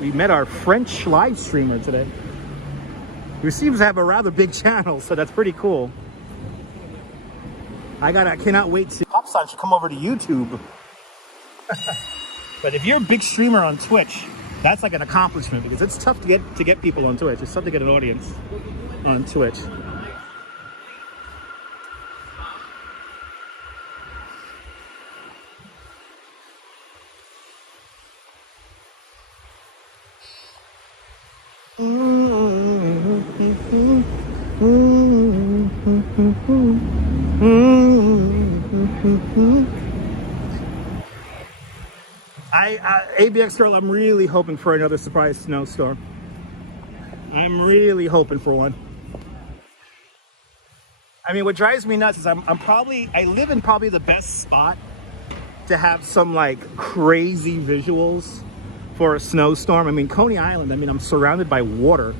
We met our French live streamer today, who seems to have a rather big channel, so that's pretty cool. I cannot wait to. Pop Son should come over to YouTube. But if you're a big streamer on Twitch, that's like an accomplishment, because it's tough to get people on Twitch. It's tough to get an audience on Twitch. ABX Girl, I'm really hoping for another surprise snowstorm. I'm really hoping for one. I mean, what drives me nuts is I live in probably the best spot to have some like crazy visuals for a snowstorm. I mean, Coney Island, I'm surrounded by water.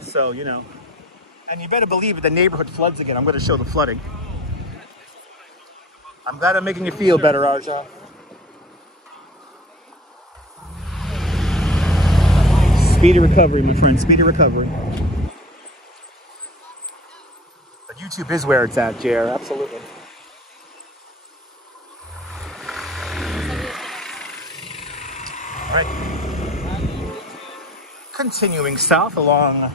So, you know, and you better believe if the neighborhood floods again, I'm going to show the flooding. I'm glad I'm making you feel better, Arja. Speedy recovery, my friend, speedy recovery. But YouTube is where it's at, JR, absolutely. All right. Continuing south along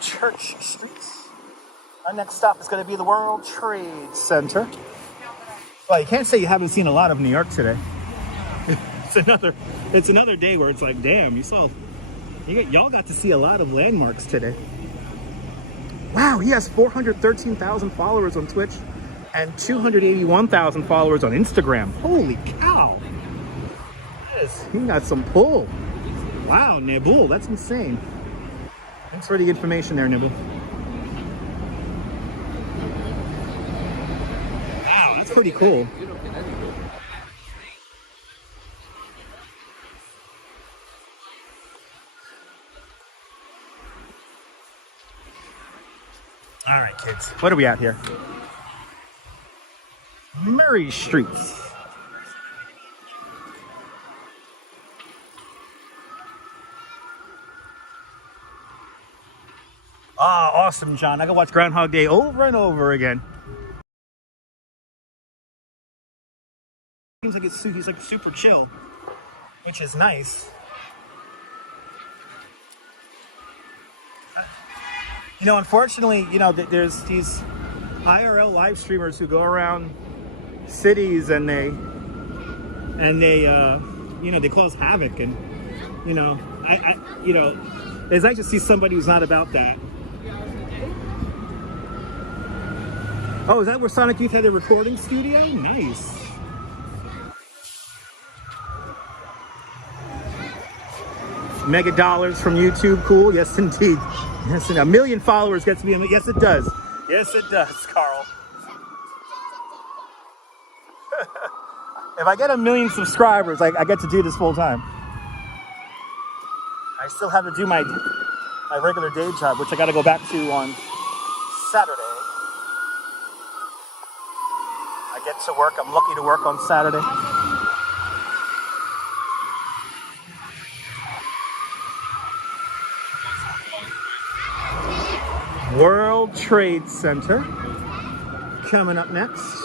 Church Street. Our next stop is going to be the World Trade Center. Well, you can't say you haven't seen a lot of New York today. It's another day where it's like, damn, y'all got to see a lot of landmarks today. Wow, he has 413,000 followers on Twitch and 281,000 followers on Instagram. Holy cow. He got some pull. Wow, Nibul, that's insane. Thanks for the information there, Nibul. Wow, that's pretty cool. All right, kids, what are we at here? Murray Street. Ah, awesome, John. I can watch Groundhog Day over and over again. Seems like he's like super chill, which is nice. You know, unfortunately, you know, there's these IRL live streamers who go around cities and they you know, they cause havoc, and you know, you know, it's nice to see somebody who's not about that. Oh, is that where Sonic Youth had a recording studio? Nice. Mega dollars from YouTube, cool. Yes, indeed. Yes, and 1 million followers gets me. Yes, it does. Yes, it does, Carl. If I get 1 million subscribers, I get to do this full time. I still have to do my regular day job, which I got to go back to on Saturday. I get to work. I'm lucky to work on Saturday. World Trade Center coming up next.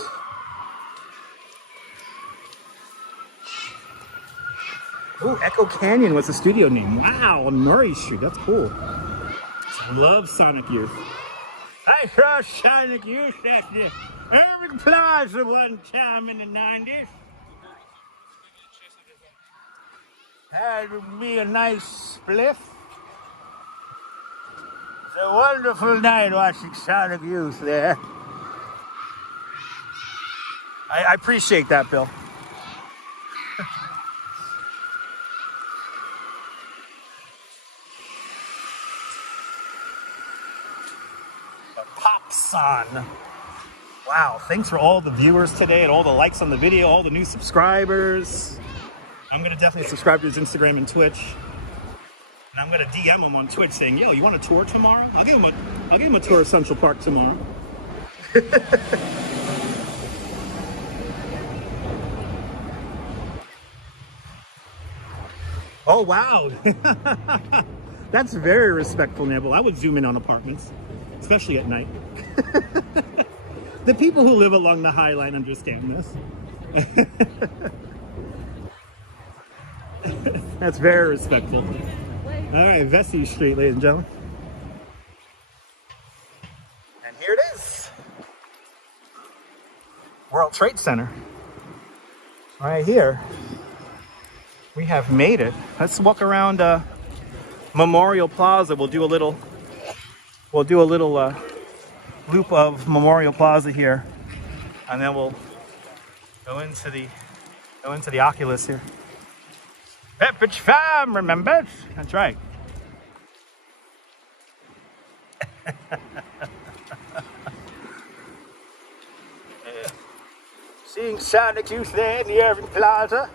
Oh, Echo Canyon was the studio name. Wow, on Murray Street. That's cool. Love Sonic Youth. I saw Sonic Youth at the Irving Plaza one time in the 90s. Had me a nice spliff. It's a wonderful night watching Sonic Youth there. I appreciate that, Bill. Popson. Wow, thanks for all the viewers today and all the likes on the video, all the new subscribers. I'm gonna definitely subscribe to his Instagram and Twitch. And I'm gonna DM him on Twitch saying, yo, you want a tour tomorrow? I'll give him a tour of Central Park tomorrow. Oh, wow. That's very respectful, Neville. I would zoom in on apartments, especially at night. The people who live along the High Line understand this. That's very respectful. All right, Vesey Street, ladies and gentlemen. And here it is. World Trade Center. Right here. We have made it. Let's walk around Memorial Plaza. We'll do a little loop of Memorial Plaza here, and then we'll go into the Oculus here. Pepperidge Farm, remember? That's right. Seeing Sonic Youth there in the Irving Plaza,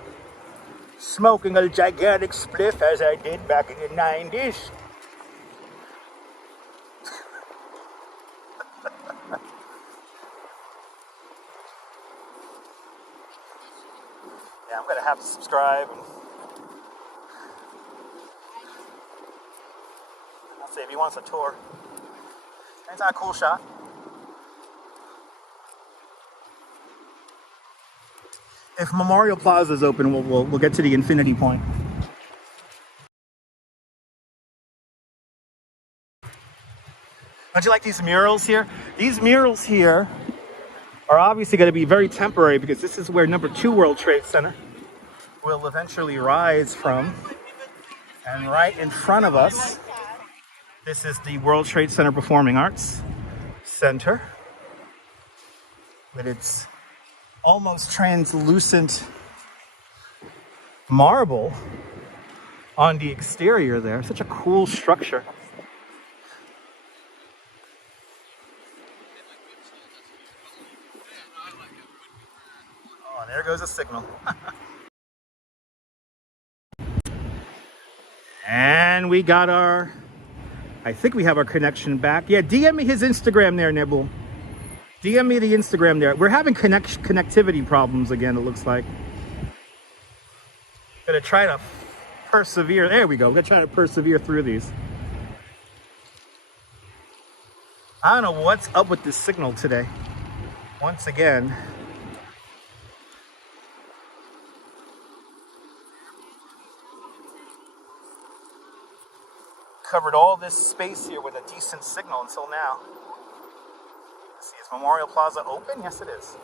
smoking a gigantic spliff as I did back in the 90s. Yeah, I'm gonna have to subscribe. I'll say if he wants a tour. It's not a cool shot. If Memorial Plaza is open, we'll get to the infinity point. Don't you like these murals here? These murals here are obviously going to be very temporary because this is where number 2 World Trade Center will eventually rise from. And right in front of us, this is the World Trade Center Performing Arts Center with its almost translucent marble on the exterior there. Such a cool structure. Oh, there goes a signal. And we got I think we have our connection back. Yeah, DM me his Instagram there, Nibble. DM me the Instagram there. We're having connectivity problems again, it looks like. Gonna try to persevere. There we go. We're gonna try to persevere through these. I don't know what's up with this signal today. Once again. Covered all this space here with a decent signal until now. Let's see, is Memorial Plaza open? Yes, it is.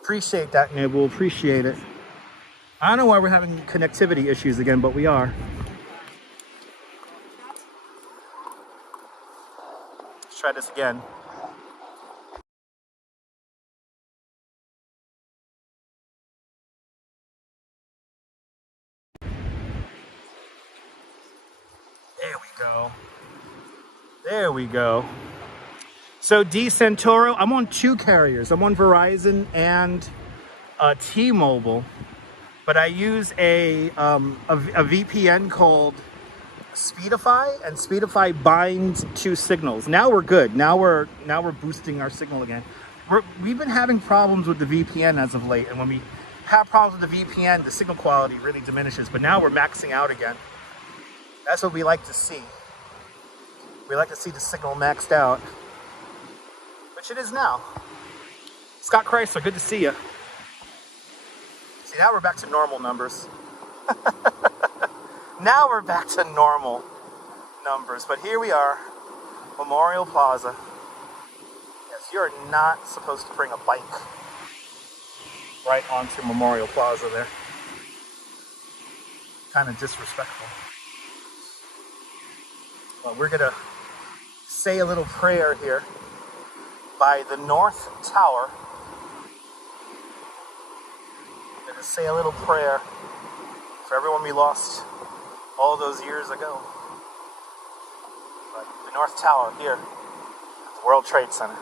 Appreciate that, Nibble. Appreciate it. I don't know why we're having connectivity issues again, but we are. Let's try this again. go. There we go. So D Centauro, I'm on 2 carriers. I'm on Verizon and T-Mobile, but I use a VPN called Speedify, and Speedify binds 2 signals. Now we're good. Now we're boosting our signal again. We've been having problems with the VPN as of late, and when we have problems with the VPN, the signal quality really diminishes, but now we're maxing out again. That's what we like to see. We like to see the signal maxed out, which it is now. Scott Chrysler, good to see you. See, now we're back to normal numbers. Now we're back to normal numbers, but here we are, Memorial Plaza. Yes, you're not supposed to bring a bike right onto Memorial Plaza there. Kind of disrespectful. Well, we're gonna say a little prayer here by the North Tower. We're gonna say a little prayer for everyone we lost all those years ago. But the North Tower here at the World Trade Center.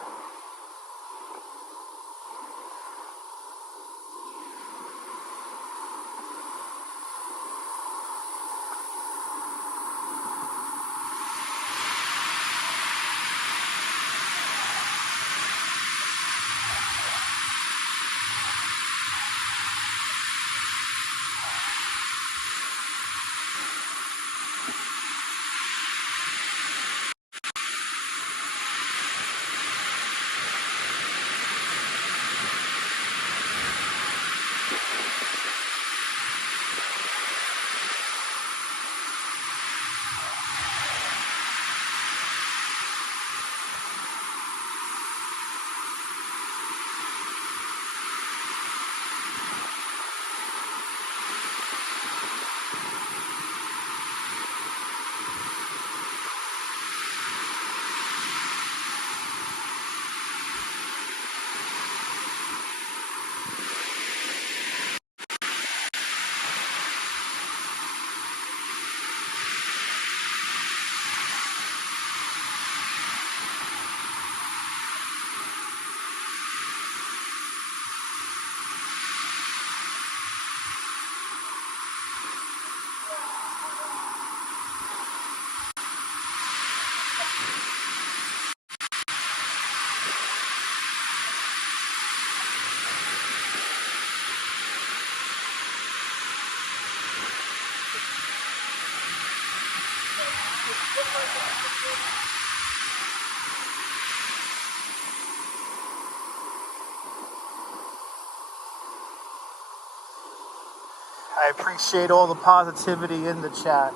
I appreciate all the positivity in the chat.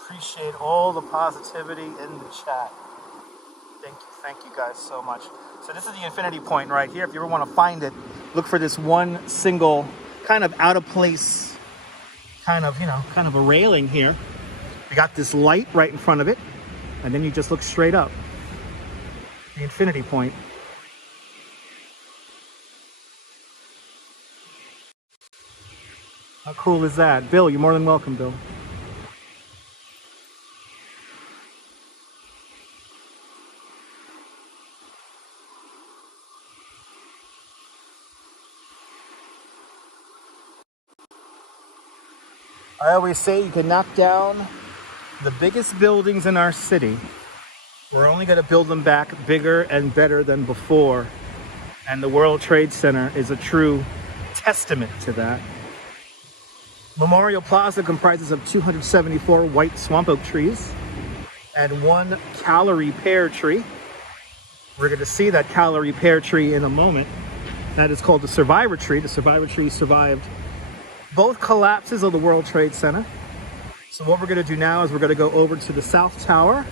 Appreciate all the positivity in the chat. Thank you guys so much. So this is the infinity point right here. If you ever want to find it, look for this one single kind of out of place, kind of a railing here. We got this light right in front of it, and then you just look straight up. The infinity point. How cool is that? Bill, you're more than welcome, Bill. I always say you can knock down the biggest buildings in our city. We're only going to build them back bigger and better than before. And the World Trade Center is a true testament to that. Memorial Plaza comprises of 274 white swamp oak trees and 1 Callery pear tree. We're going to see that Callery pear tree in a moment. That is called the Survivor Tree. The Survivor Tree survived both collapses of the World Trade Center. So what we're going to do now is we're going to go over to the South Tower,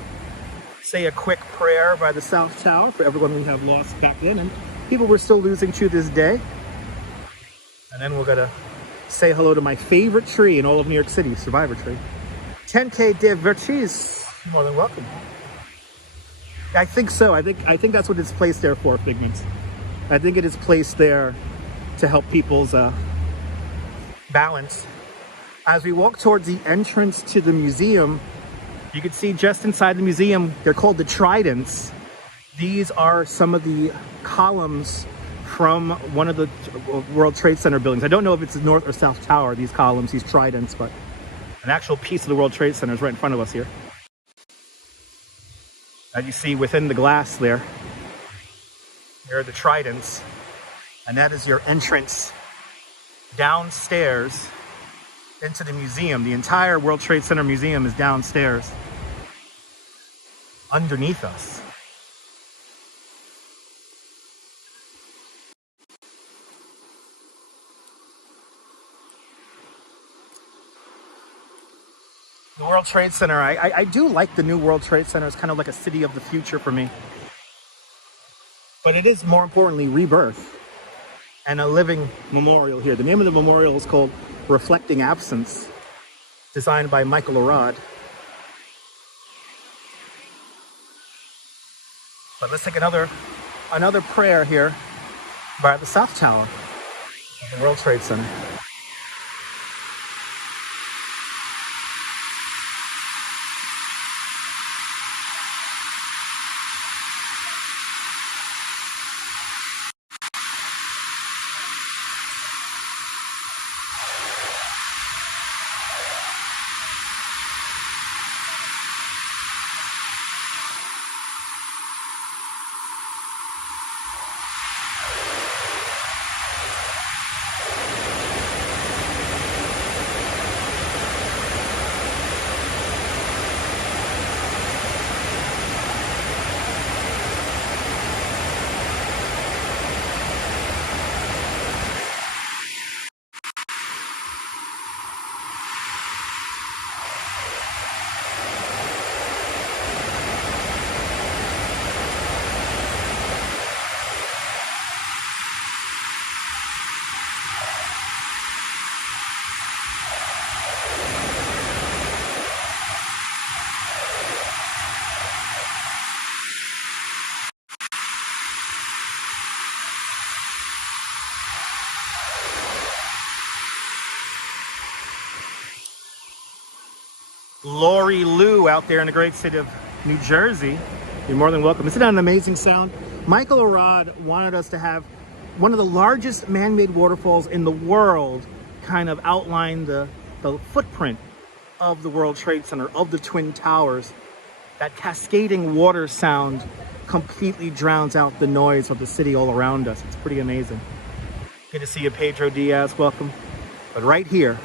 say a quick prayer by the South Tower for everyone we have lost back then and people we're still losing to this day. And then we're going to say hello to my favorite tree in all of New York City, Survivor Tree. 10K de Vertiz, more than welcome. I think so. I think that's what it's placed there for, Figments. I think it is placed there to help people's balance. As we walk towards the entrance to the museum, you can see just inside the museum, they're called the tridents. These are some of the columns from one of the World Trade Center buildings. I don't know if it's the North or South Tower, these columns, these tridents, but an actual piece of the World Trade Center is right in front of us here. As you see within the glass there are the tridents, and that is your entrance downstairs into the museum. The entire World Trade Center museum is downstairs underneath us. The World Trade Center, I do like the new World Trade Center. It's kind of like a city of the future for me. But it is, more importantly, rebirth and a living memorial here. The name of the memorial is called Reflecting Absence, designed by Michael Arad. But let's take another prayer here by the South Tower of the World Trade Center. Lori Lou out there in the great city of New Jersey. You're more than welcome. Isn't that an amazing sound? Michael Arad wanted us to have one of the largest man-made waterfalls in the world kind of outline the footprint of the World Trade Center, of the Twin Towers. That cascading water sound completely drowns out the noise of the city all around us. It's pretty amazing. Good to see you, Pedro Diaz. Welcome. But right here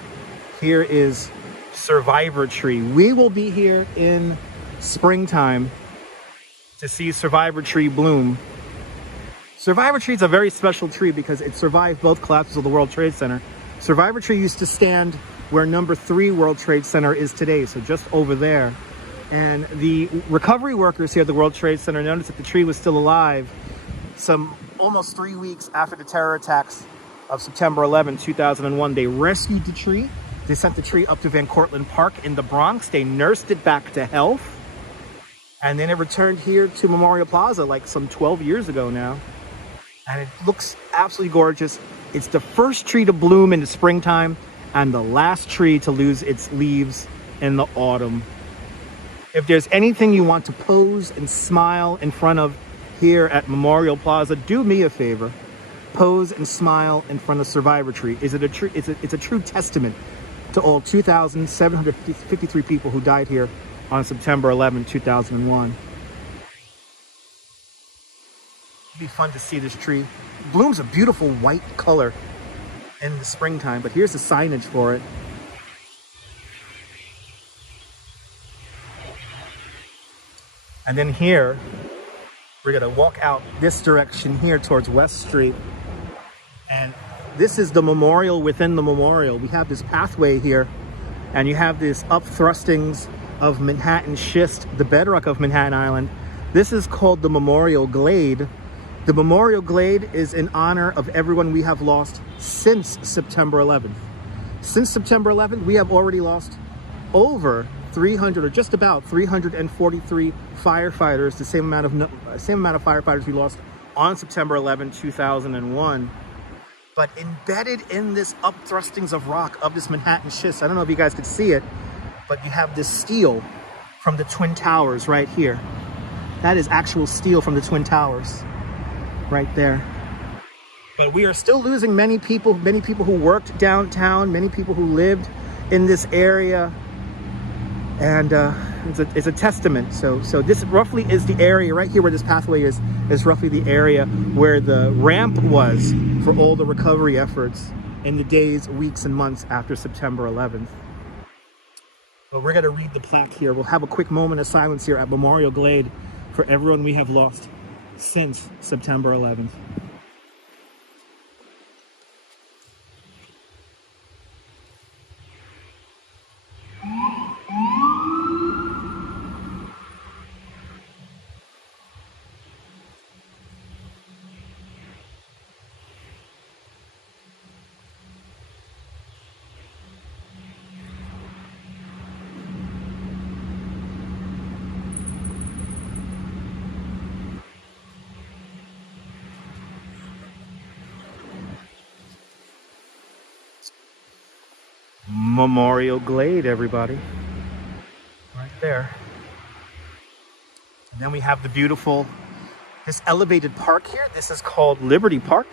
is Survivor Tree. We will be here in springtime to see Survivor Tree bloom. Survivor Tree is a very special tree because it survived both collapses of the World Trade Center. Survivor Tree used to stand where number 3 World Trade Center is today, so just over there. And the recovery workers here at the World Trade Center noticed that the tree was still alive some almost 3 weeks after the terror attacks of September 11, 2001. They rescued the tree. They sent the tree up to Van Cortlandt Park in the Bronx. They nursed it back to health. And then it returned here to Memorial Plaza like some 12 years ago now. And it looks absolutely gorgeous. It's the first tree to bloom in the springtime and the last tree to lose its leaves in the autumn. If there's anything you want to pose and smile in front of here at Memorial Plaza, do me a favor. Pose and smile in front of Survivor Tree. It's a true testament to all 2,753 people who died here on September 11, 2001. It'd be fun to see this tree. It blooms a beautiful white color in the springtime, but here's the signage for it. And then here, we're gonna walk out this direction here towards West Street. And this is the memorial within the memorial. We have this pathway here, and you have this upthrustings of Manhattan schist, the bedrock of Manhattan Island. This is called the Memorial Glade. The Memorial Glade is in honor of everyone we have lost since September 11th. Since September 11th, we have already lost over 300, or just about 343 firefighters, the same amount of firefighters we lost on September 11, 2001. But embedded in this upthrustings of rock of this Manhattan schist, I don't know if you guys could see it, but you have this steel from the Twin Towers right here. That is actual steel from the Twin Towers right there. But we are still losing many people who worked downtown, many people who lived in this area. And it's a testament. So this roughly is the area right here where this pathway is roughly the area where the ramp was for all the recovery efforts in the days, weeks, and months after September 11th. But we're gonna read the plaque here. We'll have a quick moment of silence here at Memorial Glade for everyone we have lost since September 11th. Memorial Glade, everybody. Right there. And then we have the beautiful, this elevated park here. This is called Liberty Park.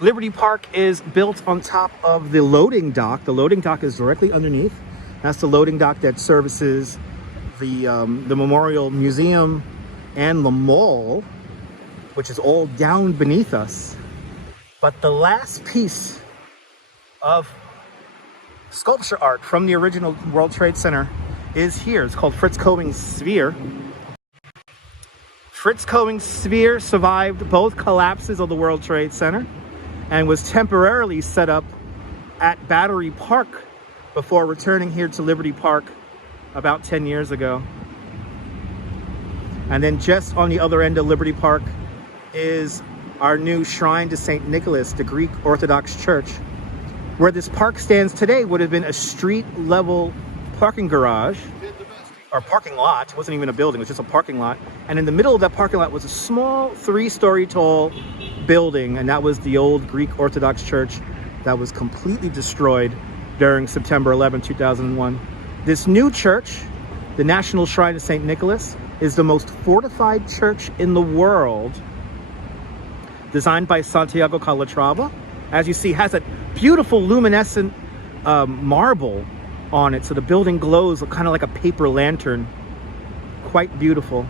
Liberty Park is built on top of the loading dock. The loading dock is directly underneath. That's the loading dock that services the Memorial Museum and the mall, which is all down beneath us. But the last piece of sculpture art from the original World Trade Center is here. It's called Fritz Cohen's Sphere. Fritz Cohen's Sphere survived both collapses of the World Trade Center and was temporarily set up at Battery Park before returning here to Liberty Park about 10 years ago. And then just on the other end of Liberty Park is our new shrine to St. Nicholas, the Greek Orthodox Church. Where this park stands today would have been a street-level parking garage, or parking lot. It wasn't even a building, it was just a parking lot. And in the middle of that parking lot was a small 3-story tall building, and that was the old Greek Orthodox Church that was completely destroyed during September 11, 2001. This new church, the National Shrine of St. Nicholas, is the most fortified church in the world, designed by Santiago Calatrava. As you see, has a beautiful luminescent marble on it, so the building glows kind of like a paper lantern. Quite beautiful,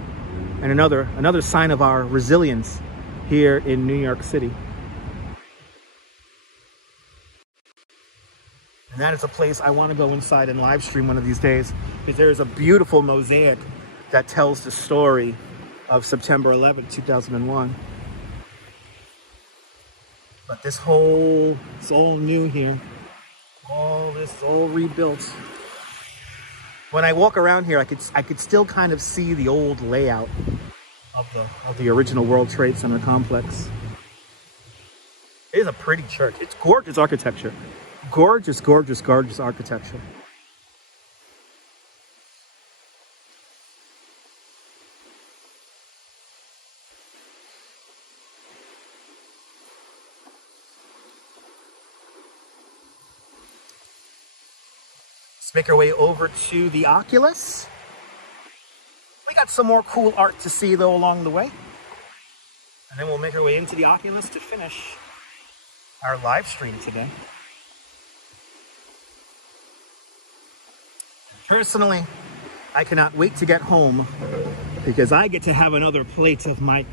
and another sign of our resilience here in New York City. And that is a place I want to go inside and live stream one of these days, because there is a beautiful mosaic that tells the story of September 11, 2001. But it's all new here. All this, all rebuilt. When I walk around here, I could still kind of see the old layout of the original World Trade Center complex. It is a pretty church. It's gorgeous architecture. Gorgeous, gorgeous, gorgeous architecture. Let's make our way over to the Oculus. We got some more cool art to see though along the way. And then we'll make our way into the Oculus to finish our live stream today. Personally, I cannot wait to get home because I get to have another plate of my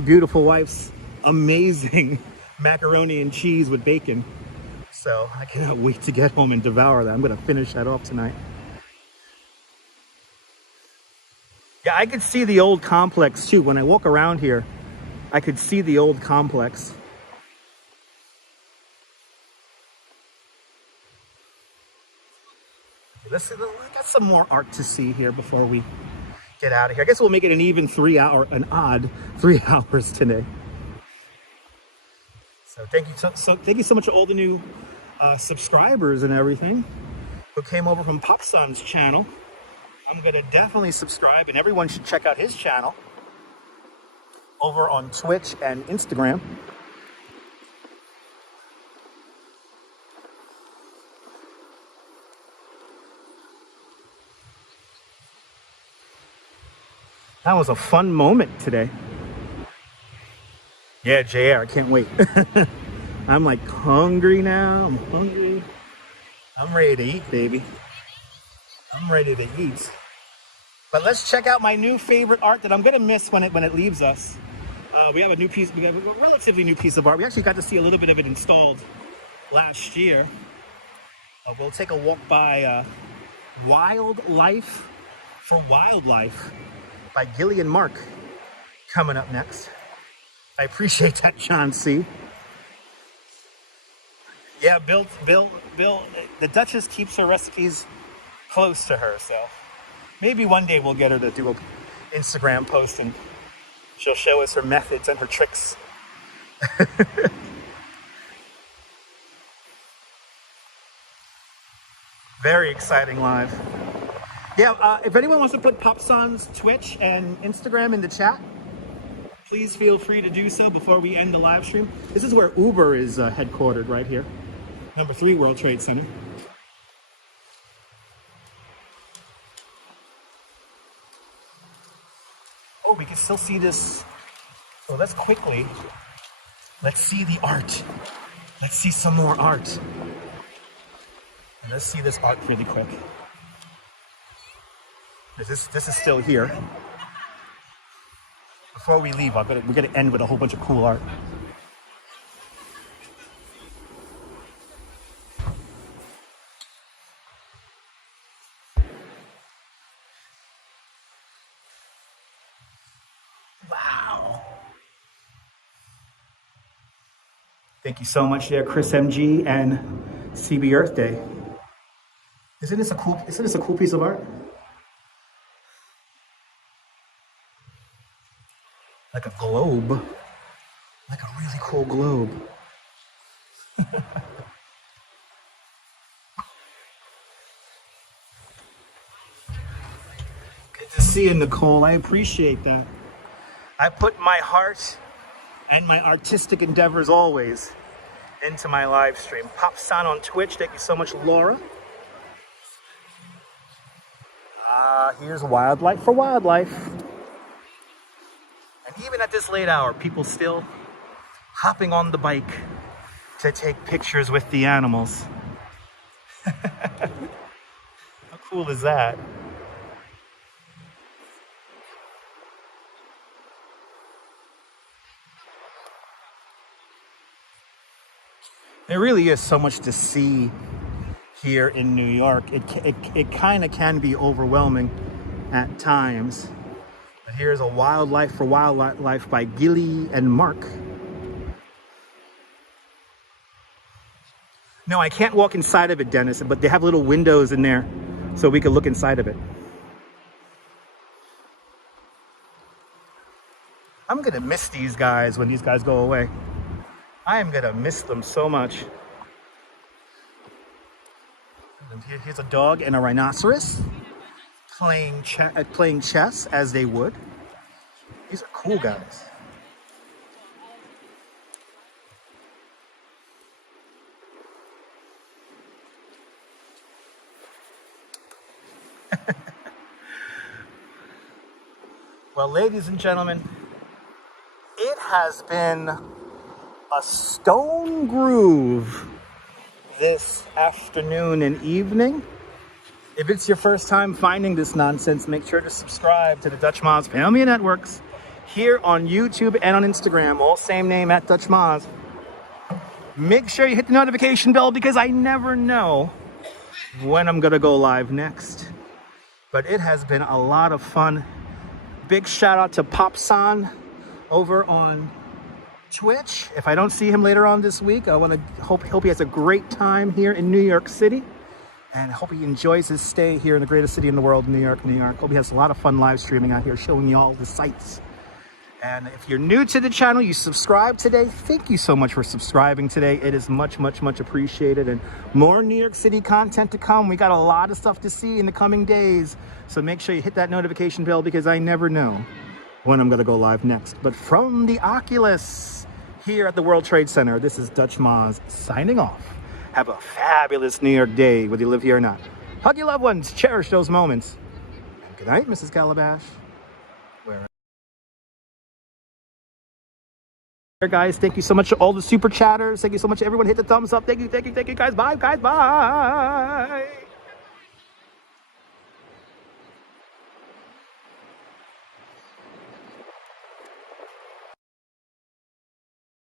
beautiful wife's amazing macaroni and cheese with bacon. So I cannot wait to get home and devour that. I'm gonna finish that off tonight. Yeah, I could see the old complex too. When I walk around here, I could see the old complex. Let's see, we got some more art to see here before we get out of here. I guess we'll make it an odd 3 hours today. So thank you so much to all the new subscribers and everything who came over from Popson's channel. I'm gonna definitely subscribe, and everyone should check out his channel over on Twitch and Instagram. That was a fun moment today. Yeah, JR, I can't wait. I'm like hungry now. I'm hungry. I'm ready to eat, baby. I'm ready to eat. But let's check out my new favorite art that I'm gonna miss when it leaves us. We have a relatively new piece of art. We actually got to see a little bit of it installed last year. We'll take a walk by Wildlife for Wildlife by Gilly and Mark coming up next. I appreciate that, John C. Yeah, Bill, the Duchess keeps her recipes close to her, so maybe one day we'll get her to do an Instagram post and she'll show us her methods and her tricks. Very exciting live. Yeah, if anyone wants to put Popson's Twitch and Instagram in the chat, please feel free to do so before we end the live stream. This is where Uber is headquartered, right here. Number 3 World Trade Center. Oh, we can still see this. So let's see the art. Let's see some more art. And let's see this art really quick. This is still here. Before we leave, we're gonna end with a whole bunch of cool art. Wow. Thank you so much there, Chris MG and CB Earth Day. Isn't this a cool piece of art? Like a globe. Like a really cool globe. Good to see you, Nicole. I appreciate that. I put my heart and my artistic endeavors always into my live stream. Popson on Twitch. Thank you so much, Laura. Here's Wildlife for Wildlife. And even at this late hour, people still hopping on the bike to take pictures with the animals. How cool is that? There really is so much to see here in New York. It kind of can be overwhelming at times. But here's a Wildlife for Wildlife by Gilly and Mark. No, I can't walk inside of it, Dennis, but they have little windows in there so we can look inside of it. I'm gonna miss these guys when these guys go away. I am gonna miss them so much. And here's a dog and a rhinoceros playing chess as they would. These are cool guys. Well, ladies and gentlemen, it has been a stone groove this afternoon and evening. If it's your first time finding this nonsense, make sure to subscribe to the Dutch Moz Family of Networks here on YouTube and on Instagram, all same name at Dutch Moz. Make sure you hit the notification bell because I never know when I'm gonna go live next. But it has been a lot of fun. Big shout out to Popson over on Twitch. If I don't see him later on this week, I want to hope he has a great time here in New York City, and hope he enjoys his stay here in the greatest city in the world, New York. Hope he has a lot of fun live streaming out here, showing you all the sights. And if you're new to the channel, you subscribe today. Thank you so much for subscribing today. It is much, much, much appreciated. And more New York City content to come. We got a lot of stuff to see in the coming days. So make sure you hit that notification bell because I never know when I'm going to go live next. But from the Oculus here at the World Trade Center, this is Dutch Moz signing off. Have a fabulous New York day, whether you live here or not. Hug your loved ones. Cherish those moments. And good night, Mrs. Calabash. Wherever Guys, thank you so much to all the super chatters. Thank you so much, everyone. Hit the thumbs up. Thank you, guys. Bye, guys. Bye.